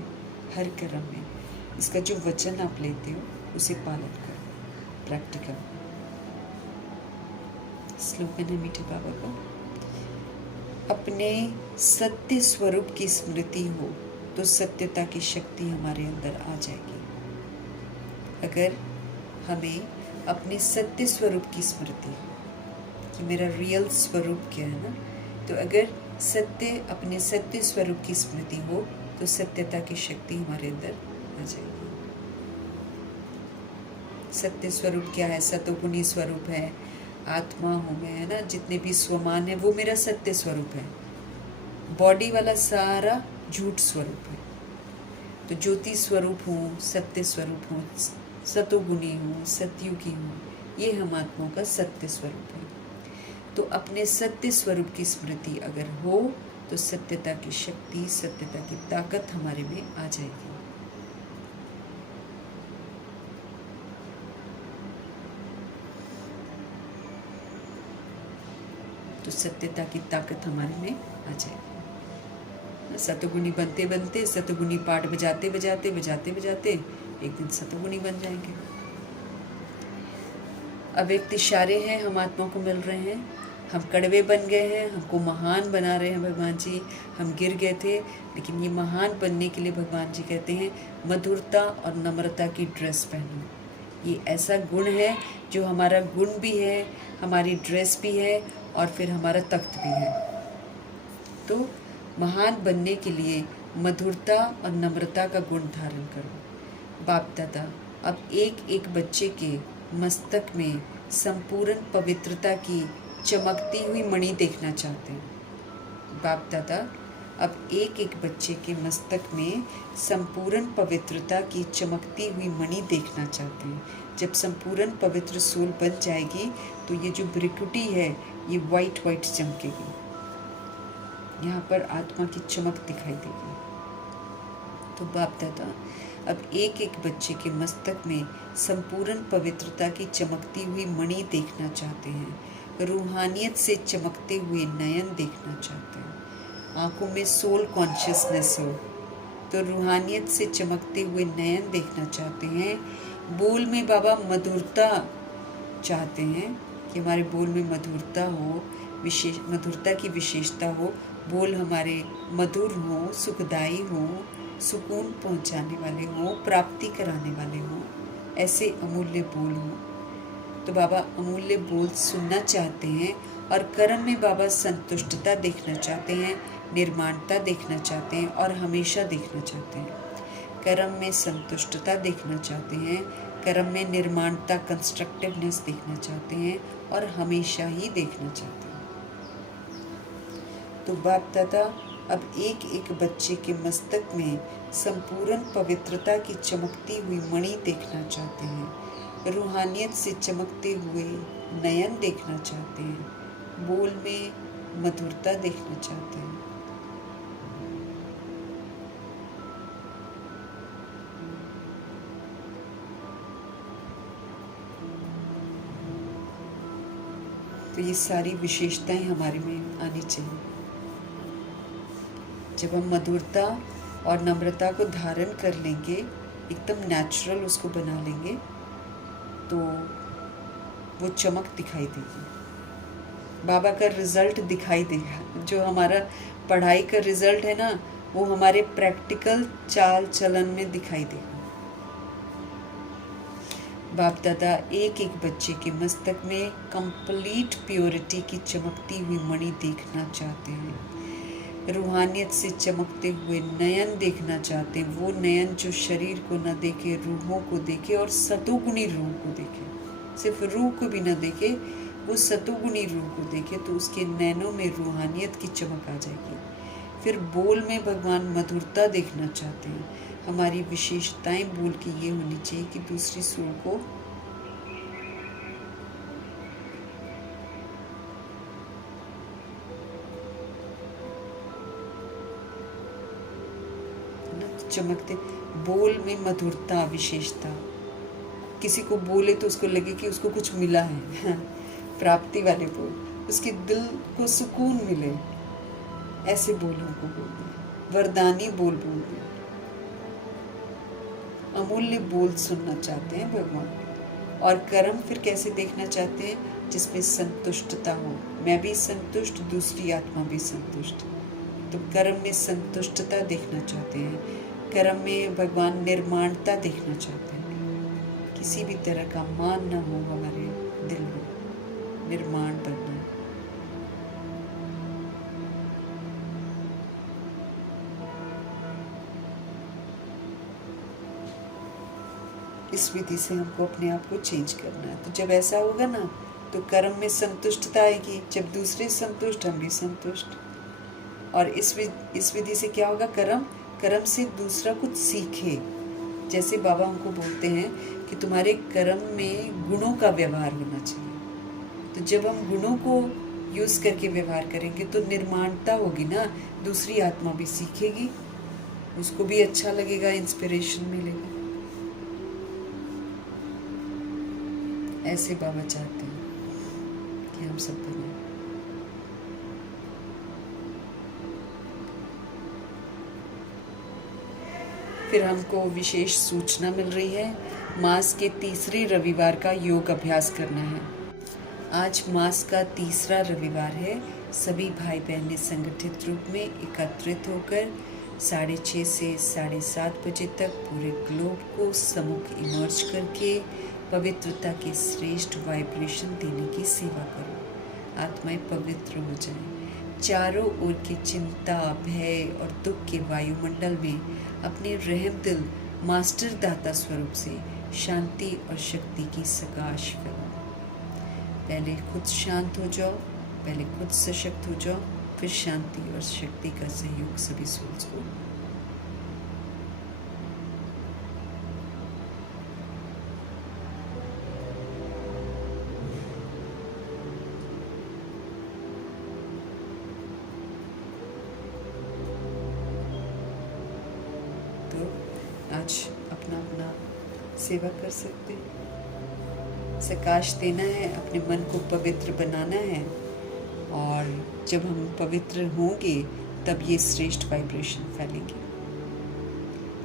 हर कर्म में, इसका जो वचन आप लेते हो उसे पालन करो प्रैक्टिकल। स्लोगन है मीठे बाबा को, अपने सत्य स्वरूप की स्मृति हो तो सत्यता की शक्ति हमारे अंदर आ जाएगी। अगर हमें अपने सत्य स्वरूप की स्मृति हो कि मेरा रियल स्वरूप क्या है ना, तो अगर अपने सत्य स्वरूप की स्मृति हो तो सत्यता की शक्ति हमारे अंदर आ जाएगी। सत्य स्वरूप क्या है? सतोगुणी स्वरूप है, आत्मा हूँ मैं, है ना। जितने भी स्वमान है वो मेरा सत्य स्वरूप है। बॉडी वाला सारा झूठ स्वरूप है। तो ज्योति स्वरूप हूँ, सत्य स्वरूप हूँ, सतोगुणी हूँ, सतयुगी हूँ, ये हम आत्माओं का सत्य स्वरूप है। तो अपने सत्य स्वरूप की स्मृति अगर हो तो सत्यता की शक्ति, सत्यता की ताकत हमारे में आ जाएगी। तो सत्यता की ताकत हमारे में आ जाएगी। सतोगुणी बनते बनते, सतोगुणी पाठ बजाते बजाते बजाते बजाते एक दिन सतोगुणी बन जाएंगे। अव्यक्त इशारे हैं, हम आत्मा को मिल रहे हैं, हम कड़वे बन गए हैं, हमको महान बना रहे हैं भगवान जी। हम गिर गए थे, लेकिन ये महान बनने के लिए भगवान जी कहते हैं मधुरता और नम्रता की ड्रेस पहनो। ये ऐसा गुण है जो हमारा गुण भी है, हमारी ड्रेस भी है और फिर हमारा तख्त भी है। तो महान बनने के लिए मधुरता और नम्रता का गुण धारण करो। बाप दादा अब एक एक बच्चे के मस्तक में संपूर्ण पवित्रता की चमकती हुई मणि देखना चाहते हैं। बाप दादा अब एक एक बच्चे के मस्तक में संपूर्ण पवित्रता की चमकती हुई मणि देखना चाहते हैं। जब संपूर्ण पवित्र सोल बन जाएगी तो ये जो ब्रिकुटी है ये वाइट वाइट चमकेगी, यहाँ पर आत्मा की चमक दिखाई देगी। तो बाप दादा अब एक एक बच्चे के मस्तक में संपूर्ण पवित्रता की चमकती हुई मणि देखना चाहते हैं। रूहानियत से चमकते हुए नयन देखना चाहते हैं। आंखों में सोल कॉन्शियसनेस हो तो रूहानियत से चमकते हुए नयन देखना चाहते हैं। बोल में बाबा मधुरता चाहते हैं कि हमारे बोल में मधुरता हो, मधुरता की विशेषता हो। बोल हमारे मधुर हो, सुखदायी हो, सुकून पहुंचाने वाले हों, प्राप्ति कराने वाले हों, ऐसे अमूल्य बोल हों। तो बाबा अमूल्य बोल सुनना चाहते हैं और कर्म में बाबा संतुष्टता देखना चाहते हैं, निर्माणता देखना चाहते हैं और हमेशा देखना चाहते हैं। कर्म में संतुष्टता देखना चाहते हैं, कर्म में निर्माणता कंस्ट्रक्टिवनेस देखना चाहते हैं और हमेशा ही देखना चाहते हैं। तो बाप दादा अब एक एक बच्चे के मस्तक में संपूर्ण पवित्रता की चमकती हुई मणि देखना चाहते हैं। रूहानियत से चमकते हुए नयन देखना चाहते हैं। बोल में मधुरता देखना चाहते हैं। तो ये सारी विशेषताएं हमारे में आनी चाहिए। जब हम मधुरता और नम्रता को धारण कर लेंगे, एकदम नेचुरल उसको बना लेंगे, तो वो चमक दिखाई देगी। बाबा का रिजल्ट दिखाई देगा। जो हमारा पढ़ाई का रिजल्ट है ना, वो हमारे प्रैक्टिकल चाल चलन में दिखाई देगा। बाप दादा एक एक बच्चे के मस्तक में कंप्लीट प्योरिटी की चमकती हुई मणि देखना चाहते हैं। रूहानियत से चमकते हुए नयन देखना चाहते हैं। वो नयन जो शरीर को न देखे, रूहों को देखे और सतोगुणी रूह को देखे। सिर्फ रूह को भी न देखे, वो सतोगुणी रूह को देखे तो उसके नैनों में रूहानियत की चमक आ जाएगी। फिर बोल में भगवान मधुरता देखना चाहते हैं। हमारी विशेषताएं बोल की ये होनी चाहिए कि दूसरी सोल को चमकते। बोल में मधुरता, विशेषता। किसी को बोले तो उसको लगे कि उसको कुछ मिला है प्राप्ति वाले बोल, उसके दिल को सुकून मिले, ऐसे बोलों को बोलना। वरदानी बोल बोलना। अमूल्य बोल सुनना चाहते हैं भगवान। और कर्म फिर कैसे देखना चाहते हैं? जिसमें संतुष्टता हो। मैं भी संतुष्ट, दूसरी आत्मा भी संतुष्ट। तो कर्म में संतुष्टता देखना चाहते हैं। कर्म में भगवान निर्माणता देखना चाहते हैं। किसी भी तरह का मान न हो हमारे दिल में, निर्माण बनना। इस विधि से हमको अपने आप को चेंज करना है। तो जब ऐसा होगा ना तो कर्म में संतुष्टता आएगी। जब दूसरे संतुष्ट, हम भी संतुष्ट। और इस विधि से क्या होगा? कर्म से दूसरा कुछ सीखे। जैसे बाबा हमको बोलते हैं कि तुम्हारे कर्म में गुणों का व्यवहार होना चाहिए। तो जब हम गुणों को यूज़ करके व्यवहार करेंगे तो निर्माणता होगी ना, दूसरी आत्मा भी सीखेगी, उसको भी अच्छा लगेगा, इंस्पिरेशन मिलेगा। ऐसे बाबा चाहते हैं कि हम सब बने। फिर हमको विशेष सूचना मिल रही है, मास के तीसरे रविवार का योग अभ्यास करना है। आज मास का तीसरा रविवार है। सभी भाई बहनें संगठित रूप में एकत्रित होकर 6:30 से 7:30 बजे तक पूरे ग्लोब को सम्मुख इमर्ज करके पवित्रता के श्रेष्ठ वाइब्रेशन देने की सेवा करो। आत्माएं पवित्र हो जाएं। चारों ओर की चिंता, भय और दुख के वायुमंडल में अपने रहम दिल मास्टर दाता स्वरूप से शांति और शक्ति की सकाश फैलाओ। पहले खुद शांत हो जाओ, पहले खुद सशक्त हो जाओ, फिर शांति और शक्ति का सहयोग सभी सोल्स को। तो आज अपना अपना सेवा कर सकते हैं। सकाश देना है, अपने मन को पवित्र बनाना है, और जब हम पवित्र होंगे तब ये श्रेष्ठ वाइब्रेशन फैलेंगे।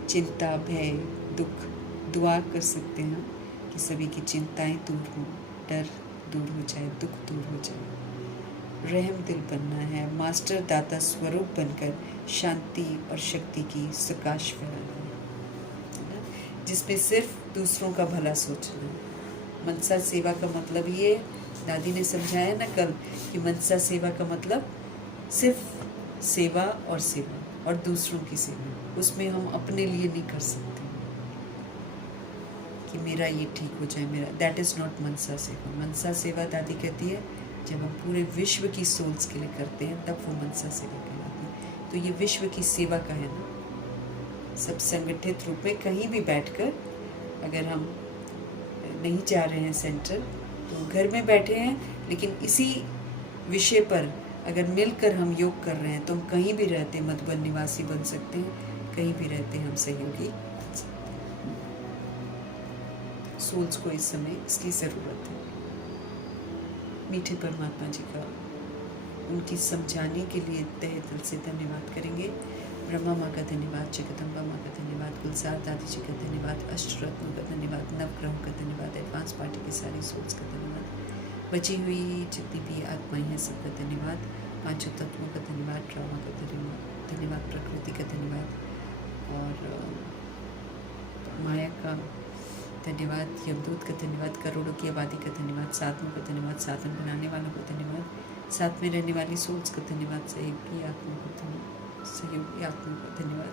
चिंता, भय, दुख, दुआ कर सकते हैं कि सभी की चिंताएं दूर हों, डर दूर हो जाए, दुख दूर हो जाए। रहम दिल बनना है, मास्टर दाता स्वरूप बनकर शांति और शक्ति की सकाश फैलाना है, जिसमें सिर्फ दूसरों का भला सोचना है। मनसा सेवा का मतलब ये, दादी ने समझाया ना कल, कि मनसा सेवा का मतलब सिर्फ सेवा और दूसरों की सेवा। उसमें हम अपने लिए नहीं कर सकते कि मेरा ये ठीक हो जाए, मेरा, दैट इज़ नॉट मनसा सेवा। मनसा सेवा दादी कहती है जब हम पूरे विश्व की सोल्स के लिए करते हैं तब वो मनसा सेवा कहलाती है। तो ये विश्व की सेवा का है ना। सब संगठित रूप में कहीं भी बैठकर, अगर हम नहीं जा रहे हैं सेंटर, तो घर में बैठे हैं, लेकिन इसी विषय पर अगर मिलकर हम योग कर रहे हैं तो हम कहीं भी रहते मधुबन निवासी बन सकते हैं, कहीं भी रहते हम सहयोगी। सोल्स को इस समय इसकी ज़रूरत है। मीठे परमात्मा जी का उनकी समझाने के लिए तहे दिल से धन्यवाद करेंगे। ब्रह्मा माँ का धन्यवाद, जगदम्बा माँ का धन्यवाद, गुलजार दादी जी का धन्यवाद, अष्टरत्नों का धन्यवाद, नवग्रहों का धन्यवाद, एडवांस पार्टी के सारी सोल्स का धन्यवाद, बची हुई जितनी भी आत्माएं हैं सबका धन्यवाद, पांचों तत्वों का धन्यवाद, ड्रामा का धन्यवाद, प्रकृति का धन्यवाद, और माया का धन्यवाद, यमदूत का धन्यवाद, करोड़ों की आबादी का धन्यवाद, साधनों का धन्यवाद, साधन बनाने वालों का धन्यवाद, साथ में रहने वाली सोल्स का धन्यवाद, सहयोगी आत्मा का धन्यवाद,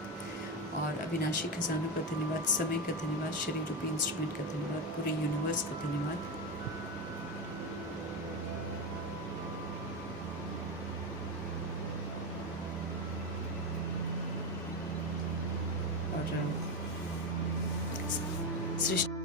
और अविनाशी खजानों का धन्यवाद, समय का धन्यवाद, शरीर रूपी इंस्ट्रूमेंट का धन्यवाद, पूरे यूनिवर्स का धन्यवाद। और सृष्टि